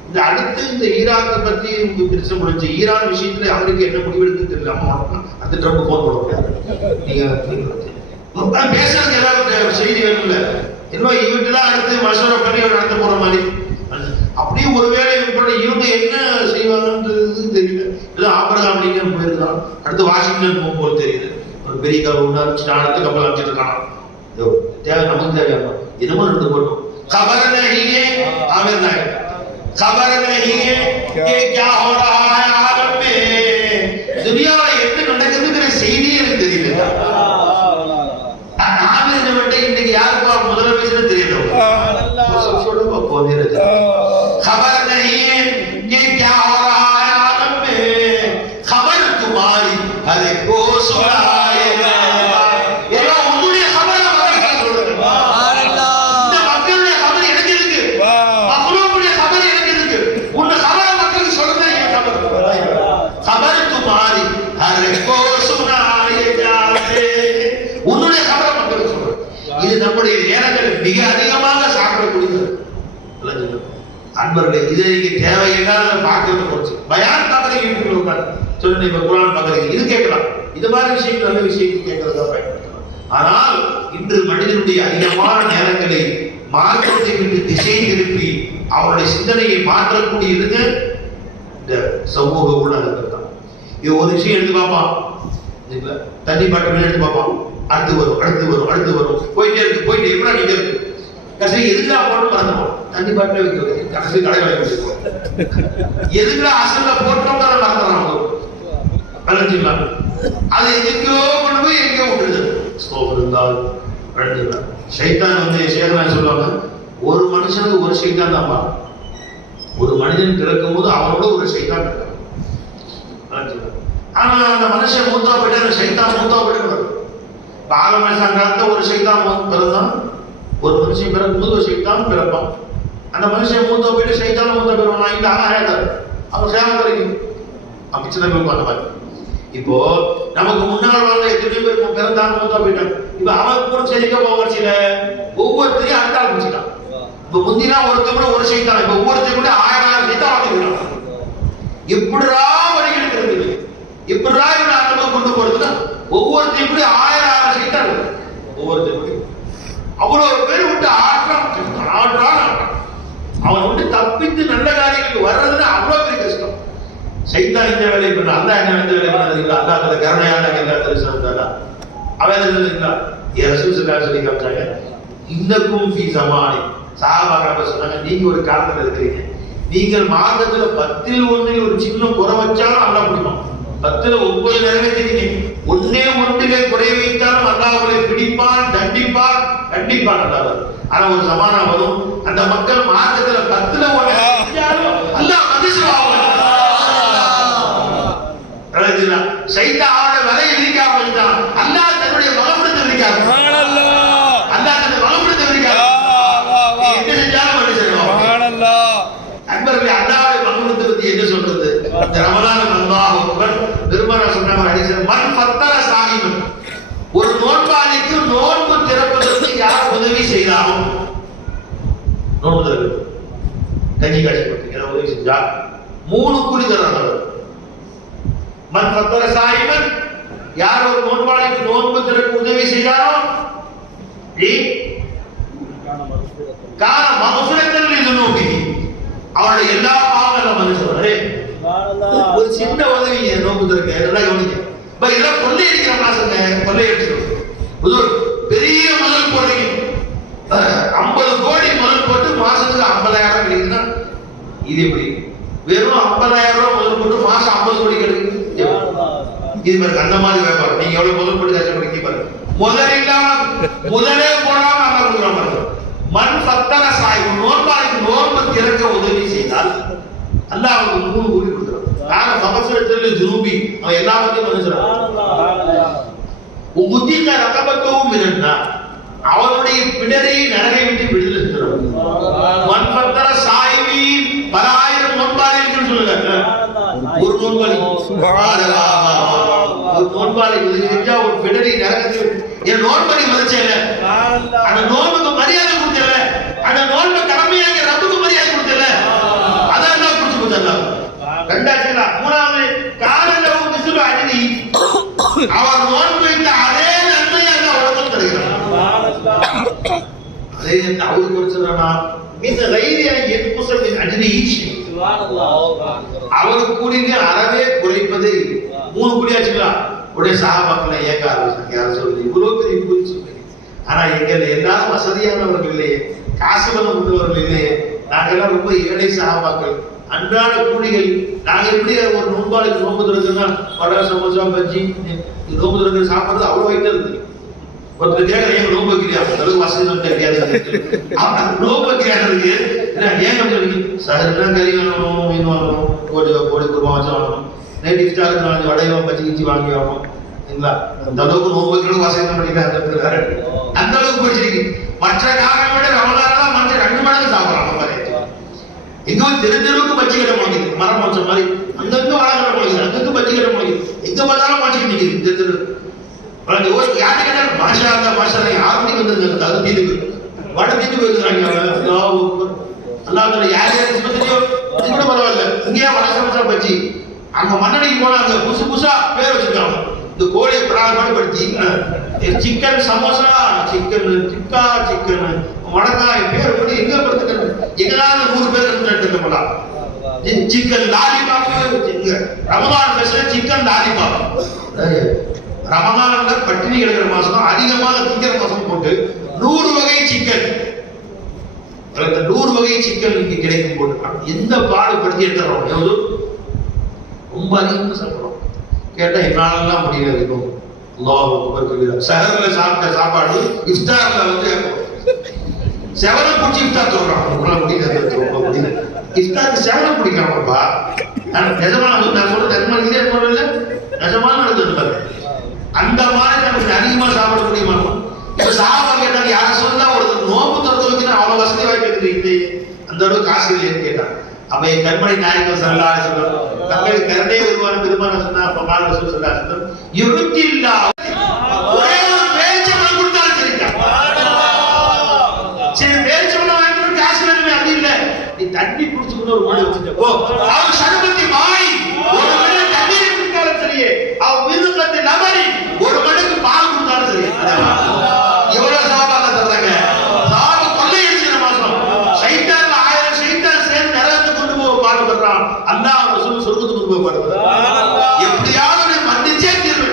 இந்த அடுத்து இந்த ஈராக்கை பத்தி பிரச்சனை முடிஞ்சு ஈரான் விஷயத்துல அமெரிக்கா என்ன முடிவெடுக்குன்னு தெரியல. அந்த ட்ரம்ப் போன் போட முடியாது. நீங்க பேசுறதுக்கு எல்லாரும் செய்தி வேணும்ல. இன்னும் இவங்கெல்லாம் அடுத்து மசோரா பண்ணி நடத்த போற மாதிரி அப்படியே ஒருவேளை இவங்க என்ன செய்வாங்கன்றது தெரியல. ஏதோ ஆபரகாம் லிங்கன் போயிருக்கலாம். அடுத்து வாஷிங்டன் போகும்போது தெரியுது ஒரு பெரிய அடுத்து கப்பல் அமைச்சிட்டு இருக்காங்க. தேவை நமக்கு தேவையான என்னமோ 2 போட்டோம். खबर नहीं है आमिर नायक, खबर नहीं है कि क्या हो रहा है आलम में. दुनियाல என்ன நடக்குதுங்கிற செய்தியே எனக்கு தெரியல. ஆமிர் விட்டு இன்னைக்கு யாருப்பா முதலமைச்சர் தெரியல. खबर नहीं है कि क्या हो रहा है आलम में, खबर तुम्हारी हर को सुनाए. எல்லாம் உன்னுடைய खबर இந்த மக்களுடைய खबर எனக்கு இருக்கு. மக்ளூக்குடைய खबर எனக்கு இருக்கு. உன்ன खबर மக்களுக்கு சொல்றது என் खबर तुम्हारी हर को सुनाए जाते. உன்னுடைய खबर மக்களுக்கு சொல்றது. இது நம்முடைய நேரங்கள் மிக அதிகமாக சாப்பிடக்கூடியது. அன்பர்களே, இதை நீங்க தேவையில்லாத பார்க்கறது போச்சு. பயான் பார்க்கறீங்க, யூடியூப்ல உட்கார்ந்து சொல்லுங்க, இப்ப குர்ஆன் பார்க்கறீங்க, இது கேட்கலாம். இது மாதிரி விஷயம் நல்ல விஷயத்தை கேட்கறதா பயன்படுத்தலாம். ஆனால் இன்று மனிதனுடைய அதிகமான நேரங்களை மார்க்கத்தை விட்டு திசை திருப்பி அவருடைய சிந்தனையை மாற்றக்கூடியதுங்க இந்த சமூக ஊடகங்கள் தான். இது ஒரு விஷயம் எடுத்து பார்ப்பான், தண்ணி பாட்டில் எடுத்து பார்ப்பான், அடுத்து வரும் அடுத்து வரும் அடுத்து வரும், போயிட்டே எப்படா நீங்க இருக்கு கடைசி எதுக்குடா போட்டு மறந்துப்போம். தண்ணி பாட்டிலே வைக்கிறது கடைசி கடை வாங்கி வச்சிருக்கோம். எதுக்குடா அசல்ல போட்டோம் மறந்துடுறாங்க. அது எங்கேயோ கொண்டு போய் எங்கேயோ விட்டுருது. சைத்தான் வந்து சேகரன் சொல்லுவாங்க, ஒரு மனுஷனுக்கு ஒரு சைத்தான் தான் பாருங்க. ஒரு மனிதன் பிறக்கும் போது அவனோட ஒரு சைத்தான் இருக்கான். ஆனா அந்த மனுஷன் மூத்தா போயிட்டு அந்த சைத்தான் மூத்தா போயிட்டு வருது. ஆலமேசாங்காலத்துல ஒரு சைத்தான் பிறந்தான். ஒரு மனுஷன் பிறக்கும் போது ஒரு சைத்தான் பிறப்பான். அந்த மனுஷன் மூத்தா போயிட்டு சைத்தான் மூத்தா பிறவான். இந்த ஆகாயத்தார் அவன் சேலம் வரைக்கும் அப்படிச்சுதான் இருக்கும். அந்த மாதிரி இப்போ நமக்கு முன்னாள் வாழ்ந்த எத்தனை பேர் பிறந்தாங்க மூத்தா போயிட்டாங்க. இப்ப அவன் கூட செழிக்க போவச்சில ஒவ்வொருத்தரையும் அடுத்த ஆள் பிடிச்சிட்டான். இப்ப முந்தினா ஒருத்தர் கூட ஒரு சைத்தான், இப்ப ஒவ்வொருத்தர் கூட 1000 சைத்தான் வாழ்ந்துக்கிறான். எப்படிரா வழி எடுக்கிறது, எப்படிரா இவனை அந்த கொண்டு போறதுன்னா ஒவ்வொருத்தையும் கூட 1000 சைத்தான் ஒவ்வொருத்தர் கூட அவ்வளவு பேர் விட்டு ஆடுறான். அவன் விட்டு தப்பித்து நல்ல காரியங்களுக்கு வர்றதுன்னா அவ்வளவு பெரிய கஷ்டம். சைத்தான் இந்த வேலை பண்ண, அல்லா என்ன இந்த வேலை பண்ணாதீங்களா, அல்லா அந்த கருணையான அவன் சொல்லி காமிச்சாங்க. இன்னக்கும் ஃபீ ஸமானி, சஹாபாக்கள் சொன்னாங்க, நீங்க ஒரு காலத்துல இருக்கிறீங்க, நீங்கள் மார்க்கத்துல 10ல் 1 ஒரு சின்ன குறை வச்சாலும் அல்லாஹ் பிடிப்பான். 10ல் 9 நிறைவேற்றினீங்க, 1 குறை வைத்தாலும் அல்லாஹ் உங்களை பிடிப்பான், தண்டிப்பான், கண்டிப்பான் அல்லாஹ். ஆனா ஒரு சமானம் வரும், அந்த மக்கள் மார்க்கத்துல 10ல் 1 செஞ்சாலும் அல்லாஹ் மன்னிச்சுவான். சைத்தானோட வலையை விரிக்காம இருந்தான், அல்லாஹ் தன்னுடைய மகப்படத்தை விரிக்காம, அல்லாஹ் தன்னுடைய மகப்படத்தை விரிக்காம என்ன செஞ்சாலும் அன்பர்களே, அல்லாஹ்வுடைய மகப்படத்தை பத்தி என்ன சொல்றது? இந்த ரமலான் அல்லாஹ் அக்பர் பெருமானார் சொன்னாங்க ஹதீஸ்ல, மன் ஃபத்தர சாஹிபன், ஒரு நோன்பாளிக்கு நோன்பு திறப்பதற்கு யார் உதவி செய்தாலும், நோன்பு திறப்பு கஞ்சி காய்ச்சி கொடுத்து உதவி செஞ்சா 3 கூலி தராங்க. மன் ஃபத்தர சாஹிபன், யார் ஒரு நோன்பாளிக்கு நோன்பு திறக்க உதவி செய்தாரோ, கான மஃபிரத்தன் லிதுனூபி, அவருடைய எல்லா பாவங்களும் மன்னிச்சுவாரே. ஒரு சின்ன உதவி நோன்பு திறக்க நல்லா கவனிங்க. இதெல்லாம் கொள்ளையடிக்கிற மாசங்க, கொள்ளையடிக்கிறோம். பெரிய முதல் போடுறீங்க, 50 கோடி முதல் போட்டு மாசத்துக்கு 50,000 கிடைக்குதுன்னா இது எப்படி? வெறும் 50,000 ரூபாய் முதல் போட்டு மாசம் 50 கோடி கிடைக்குது. இது பாருங்க, அந்த மாதிரி வியாபாரம். நீங்க எவ்வளவு முதல் போட்டு கஷ்டப்படுத்தி பாருங்க. முதலே போடாம அங்க கொடுக்குற பாருங்க. மண் ஃபத்தர சாஹிப், நோன்பாளிக்கு நோன்பு திறக்க உதவி செய்தால் அல்லாஹ் அவருக்கு 3 கூலி கொடுக்குறான். நாங்க மகஃபிரத்துல் ஜுனூபி, அவன் எல்லாத்தையும் மன்னிச்சுறான். உதிக ரகபத்துஹு மினன்னார், அவருடைய பிடரை நரகை விட்டு விடுதலை செய்றான். மன் ஃபத்தர சாஹிபின், பல ஆயிரம் நோன்பாளிகள் சொல்லுங்க, ஒரு நோன்பாளி உதவி செஞ்சா ஒரு பிடரை நரகத்தில், என் நோன்பாளி மதிச்சேன், அந்த நோன்புக்கு மரியாதை கொடுத்தல, அந்த நோன்பை கடமையாக ரப்புக்கு மரியாதை கொடுத்தல, அதான் தான் கொடுத்து கொடுத்தலாம். ரெண்டாச்சுங்களா? மூணாவது காரணம் மிசுலு அஜினி, அவர் நோன்பு வைத்த அதே நன்மையை அந்த உலகம் தருகிறார். அதே அவருக்கு கொடுத்துறானா இந்த தைரிய எட்புசத்தின் அஜினி, அவருக்கு கூலிக்கு அறவே குறைப்பதே 3 கூலியாச்சுங்களா? உடைய சஹாபாக்களை ஏக்க ஆரம்பிச்சாங்க. யாரும் சொல்லுது இவ்வளவு பெரிய கூலி சொல்லுங்க. ஆனா எங்கள் எல்லாரும் வசதியானவர்கள் இல்லையே, காசு பணம் உள்ளவர்கள் இல்லையே, நாங்கெல்லாம் ரொம்ப ஏழை சஹாபாக்கள், அன்றாட கூலிகள். நாங்க எப்படி ஒரு நோன்பாளுக்கு நோன்பு திறக்குன்னா வடை, சமோசா, பஜ்ஜி, நோன்பு திறக்கிற சாப்பிடுறது அவ்வளவு வைத்து இருக்கு. ஒருத்தர் கேட்கற ஏன் நோன்பு வைக்கிறியா? அளவுக்கு வசதி தெரியாது, நோன்பு வைக்கிறாருக்கு ஏன் சொல்லுங்க சார், கறி வாங்கணும், மீன் வாங்கணும், கோடி குருமா வச்சு வாங்கணும், நைட் இஃப்தாருக்கு 4 வடையோ பச்சி கிச்சி வாங்கி வாங்கணும். அந்த அளவுக்கு நோன்பு வைக்கணும் வசதி பண்ணிக்கிறாரு. அந்த அளவுக்கு போயிடுச்சு. மற்ற காரணம் விட ரமலான் மற்ற 2 மடங்கு சாப்பிடலாம். எங்க தெருவுக்கு பச்சை கடை முளைக்குது, மரம் வச்ச மாதிரி அங்கங்க வாழைக்கடை முளைக்குது, அங்கங்க பச்சை கடை முளைக்குது, எங்க பார்த்தாலும் மாச்சிட்டு நிக்குது தெரு. யாரு கேட்டாலும் மாஷா அல்லா மாஷா அல்லா 6 மணிக்கு வந்துருங்க, அது தீட்டு போயிருக்கு, வடை தீட்டு போயிருக்காங்க. அல்லாஹ் யார் யாருக்கு பத்தியோ இது கூட பரவாயில்ல, இங்கேயே வடை சமோசா பச்சி. அங்க மண்ணடிக்கு போனா அங்க புதுசா பேர் வச்சிருக்காங்க. இந்த கோழியை பிரார்த்தனைப்படுத்தி chicken samosa, chicken tikka, chicken வடக்காய் பேர் படி எங்க படுத்துக்கிறது, எங்களால 100 பேர் எடுத்துக்கலாம். சிக்கன் லாலிபாப், ரமலான் பேசுற சிக்கன் லாலிபாப். ரமலான்ல பட்டினி கிடக்கிற மாசம், அதிகமாக திங்கிற மாசம் போட்டு 100 வகை சிக்கன், 100 வகை சிக்கன் இங்க கிடைக்கும் போட்டு எந்த பாடுபடுத்தி எடுத்துறோம். எவ்வளவு ரொம்ப அதிகமாக சாப்பிடுறோம். கேட்டா என்னாலலாம் முடியல இருக்கும். சஹர்ல சாப்பிட்ட சாப்பாடு இஃப்தார்ல வந்து செவனை பிடிச்சி இஃப்தார் சொல்றான். முடியல இஃப்தாருக்கு செவனை பிடிக்கிறாங்கப்பா. நிஜமான நான் சொல்றது நிஜமான நடந்துட்டு அந்த மாதிரி நமக்கு அதிகமா சாப்பிட முடியுமா? இப்ப சாப்பா கேட்டாங்க, யார சொன்னா ஒரு நோம்பு திறந்து வைக்கணும் அவ்வளவு வசதி வாய்ப்பு அந்த அளவுக்கு காசு இல்லைன்னு கேட்டான். அப்ப என் கண்மணி நாயகம் ஸல்லல்லாஹு அலைஹி வஸல்லம் தங்கள் கருணை உருவான பெருமானார் சொன்னா, அப்ப கால ரசூல் ஸல்லல்லாஹு அலைஹி வஸல்லம் யுருத்தில்லா, ஒரே ஒரு பேச்சம்பழம் கொடுத்தாலும் சரிக்கா, சரி பேச்சம்பழம் வாங்கிட்டு காசு வேணுமே, அது இல்ல, நீ தண்ணி குடிச்சுக்கணும் ஒரு மணி வச்சுட்ட போ, அவன் சர்பத்தி மாய் ஒரு மணி தண்ணீர் குடித்தாலும் சரியே, அவன் விருப்பத்தை நபரி ஒரு மணிக்கு பால் கொடுத்தாலும் சரி. எவ்வளவு சாப்பாடு தர்றாங்க, சாப கொள்ளையடிச்சிற மாசம் சைத்தான் 1000 சைத்தான் சேர்ந்து நரகத்துக்கு கொண்டு போக பாடுபடுறான். அல்லாஹ் ரசூல் சொர்க்கத்துக்கு கொண்டு போக பாடுபடுறான். எப்படியாவது மன்னிச்சே தீர்வு.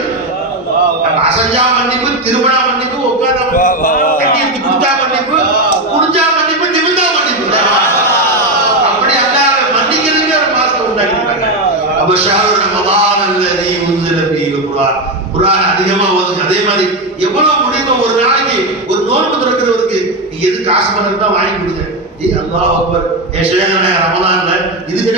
அசஞ்சா மன்னிப்பு, திருமண மன்னிப்பு, உட்கார கட்டி எடுத்து கொடுத்தா மன்னிப்பு, குடிஞ்சா மன்னிப்பு, நிமிந்தா அப்ப ஷஹ்ரு ரமதான் அல்லதி உன்சில ஃபீஹி குர்ஆன், குர்ஆன் அதிகமா ஓதுங்க. அதே மாதிரி எவ்வளவு முடியுமோ ஒரு நாளைக்கு ஒரு நோன்பு திறக்கிறவருக்கு நீ எது காசு பணம் தான் வாங்கி கொடுங்க. அல்லாஹ் அக்பர், என் ஷேகனே ரமதான்ல இதுக்கு